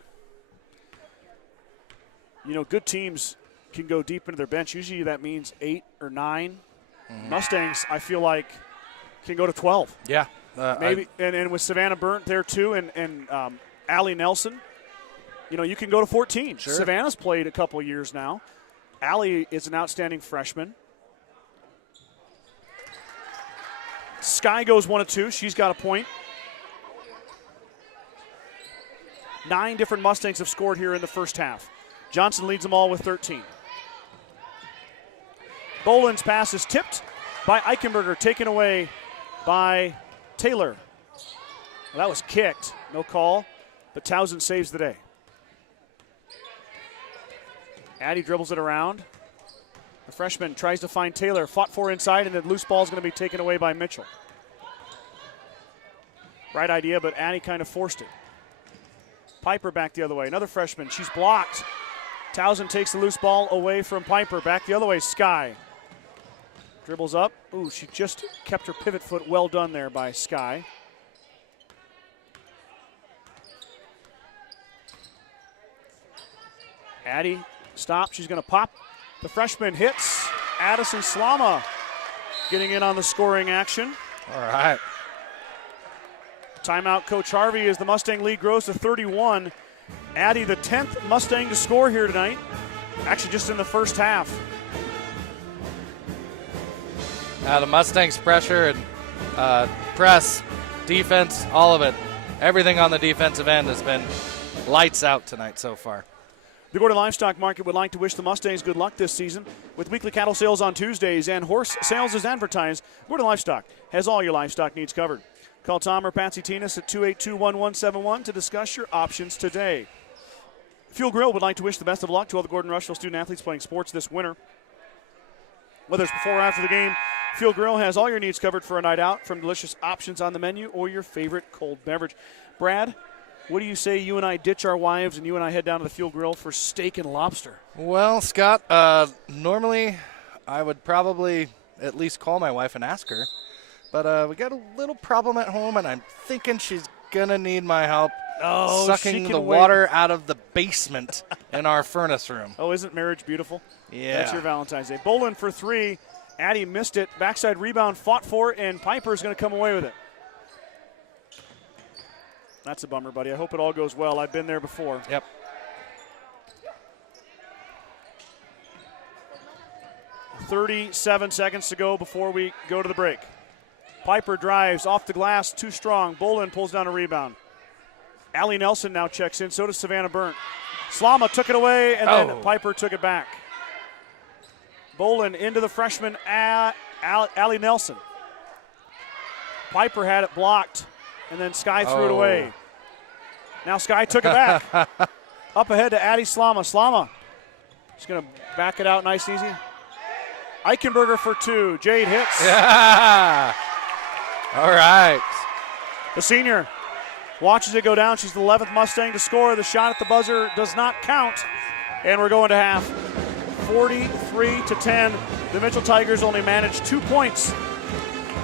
You know, good teams can go deep into their bench. Usually that means 8 or 9. Mustangs, I feel like, can go to 12. Yeah. Maybe. And with Savannah Burnt there, too, and Allie Nelson, you know, you can go to 14. Sure. Savannah's played a couple years now. Allie is an outstanding freshman. Sky goes 1 of 2. She's got a point. 9 different Mustangs have scored here in the first half. Johnson leads them all with 13. Boland's pass is tipped by Eichenberger, taken away by Taylor. Well, that was kicked. No call, but Towson saves the day. Addie dribbles it around. The freshman tries to find Taylor, fought for inside, and the loose ball is going to be taken away by Mitchell. Right idea, but Addie kind of forced it. Piper back the other way. Another freshman. She's blocked. Towson takes the loose ball away from Piper. Back the other way, Sky. Dribbles up. Ooh, she just kept her pivot foot. Well done there by Sky. Addie stops. She's going to pop. The freshman hits. Addison Slama getting in on the scoring action. All right. Timeout, Coach Harvey, as the Mustang lead grows to 31. Addie, the 10th Mustang to score here tonight. Actually, just in the first half. The Mustangs' pressure and press, defense, all of it. Everything on the defensive end has been lights out tonight so far. The Gordon Livestock Market would like to wish the Mustangs good luck this season. With weekly cattle sales on Tuesdays and horse sales as advertised, Gordon Livestock has all your livestock needs covered. Call Tom or Patsy Tinas at 282-1171 to discuss your options today. Fuel Grill would like to wish the best of luck to all the Gordon-Rushville student-athletes playing sports this winter. Whether it's before or after the game, Fuel Grill has all your needs covered for a night out, from delicious options on the menu or your favorite cold beverage. Brad, what do you say you and I ditch our wives and you and I head down to the Fuel Grill for steak and lobster? Well, Scott, normally I would probably at least call my wife and ask her. But we got a little problem at home, and I'm thinking she's going to need my help sucking the water out of the basement in our furnace room. Oh, isn't marriage beautiful? Yeah. That's your Valentine's Day. Boland for 3. Addie missed it. Backside rebound, fought for it, and Piper's going to come away with it. That's a bummer, buddy. I hope it all goes well. I've been there before. Yep. .37 seconds to go before we go to the break. Piper drives off the glass, too strong. Boland pulls down a rebound. Allie Nelson now checks in. So does Savannah Burnt. Slama took it away, and then Piper took it back. Boland into the freshman, Allie Nelson. Piper had it blocked, and then Sky threw it away. Now Sky took it back. Up ahead to Addie Slama. Slama just going to back it out nice and easy. Eichenberger for 2. Jade hits. Yeah. All right. The senior watches it go down. She's the 11th Mustang to score. The shot at the buzzer does not count. And we're going to half. 43-10. The Mitchell Tigers only managed 2 points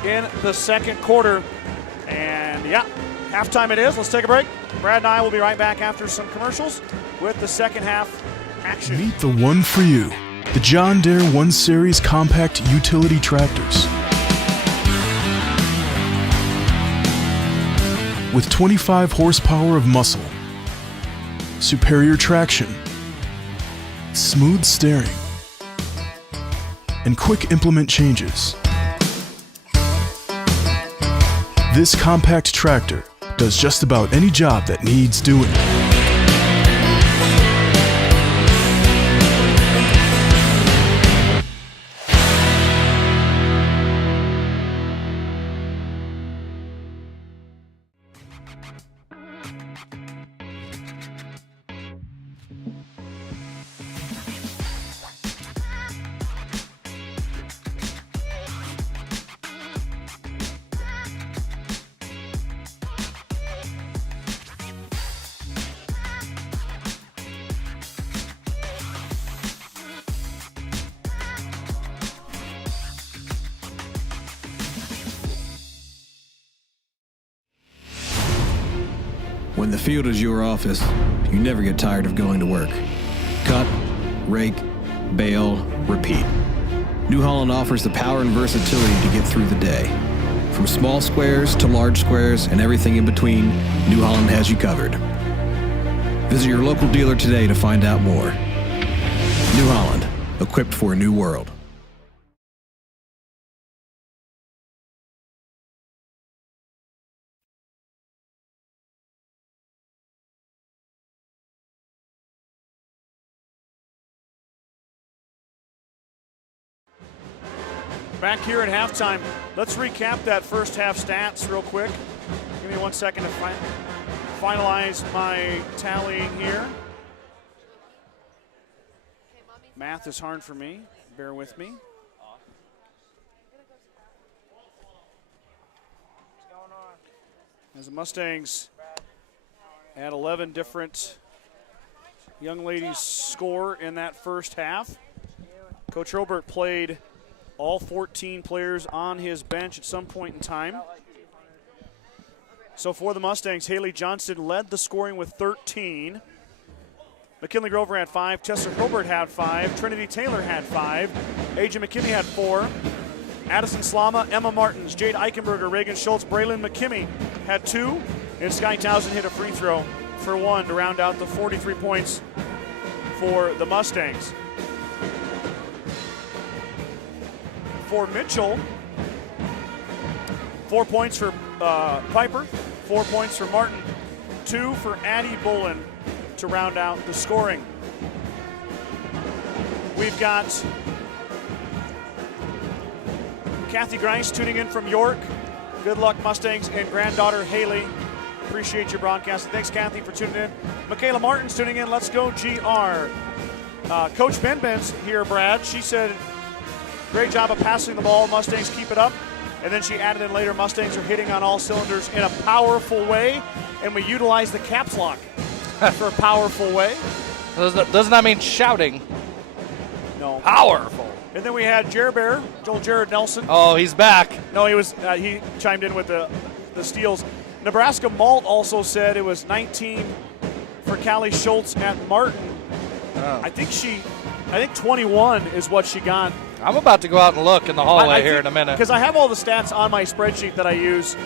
in the second quarter. And, yeah, halftime it is. Let's take a break. Brad and I will be right back after some commercials with the second half action. Meet the one for you. The John Deere 1 Series Compact Utility Tractors. With 25 horsepower of muscle, superior traction, smooth steering, and quick implement changes. This compact tractor does just about any job that needs doing. When the field is your office, you never get tired of going to work. Cut, rake, bale, repeat. New Holland offers the power and versatility to get through the day. From small squares to large squares and everything in between, New Holland has you covered. Visit your local dealer today to find out more. New Holland, equipped for a new world. Back here at halftime, let's recap that first half stats real quick. Give me 1 second to finalize my tallying here. Math is hard for me. Bear with me. As the Mustangs had 11 different young ladies score in that first half. Coach Robert played all 14 players on his bench at some point in time. So for the Mustangs, Haley Johnston led the scoring with 13. McKinley Grover had 5. Tessa Hobart had 5. Trinity Taylor had 5. AJ McKinney had 4. Addison Slama, Emma Martins, Jade Eichenberger, Reagan Schultz, Braylon McKimmey had 2. And Sky Towson hit a free throw for 1 to round out the 43 points for the Mustangs. For Mitchell, 4 points for Piper, 4 points for Martin, 2 for Addie Bolin to round out the scoring. We've got Kathy Grice tuning in from York. Good luck, Mustangs, and granddaughter Haley. Appreciate your broadcast. Thanks, Kathy, for tuning in. Michaela Martin's tuning in. Let's go, GR. Coach Benben's here, Brad. She said, great job of passing the ball. Mustangs keep it up. And then she added in later, Mustangs are hitting on all cylinders in a powerful way, and we utilize the caps lock for a powerful way. Doesn't that mean shouting? No. Powerful. And then we had Jared Nelson. Oh, he's back. No, he chimed in with the steals. Nebraska Malt also said it was 19 for Callie Schultz at Martin. Oh. I think 21 is what she got. I'm about to go out and look in the hallway here in a minute. Because I have all the stats on my spreadsheet that I use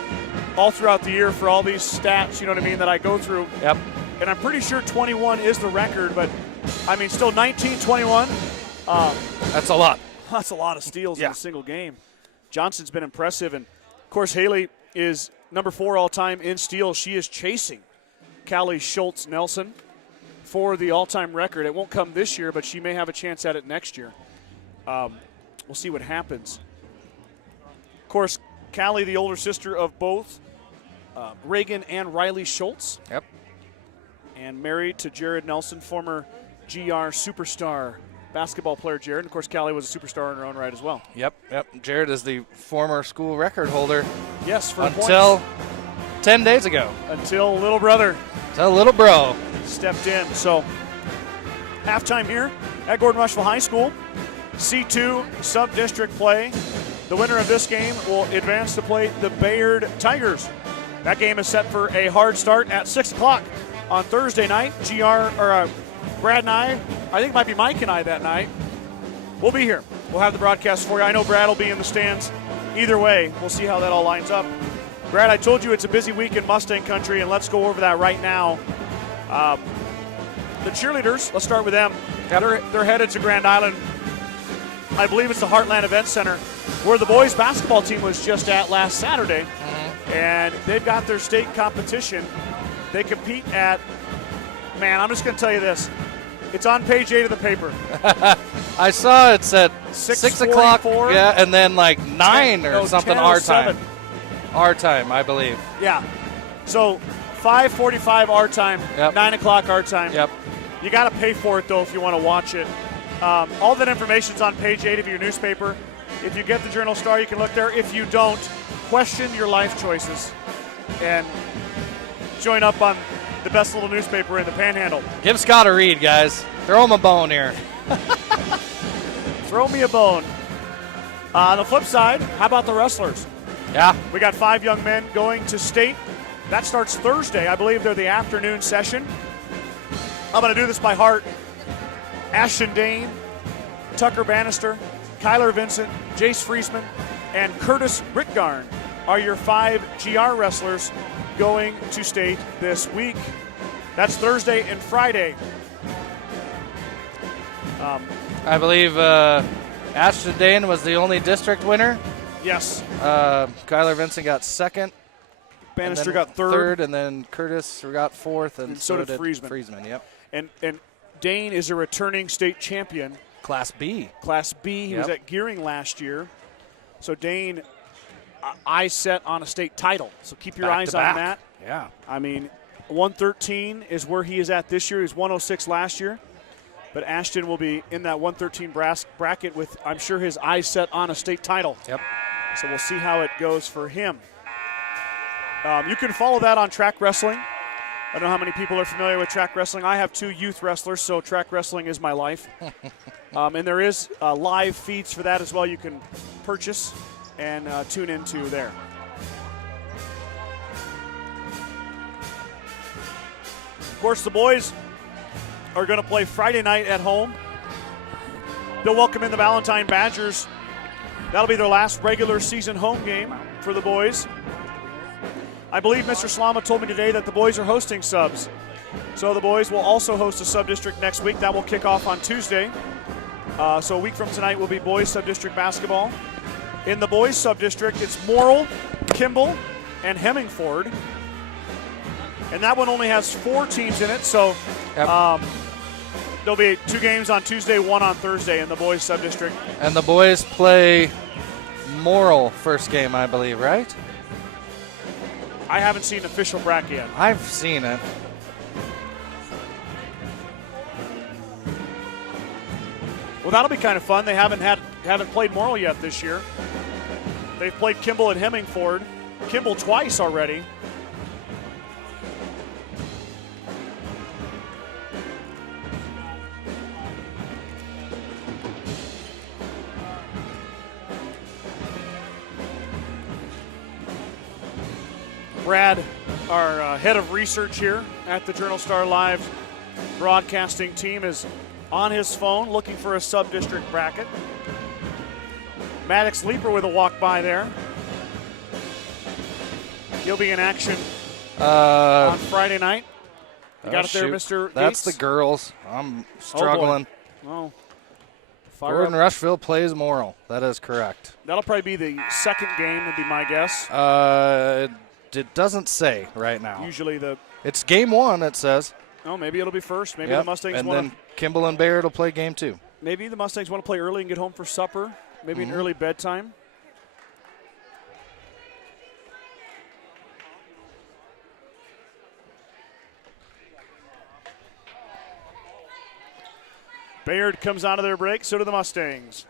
all throughout the year for all these stats, you know what I mean, that I go through. Yep. And I'm pretty sure 21 is the record, but, I mean, still 19, 21. That's a lot. That's a lot of steals in a single game. Johnson's been impressive. And, of course, Haley is number 4 all-time in steals. She is chasing Callie Schultz-Nelson for the all-time record. It won't come this year, but she may have a chance at it next year. We'll see what happens. Of course, Callie, the older sister of both Reagan and Riley Schultz. Yep. And married to Jared Nelson, former GR superstar basketball player Jared. And, of course, Callie was a superstar in her own right as well. Yep. Jared is the former school record holder. Yes, for until 10 days ago. Until little brother. Until little bro stepped in. So, halftime here at Gordon-Rushville High School. C2 sub-district play. The winner of this game will advance to play the Bayard Tigers. That game is set for a hard start at 6 o'clock on Thursday night. Brad and I think it might be Mike and I that night. We'll be here. We'll have the broadcast for you. I know Brad will be in the stands. Either way, we'll see how that all lines up. Brad, I told you it's a busy week in Mustang country, and let's go over that right now. The cheerleaders, let's start with them. They're headed to Grand Island. I believe it's the Heartland Event Center, where the boys basketball team was just at last Saturday. And they've got their state competition. They compete at, man, I'm just going to tell you this. It's on page 8 of the paper. I saw it's at 6 o'clock. Yeah, and then like 9 or something our time. Our time, I believe. Yeah. So 5:45 our time, 9 o'clock our time. Yep. You got to pay for it, though, if you want to watch it. All that information is on page 8 of your newspaper. If you get the Journal Star, you can look there. If you don't, question your life choices and join up on the best little newspaper in the Panhandle. Give Scott a read, guys. Throw him a bone here. Throw me a bone. On the flip side, how about the wrestlers? Yeah. We got 5 young men going to state That starts Thursday. I believe they're the afternoon session. I'm going to do this by heart. Ashton Dane, Tucker Bannister, Kyler Vincent, Jace Friesman, and Curtis Brittgarn are your 5 GR wrestlers going to state this week. That's Thursday and Friday. I believe Ashton Dane was the only district winner. Yes. Kyler Vincent got second. Bannister got third. And then Curtis got fourth, and so did Friesman. Yep. And Dane is a returning state champion. Class B. Class B. He was at Gearing last year. So Dane, eyes set on a state title. So keep your eyes on that. Yeah. I mean, 113 is where he is at this year. He was 106 last year. But Ashton will be in that 113 bracket with, I'm sure, his eyes set on a state title. Yep. So we'll see how it goes for him. You can follow that on track wrestling. I don't know how many people are familiar with track wrestling. I have 2 youth wrestlers, so track wrestling is my life. And there is live feeds for that as well you can purchase and tune into there. Of course, the boys are going to play Friday night at home. They'll welcome in the Valentine Badgers. That'll be their last regular season home game for the boys. I believe Mr. Slama told me today that the boys are hosting subs. So the boys will also host a sub-district next week. That will kick off on Tuesday. So a week from tonight will be boys sub-district basketball. In the boys sub-district, it's Morrill, Kimball, and Hemmingford. And that one only has 4 teams in it. So there'll be 2 games on Tuesday, 1 on Thursday in the boys sub-district. And the boys play Morrill first game, I believe, right? I haven't seen an official bracket yet. I've seen it. Well, that'll be kind of fun. They haven't played Morrill yet this year. They've played Kimball and Hemmingford. Kimball twice already. Brad, our head of research here at the Journal Star Live broadcasting team, is on his phone looking for a sub-district bracket. Maddox Leaper with a walk by there. He'll be in action on Friday night. You got it there, Mr. That's Gates? the girls. I'm struggling. Oh, Gordon-Rushville plays Morrill. That is correct. That'll probably be the second game, would be my guess. It doesn't say right now. Usually it's game 1, it says. Oh, maybe it'll be first. Maybe the Mustangs and want then Kimball and Bayard will play game 2. Maybe the Mustangs want to play early and get home for supper. Maybe an early bedtime. Bayard comes out of their break. So do the Mustangs.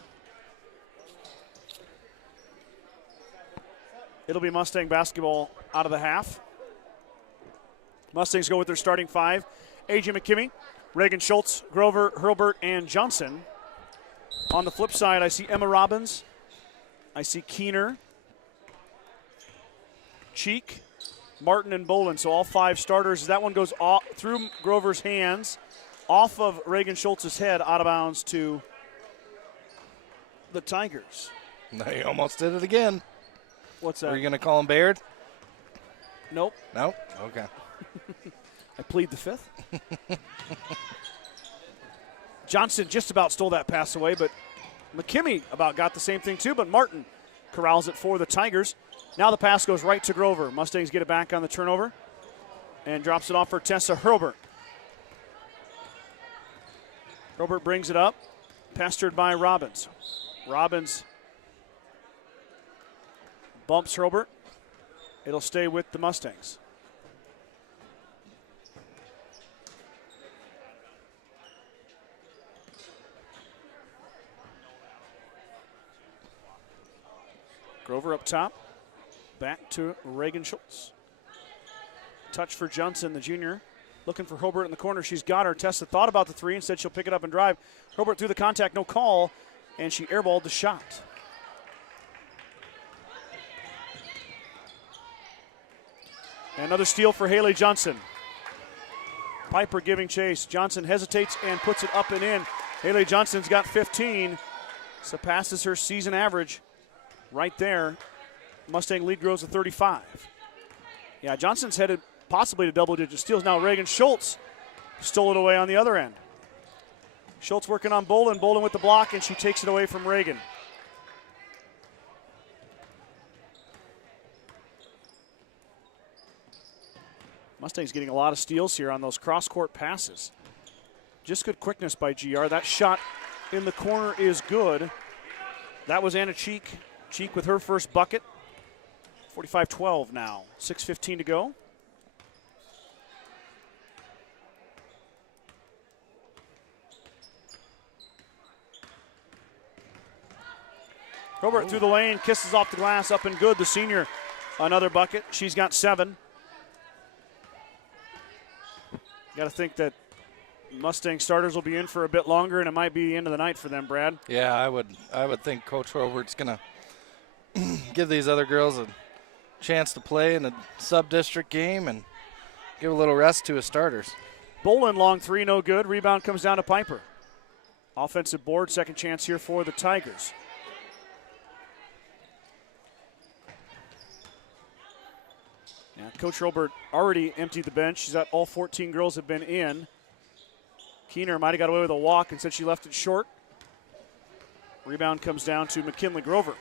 It'll be Mustang basketball out of the half. Mustangs go with their starting 5. A.J. McKimmey, Reagan Schultz, Grover, Hurlbert, and Johnson. On the flip side, I see Emma Robbins. I see Keener, Cheek, Martin, and Bolin. So all 5 starters. That one goes off through Grover's hands, off of Reagan Schultz's head, out of bounds to the Tigers. They almost did it again. What's that? Are you going to call him Bayard? Nope. Nope? Okay. I plead the 5th. Johnson just about stole that pass away, but McKimmey about got the same thing too, but Martin corrals it for the Tigers. Now the pass goes right to Grover. Mustangs get it back on the turnover and drops it off for Tessa Hurlbert. Hurlbert brings it up, pestered by Robbins. Robbins bumps Hurlbert. It'll stay with the Mustangs. Grover up top. Back to Reagan Schultz. Touch for Johnson, the junior. Looking for Hurlbert in the corner. She's got her. Tessa thought about the 3. Instead, she'll pick it up and drive. Hurlbert through the contact, no call, and she airballed the shot. Another steal for Haley Johnson. Piper giving chase. Johnson hesitates and puts it up and in. Haley Johnson's got 15. Surpasses her season average right there. Mustang lead grows to 35. Yeah, Johnson's headed possibly to double-digit steals. Now Reagan Schultz stole it away on the other end. Schultz working on Bolin. Bolin with the block, and she takes it away from Reagan. Mustangs getting a lot of steals here on those cross-court passes. Just good quickness by GR. That shot in the corner is good. That was Anna Cheek. Cheek with her first bucket. 45-12 now. 6:15 to go. Hobart through the lane, kisses off the glass, up and good. The senior, another bucket. She's got 7. Got to think that Mustang starters will be in for a bit longer, and it might be the end of the night for them, Brad. Yeah, I would think Coach Robert's going to give these other girls a chance to play in a sub-district game and give a little rest to his starters. Bolin, long three, no good. Rebound comes down to Piper. Offensive board, second chance here for the Tigers. Yeah, Coach Robert already emptied the bench. She's got all 14 girls have been in. Keener might have got away with a walk and said she left it short. Rebound comes down to McKinley Grover.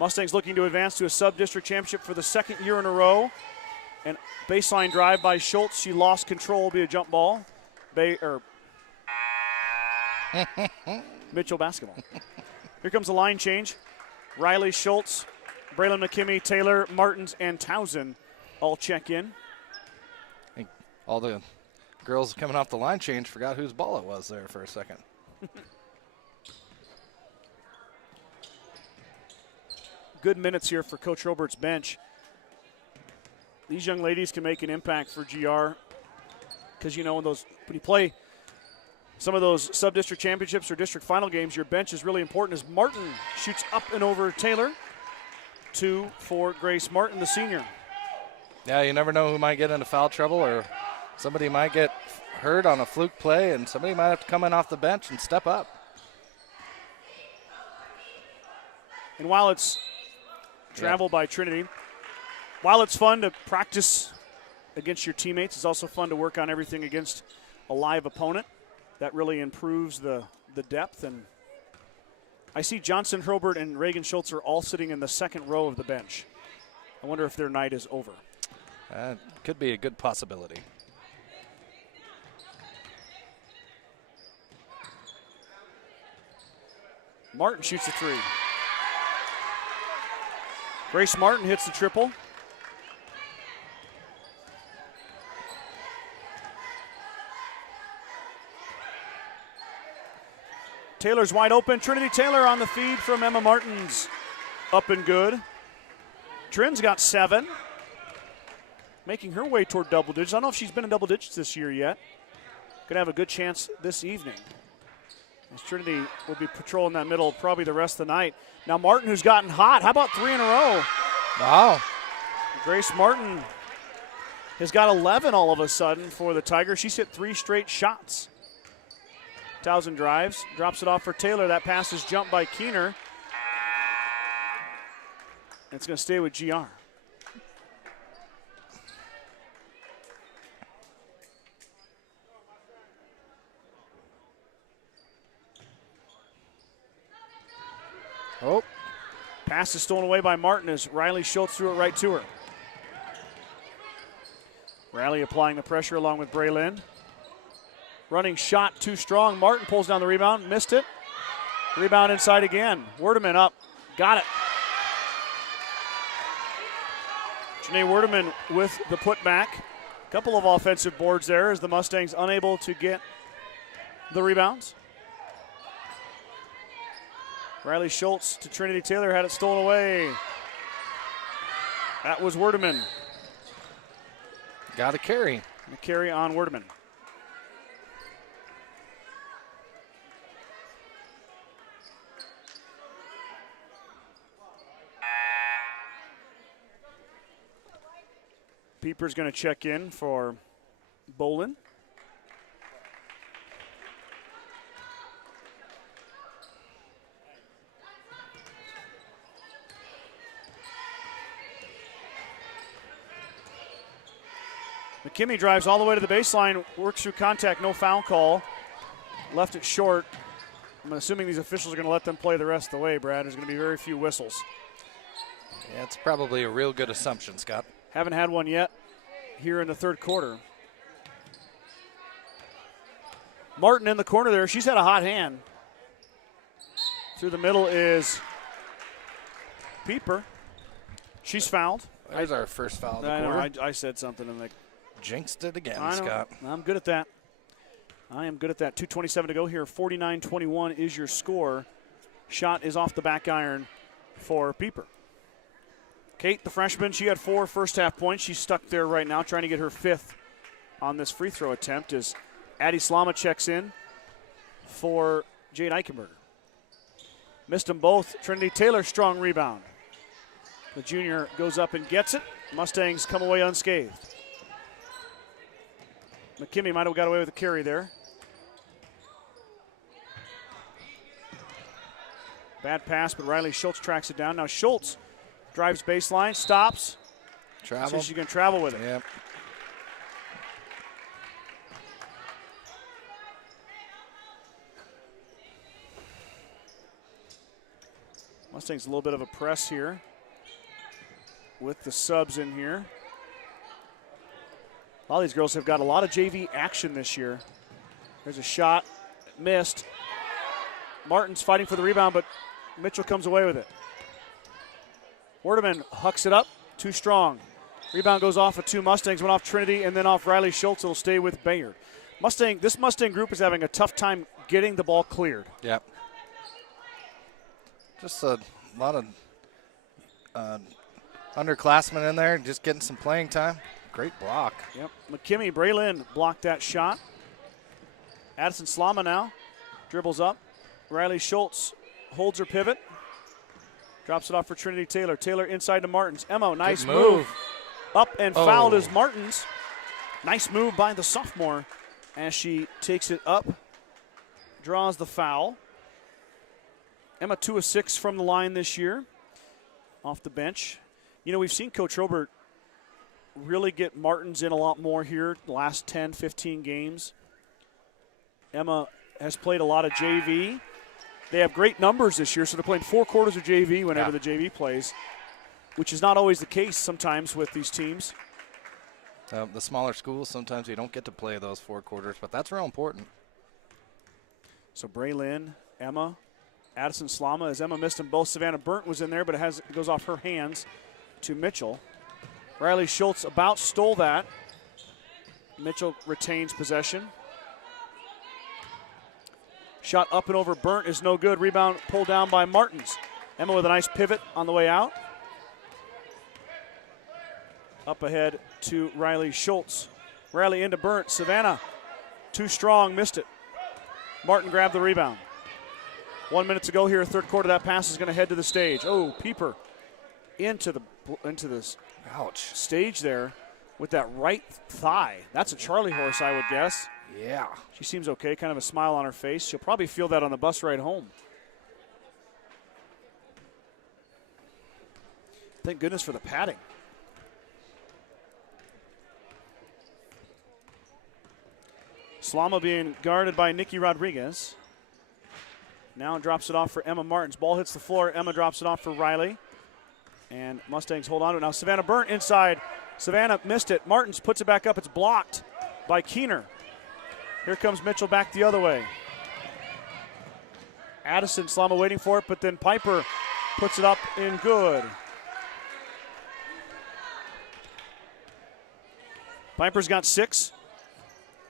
Mustangs looking to advance to a sub-district championship for the second year in a row. And baseline drive by Schultz. She lost control. Will be a jump ball. Mitchell basketball. Here comes the line change. Riley, Schultz, Braylon McKimmey, Taylor, Martins, and Townsend all check in. I think all the girls coming off the line change forgot whose ball it was there for a second. Good minutes here for Coach Robert's bench. These young ladies can make an impact for GR because, you know, when you play some of those sub-district championships or district final games, your bench is really important as Martin shoots up and over Taylor. 2 for Grace Martin, the senior. Yeah, you never know who might get into foul trouble, or somebody might get hurt on a fluke play, and somebody might have to come in off the bench and step up. And while it's travel by Trinity, while it's fun to practice against your teammates, it's also fun to work on everything against a live opponent. That really improves the depth. And I see Johnson, Hurlbert, and Reagan Schultz are all sitting in the second row of the bench. I wonder if their night is over. Could be a good possibility. Martin shoots a 3. Grace Martin hits the triple. Taylor's wide open. Trinity Taylor on the feed from Emma Martins. Up and good. Trin's got 7. Making her way toward double digits. I don't know if she's been in double digits this year yet. Going to have a good chance this evening. As Trinity will be patrolling that middle probably the rest of the night. Now Martin, who's gotten hot. How about 3 in a row? Wow. Grace Martin has got 11 all of a sudden for the Tigers. She's hit 3 straight shots. Townsend drives, drops it off for Taylor. That pass is jumped by Keener. It's going to stay with GR. Oh, pass is stolen away by Martin as Riley Schultz threw it right to her. Riley applying the pressure along with Braylon. Running shot too strong. Martin pulls down the rebound, missed it. Rebound inside again. Werdeman up, got it. Janae Werdeman with the putback. Couple of offensive boards there as the Mustangs unable to get the rebounds. Riley Schultz to Trinity Taylor, had it stolen away. That was Werdeman. Got a carry. A carry on Werdeman. Pieper's going to check in for Bolin. McKimmey drives all the way to the baseline, works through contact, no foul call. Left it short. I'm assuming these officials are going to let them play the rest of the way, Brad. There's going to be very few whistles. Yeah, it's probably a real good assumption, Scott. Haven't had one yet here in the third quarter. Martin in the corner there. She's had a hot hand. Through the middle is Pieper. She's fouled. There's our first foul of the I quarter. know. I said something and like Jinxed it again, I know. Scott. I'm good at that. I am good at that. 2:27 to go here. 49-21 is your score. Shot is off the back iron for Pieper. Kate, the freshman, she had 4 first-half points. She's stuck there right now trying to get her 5th on this free throw attempt as Addie Slama checks in for Jade Eichenberger. Missed them both. Trinity Taylor, strong rebound. The junior goes up and gets it. Mustangs come away unscathed. McKimmey might have got away with a carry there. Bad pass, but Riley Schultz tracks it down. Now Schultz drives baseline, stops. Travel. Says she's going to travel with it. Yep. Mustangs a little bit of a press here with the subs in here. A lot of these girls have got a lot of JV action this year. There's a shot, missed. Martin's fighting for the rebound, but Mitchell comes away with it. Werdeman hucks it up, too strong. Rebound goes off of 2 Mustangs, went off Trinity and then off Riley Schultz. It'll stay with Bayard. This Mustang group is having a tough time getting the ball cleared. Yep. Just a lot of underclassmen in there, just getting some playing time. Great block. Yep. McKimmey, Braylon blocked that shot. Addison Slama now dribbles up. Riley Schultz holds her pivot. Drops it off for Trinity Taylor. Taylor inside to Martins. Emma, nice move. Up and fouled is Martins. Nice move by the sophomore as she takes it up. Draws the foul. Emma 2 of 6 from the line this year. Off the bench. You know, we've seen Coach Robert really get Martins in a lot more here the last 10, 15 games. Emma has played a lot of JV. They have great numbers this year, so they're playing 4 quarters of JV whenever the JV plays, which is not always the case sometimes with these teams. The smaller schools, sometimes you don't get to play those 4 quarters, but that's real important. So Braylon, Emma, Addison Slama, as Emma missed them both. Savannah Burnt was in there, but it goes off her hands to Mitchell. Riley Schultz about stole that. Mitchell retains possession. Shot up and over Burnt is no good. Rebound pulled down by Martins. Emma with a nice pivot on the way out. Up ahead to Riley Schultz. Riley into Burnt. Savannah, too strong, missed it. Martin grabbed the rebound. 1 minute to go here, third quarter. That pass is going to head to the stage. Oh, Pieper into this stage there with that right thigh. That's a Charlie horse, I would guess. Yeah. She seems okay, kind of a smile on her face. She'll probably feel that on the bus ride home. Thank goodness for the padding. Slama being guarded by Nikki Rodriguez. Now drops it off for Emma Martins. Ball hits the floor. Emma drops it off for Riley. And Mustangs hold on to it. Now Savannah Burnt inside. Savannah missed it. Martins puts it back up. It's blocked by Keener. Here comes Mitchell back the other way. Addison, Slama waiting for it, but then Piper puts it up in good. Piper's got 6.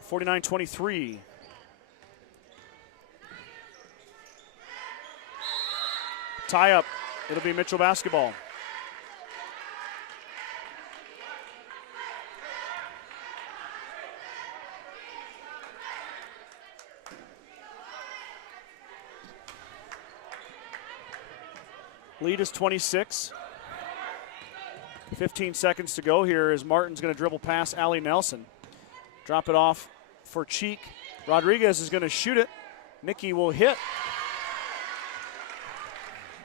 49-23. Tie up. It'll be Mitchell basketball. Lead is 26. 15 seconds to go here as Martin's going to dribble past Allie Nelson. Drop it off for Cheek. Rodriguez is going to shoot it. Nikki will hit.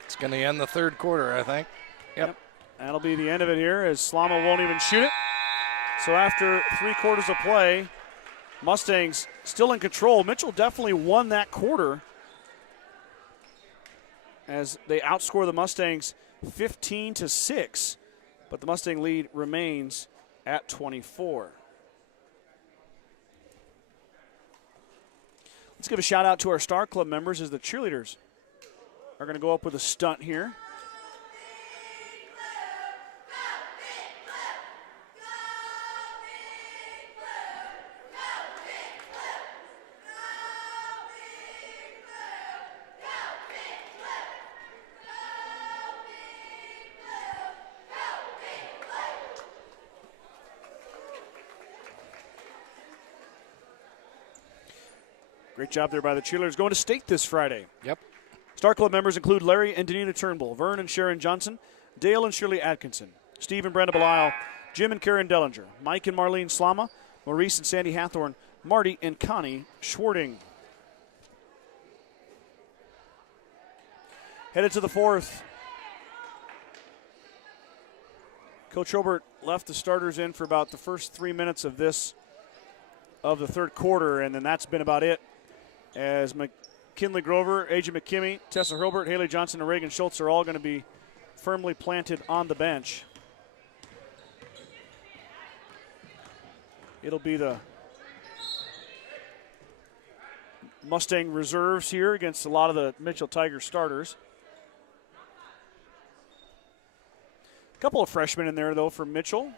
It's going to end the third quarter, I think. Yep. That'll be the end of it here as Slama won't even shoot it. So after 3 quarters of play, Mustangs still in control. Mitchell definitely won that quarter as they outscore the Mustangs 15-6, but the Mustang lead remains at 24. Let's give a shout out to our Star Club members as the cheerleaders are going to go up with a stunt here. Great job there by the cheerleaders. Going to state this Friday. Yep. Star Club members include Larry and Danita Turnbull, Vern and Sharon Johnson, Dale and Shirley Atkinson, Steve and Brenda Belisle, Jim and Karen Dellinger, Mike and Marlene Slama, Maurice and Sandy Hathorn, Marty and Connie Schwarting. Headed to the fourth. Coach Hobart left the starters in for about the first 3 minutes of the third quarter, and then that's been about it. As McKinley Grover, Aja McKimmey, Tessa Hurlbert, Haley Johnson, and Reagan Schultz are all going to be firmly planted on the bench. It'll be the Mustang reserves here against a lot of the Mitchell Tiger starters. A couple of freshmen in there, though, for Mitchell.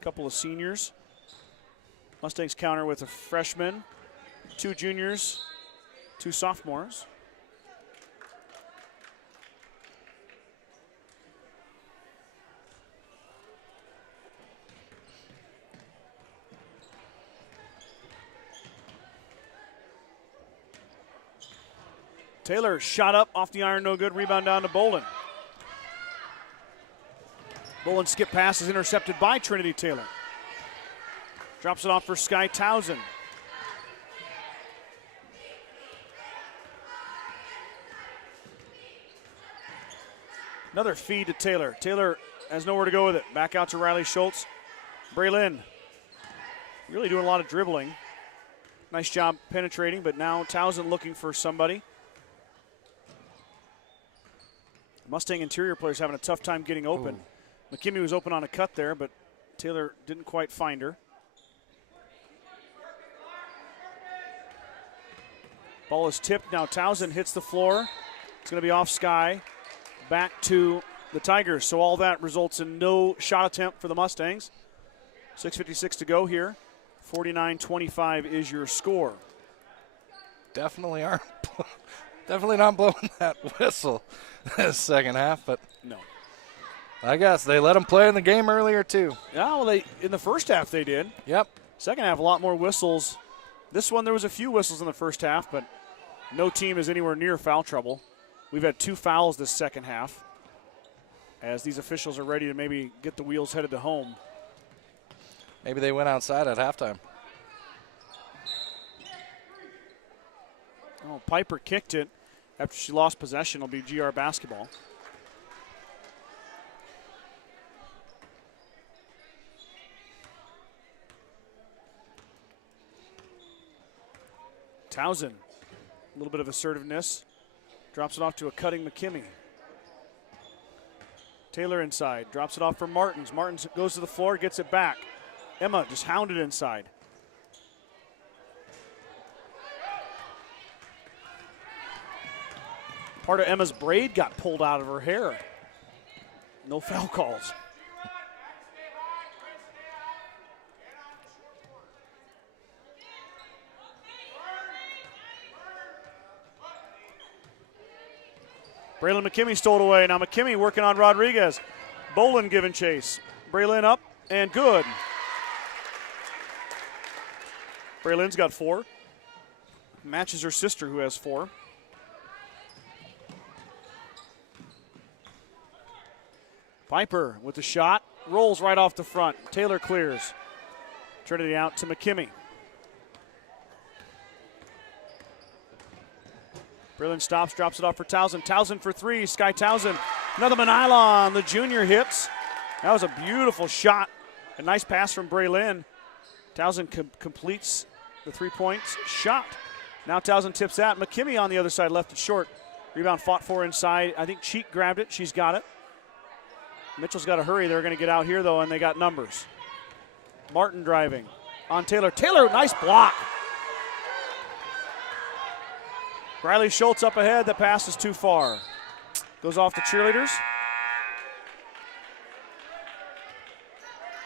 A couple of seniors. Mustangs counter with a freshman, 2 juniors, 2 sophomores. Taylor shot up off the iron, no good. Rebound down to Bolin. Bolin skip pass is intercepted by Trinity Taylor. Drops it off for Sky Towson. Another feed to Taylor. Taylor has nowhere to go with it. Back out to Riley Schultz. Braylon really doing a lot of dribbling. Nice job penetrating, but now Towson looking for somebody. Mustang interior players having a tough time getting open. Ooh. McKimmey was open on a cut there, but Taylor didn't quite find her. Ball is tipped. Now Towson hits the floor. It's going to be off Sky. Back to the Tigers. So all that results in no shot attempt for the Mustangs. 6:56 to go here. 49-25 is your score. Definitely not blowing that whistle this second half, but no. I guess they let them play in the game earlier too. Yeah, well, in the first half they did. Yep. Second half, a lot more whistles. This one, there was a few whistles in the first half, but no team is anywhere near foul trouble. We've had 2 fouls this second half as these officials are ready to maybe get the wheels headed to home. Maybe they went outside at halftime. Oh, Piper kicked it after she lost possession. It'll be GR basketball. Towson, a little bit of assertiveness. Drops it off to a cutting McKimmey. Taylor inside, drops it off for Martins. Martins goes to the floor, gets it back. Emma just hounded inside. Part of Emma's braid got pulled out of her hair. No foul calls. Braylon McKimmey stole it away. Now McKimmey working on Rodriguez. Bolin giving chase. Braylon up and good. Braylon's got 4. Matches her sister who has 4. Piper with the shot. rolls right off the front. Taylor clears. Trinity out to McKimmey. Breland stops, drops it off for Townsend. Townsend for three. Sky Townsend. Another Manilon. The junior hits. That was a beautiful shot. A nice pass from Breland. Townsend completes the 3 points shot. Now Townsend tips that. McKimmey on the other side left it short. Rebound fought for inside. I think Cheek grabbed it. She's got it. Mitchell's got to hurry. They're going to get out here, though, and they got numbers. Martin driving on Taylor. Taylor, nice block. Riley Schultz up ahead. The pass is too far. Goes off the cheerleaders.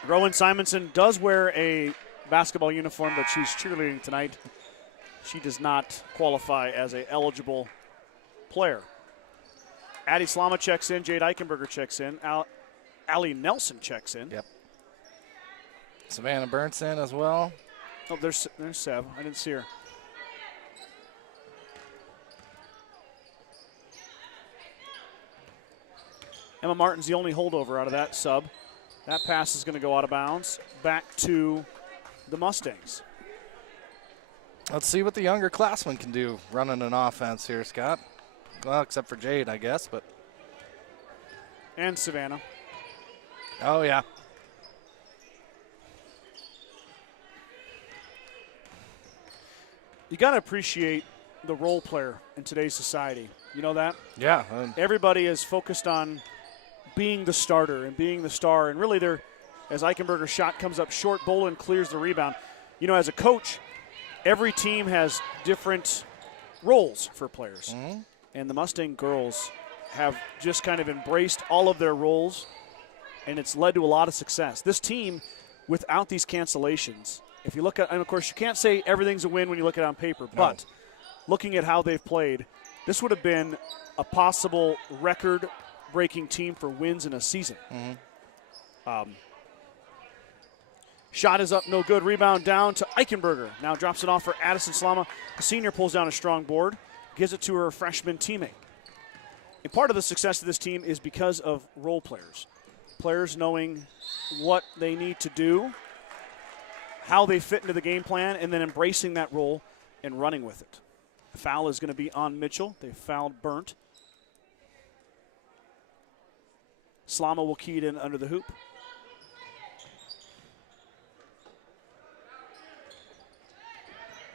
Rowan Simonson does wear a basketball uniform, but she's cheerleading tonight. She does not qualify as an eligible player. Addie Slama checks in. Jade Eichenberger checks in. Allie Nelson checks in. Yep. Savannah Burnt's in as well. Oh, there's Sev. I didn't see her. Emma Martin's the only holdover out of that sub. That pass is going to go out of bounds back to the Mustangs. Let's see what the younger classmen can do running an offense here, Scott. Well, except for Jade, I guess, but. And Savannah. Oh, yeah. You got to appreciate the role player in today's society. You know that? Yeah. Everybody is focused on being the starter and being the star. And really, as Eichenberger's shot comes up short, Boland clears the rebound. You know, as a coach, every team has different roles for players. Mm-hmm. And the Mustang girls have just kind of embraced all of their roles, and it's led to a lot of success. This team, without these cancellations, if you look at, and of course you can't say everything's a win when you look at it on paper, but looking at how they've played, this would have been a possible record-breaking team for wins in a season. Mm-hmm. Shot is up, no good. Rebound down to Eichenberger. Now drops it off for Addison Slama. The senior pulls down a strong board, gives it to her freshman teammate. And part of the success of this team is because of role players. Players knowing what they need to do, how they fit into the game plan, and then embracing that role and running with it. The foul is going to be on Mitchell. They fouled Burnt. Slama will key it in under the hoop.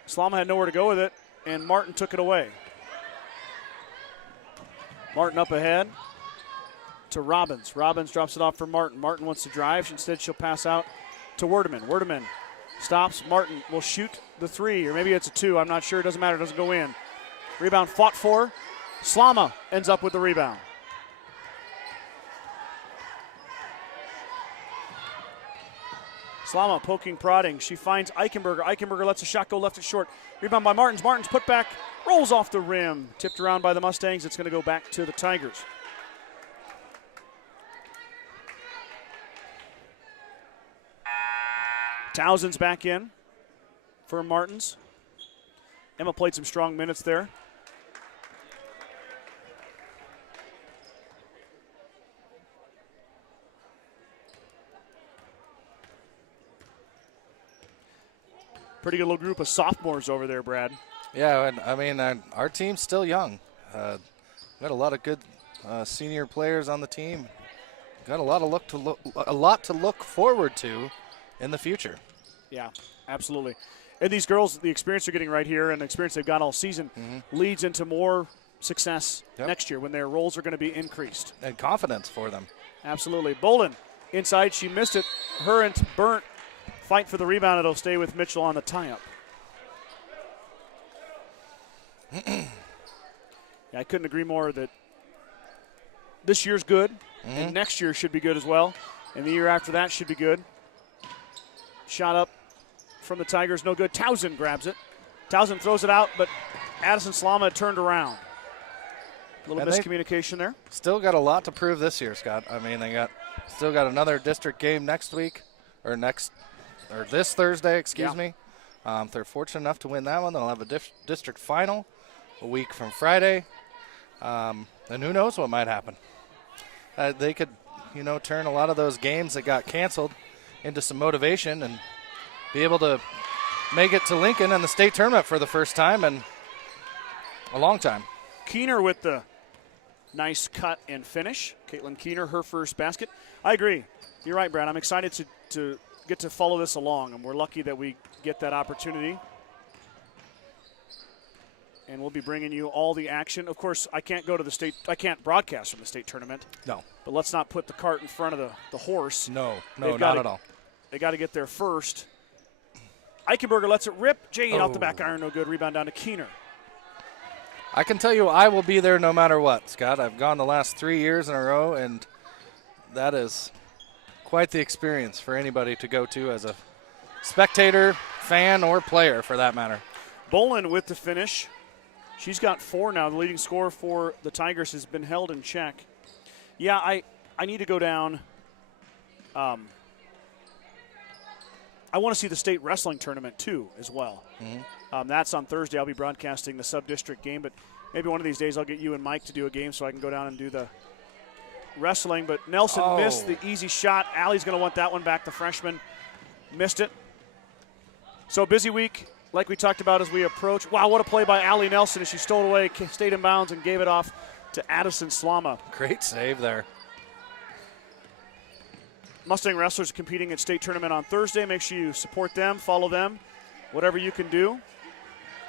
Slama had nowhere to go with it, and Martin took it away. Martin up ahead to Robbins. Robbins drops it off for Martin. Martin wants to drive. Instead, she'll pass out to Werdeman. Werdeman stops. Martin will shoot the three, or maybe it's a two. I'm not sure. It doesn't matter. It doesn't go in. Rebound fought for. Slama ends up with the rebound. Slama poking, prodding. She finds Eichenberger. Eichenberger lets a shot go left it short. Rebound by Martins. Martins put back, rolls off the rim. Tipped around by the Mustangs. It's going to go back to the Tigers. Townsend's back in for Martins. Emma played some strong minutes there. Pretty good little group of sophomores over there, Brad. Yeah, and I mean, our team's still young. Got a lot of good senior players on the team. Got a lot to look forward to in the future. Yeah, absolutely. And these girls, the experience they're getting right here and the experience they've got all season leads into more success next year when their roles are going to be increased. And confidence for them. Absolutely. Boland inside, she missed it. Her and Burnt fight for the rebound. It'll stay with Mitchell on the tie-up. Yeah, I couldn't agree more that this year's good, and next year should be good as well, and the year after that should be good. Shot up from the Tigers, no good. Townsend grabs it. Townsend throws it out, but Addison Slama turned around. A little miscommunication there. Still got a lot to prove this year, Scott. I mean, they still got another district game next week, or this Thursday, excuse me. If they're fortunate enough to win that one, they'll have a district final a week from Friday. And who knows what might happen. They could turn a lot of those games that got canceled into some motivation and be able to make it to Lincoln in the state tournament for the first time in a long time. Keener with the nice cut and finish. Caitlin Keener, her first basket. I agree. You're right, Brad. I'm excited to get to follow this along, and we're lucky that we get that opportunity. And we'll be bringing you all the action. Of course, I can't broadcast from the state tournament. No. But let's not put the cart in front of the horse. No, not at all. They got to get there first. Eichenberger lets it rip. Jade out the back iron, no good. Rebound down to Keener. I can tell you I will be there no matter what, Scott. I've gone the last 3 years in a row, and that is quite the experience for anybody to go to as a spectator, fan, or player for that matter. Bolin with the finish. She's got 4 now. The leading scorer for the Tigers has been held in check. Yeah, I need to go down. I want to see the state wrestling tournament, too, as well. Mm-hmm. That's on Thursday. I'll be broadcasting the sub-district game, but maybe one of these days I'll get you and Mike to do a game so I can go down and do the wrestling. But Nelson missed the easy shot. Allie's going to want that one back. The freshman missed it. So busy week, like we talked about as we approach. Wow, what a play by Allie Nelson as she stole it away, stayed in bounds, and gave it off to Addison Slama. Great save there. Mustang wrestlers competing at state tournament on Thursday. Make sure you support them, follow them, whatever you can do.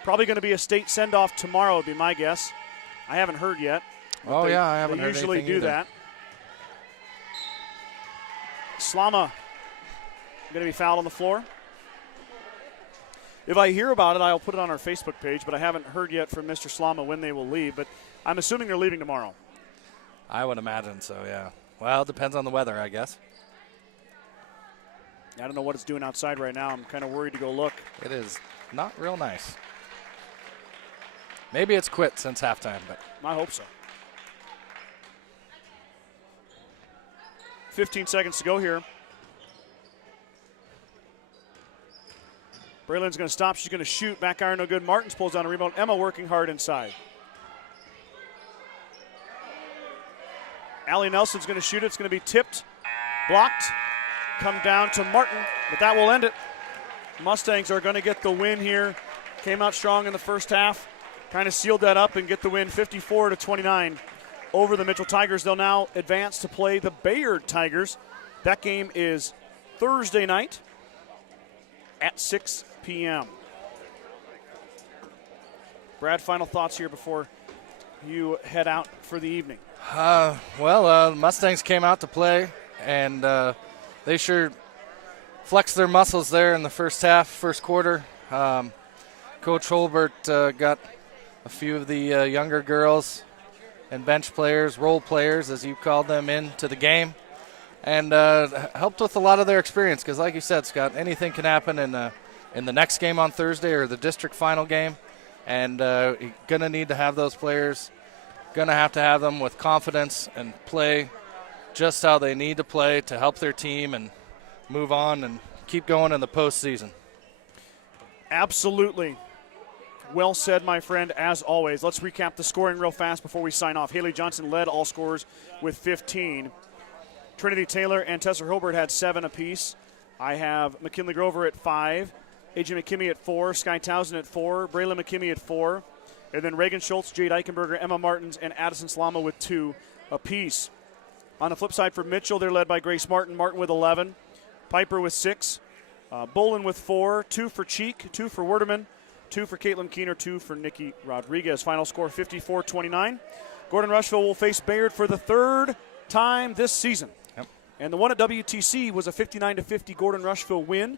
Probably going to be a state send-off tomorrow would be my guess. I haven't heard yet. Oh, yeah, I haven't heard anything They usually do that. Slama going to be fouled on the floor. If I hear about it, I'll put it on our Facebook page, but I haven't heard yet from Mr. Slama when they will leave. But I'm assuming they're leaving tomorrow. I would imagine so, yeah. Well, it depends on the weather, I guess. I don't know what it's doing outside right now. I'm kind of worried to go look. It is not real nice. Maybe it's quit since halftime, but I hope so. 15 seconds to go here. Braylon's going to stop. She's going to shoot. Back iron, no good. Martins pulls down a rebound. Emma working hard inside. Allie Nelson's going to shoot it. It's going to be tipped, blocked, come down to Martin, but that will end it. Mustangs are going to get the win here. Came out strong in the first half, kind of sealed that up and get the win 54-29 over the Mitchell Tigers. They'll now advance to play the Bayard Tigers. That game is Thursday night at 6 p.m. Brad, final thoughts here before you head out for the evening. Mustangs came out to play, and they sure flexed their muscles there in the first half, first quarter. Coach Holbert got a few of the younger girls and bench players, role players, as you called them, into the game, and helped with a lot of their experience. Because, like you said, Scott, anything can happen in the next game on Thursday or the district final game, and you're gonna need to have those players. Gonna have to have them with confidence and play just how they need to play to help their team and move on and keep going in the postseason. Absolutely. Well said, my friend, as always. Let's recap the scoring real fast before we sign off. Haley Johnson led all scorers with 15. Trinity Taylor and Tessa Hilbert had 7 apiece. I have McKinley Grover at 5, AJ McKimmey at 4, Sky Townsend at 4, Braylon McKimmey at 4, and then Reagan Schultz, Jade Eichenberger, Emma Martins, and Addison Slama with 2 apiece. On the flip side for Mitchell, they're led by Grace Martin with 11, Piper with 6, Bolin with 4, 2 for Cheek, 2 for Werderman, 2 for Caitlin Keener, 2 for Nikki Rodriguez. Final score 54-29. Gordon-Rushville will face Bayard for the 3rd time this season. Yep. And the one at WTC was a 59-50 Gordon-Rushville win.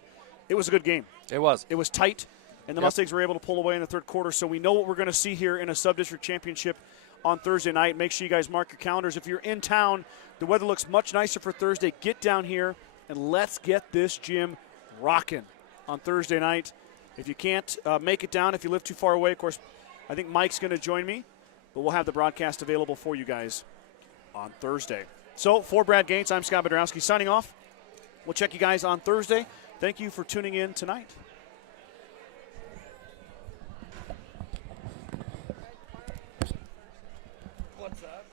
It was a good game. It was. It was tight, and the Mustangs were able to pull away in the third quarter. So we know what we're going to see here in a sub-district championship on Thursday night. Make sure you guys mark your calendars. If you're in town, the weather looks much nicer for Thursday. Get down here, and let's get this gym rocking on Thursday night. If you can't make it down, if you live too far away, of course, I think Mike's going to join me, but we'll have the broadcast available for you guys on Thursday. So for Brad Gates, I'm Scott Bedrowski signing off. We'll check you guys on Thursday. Thank you for tuning in tonight.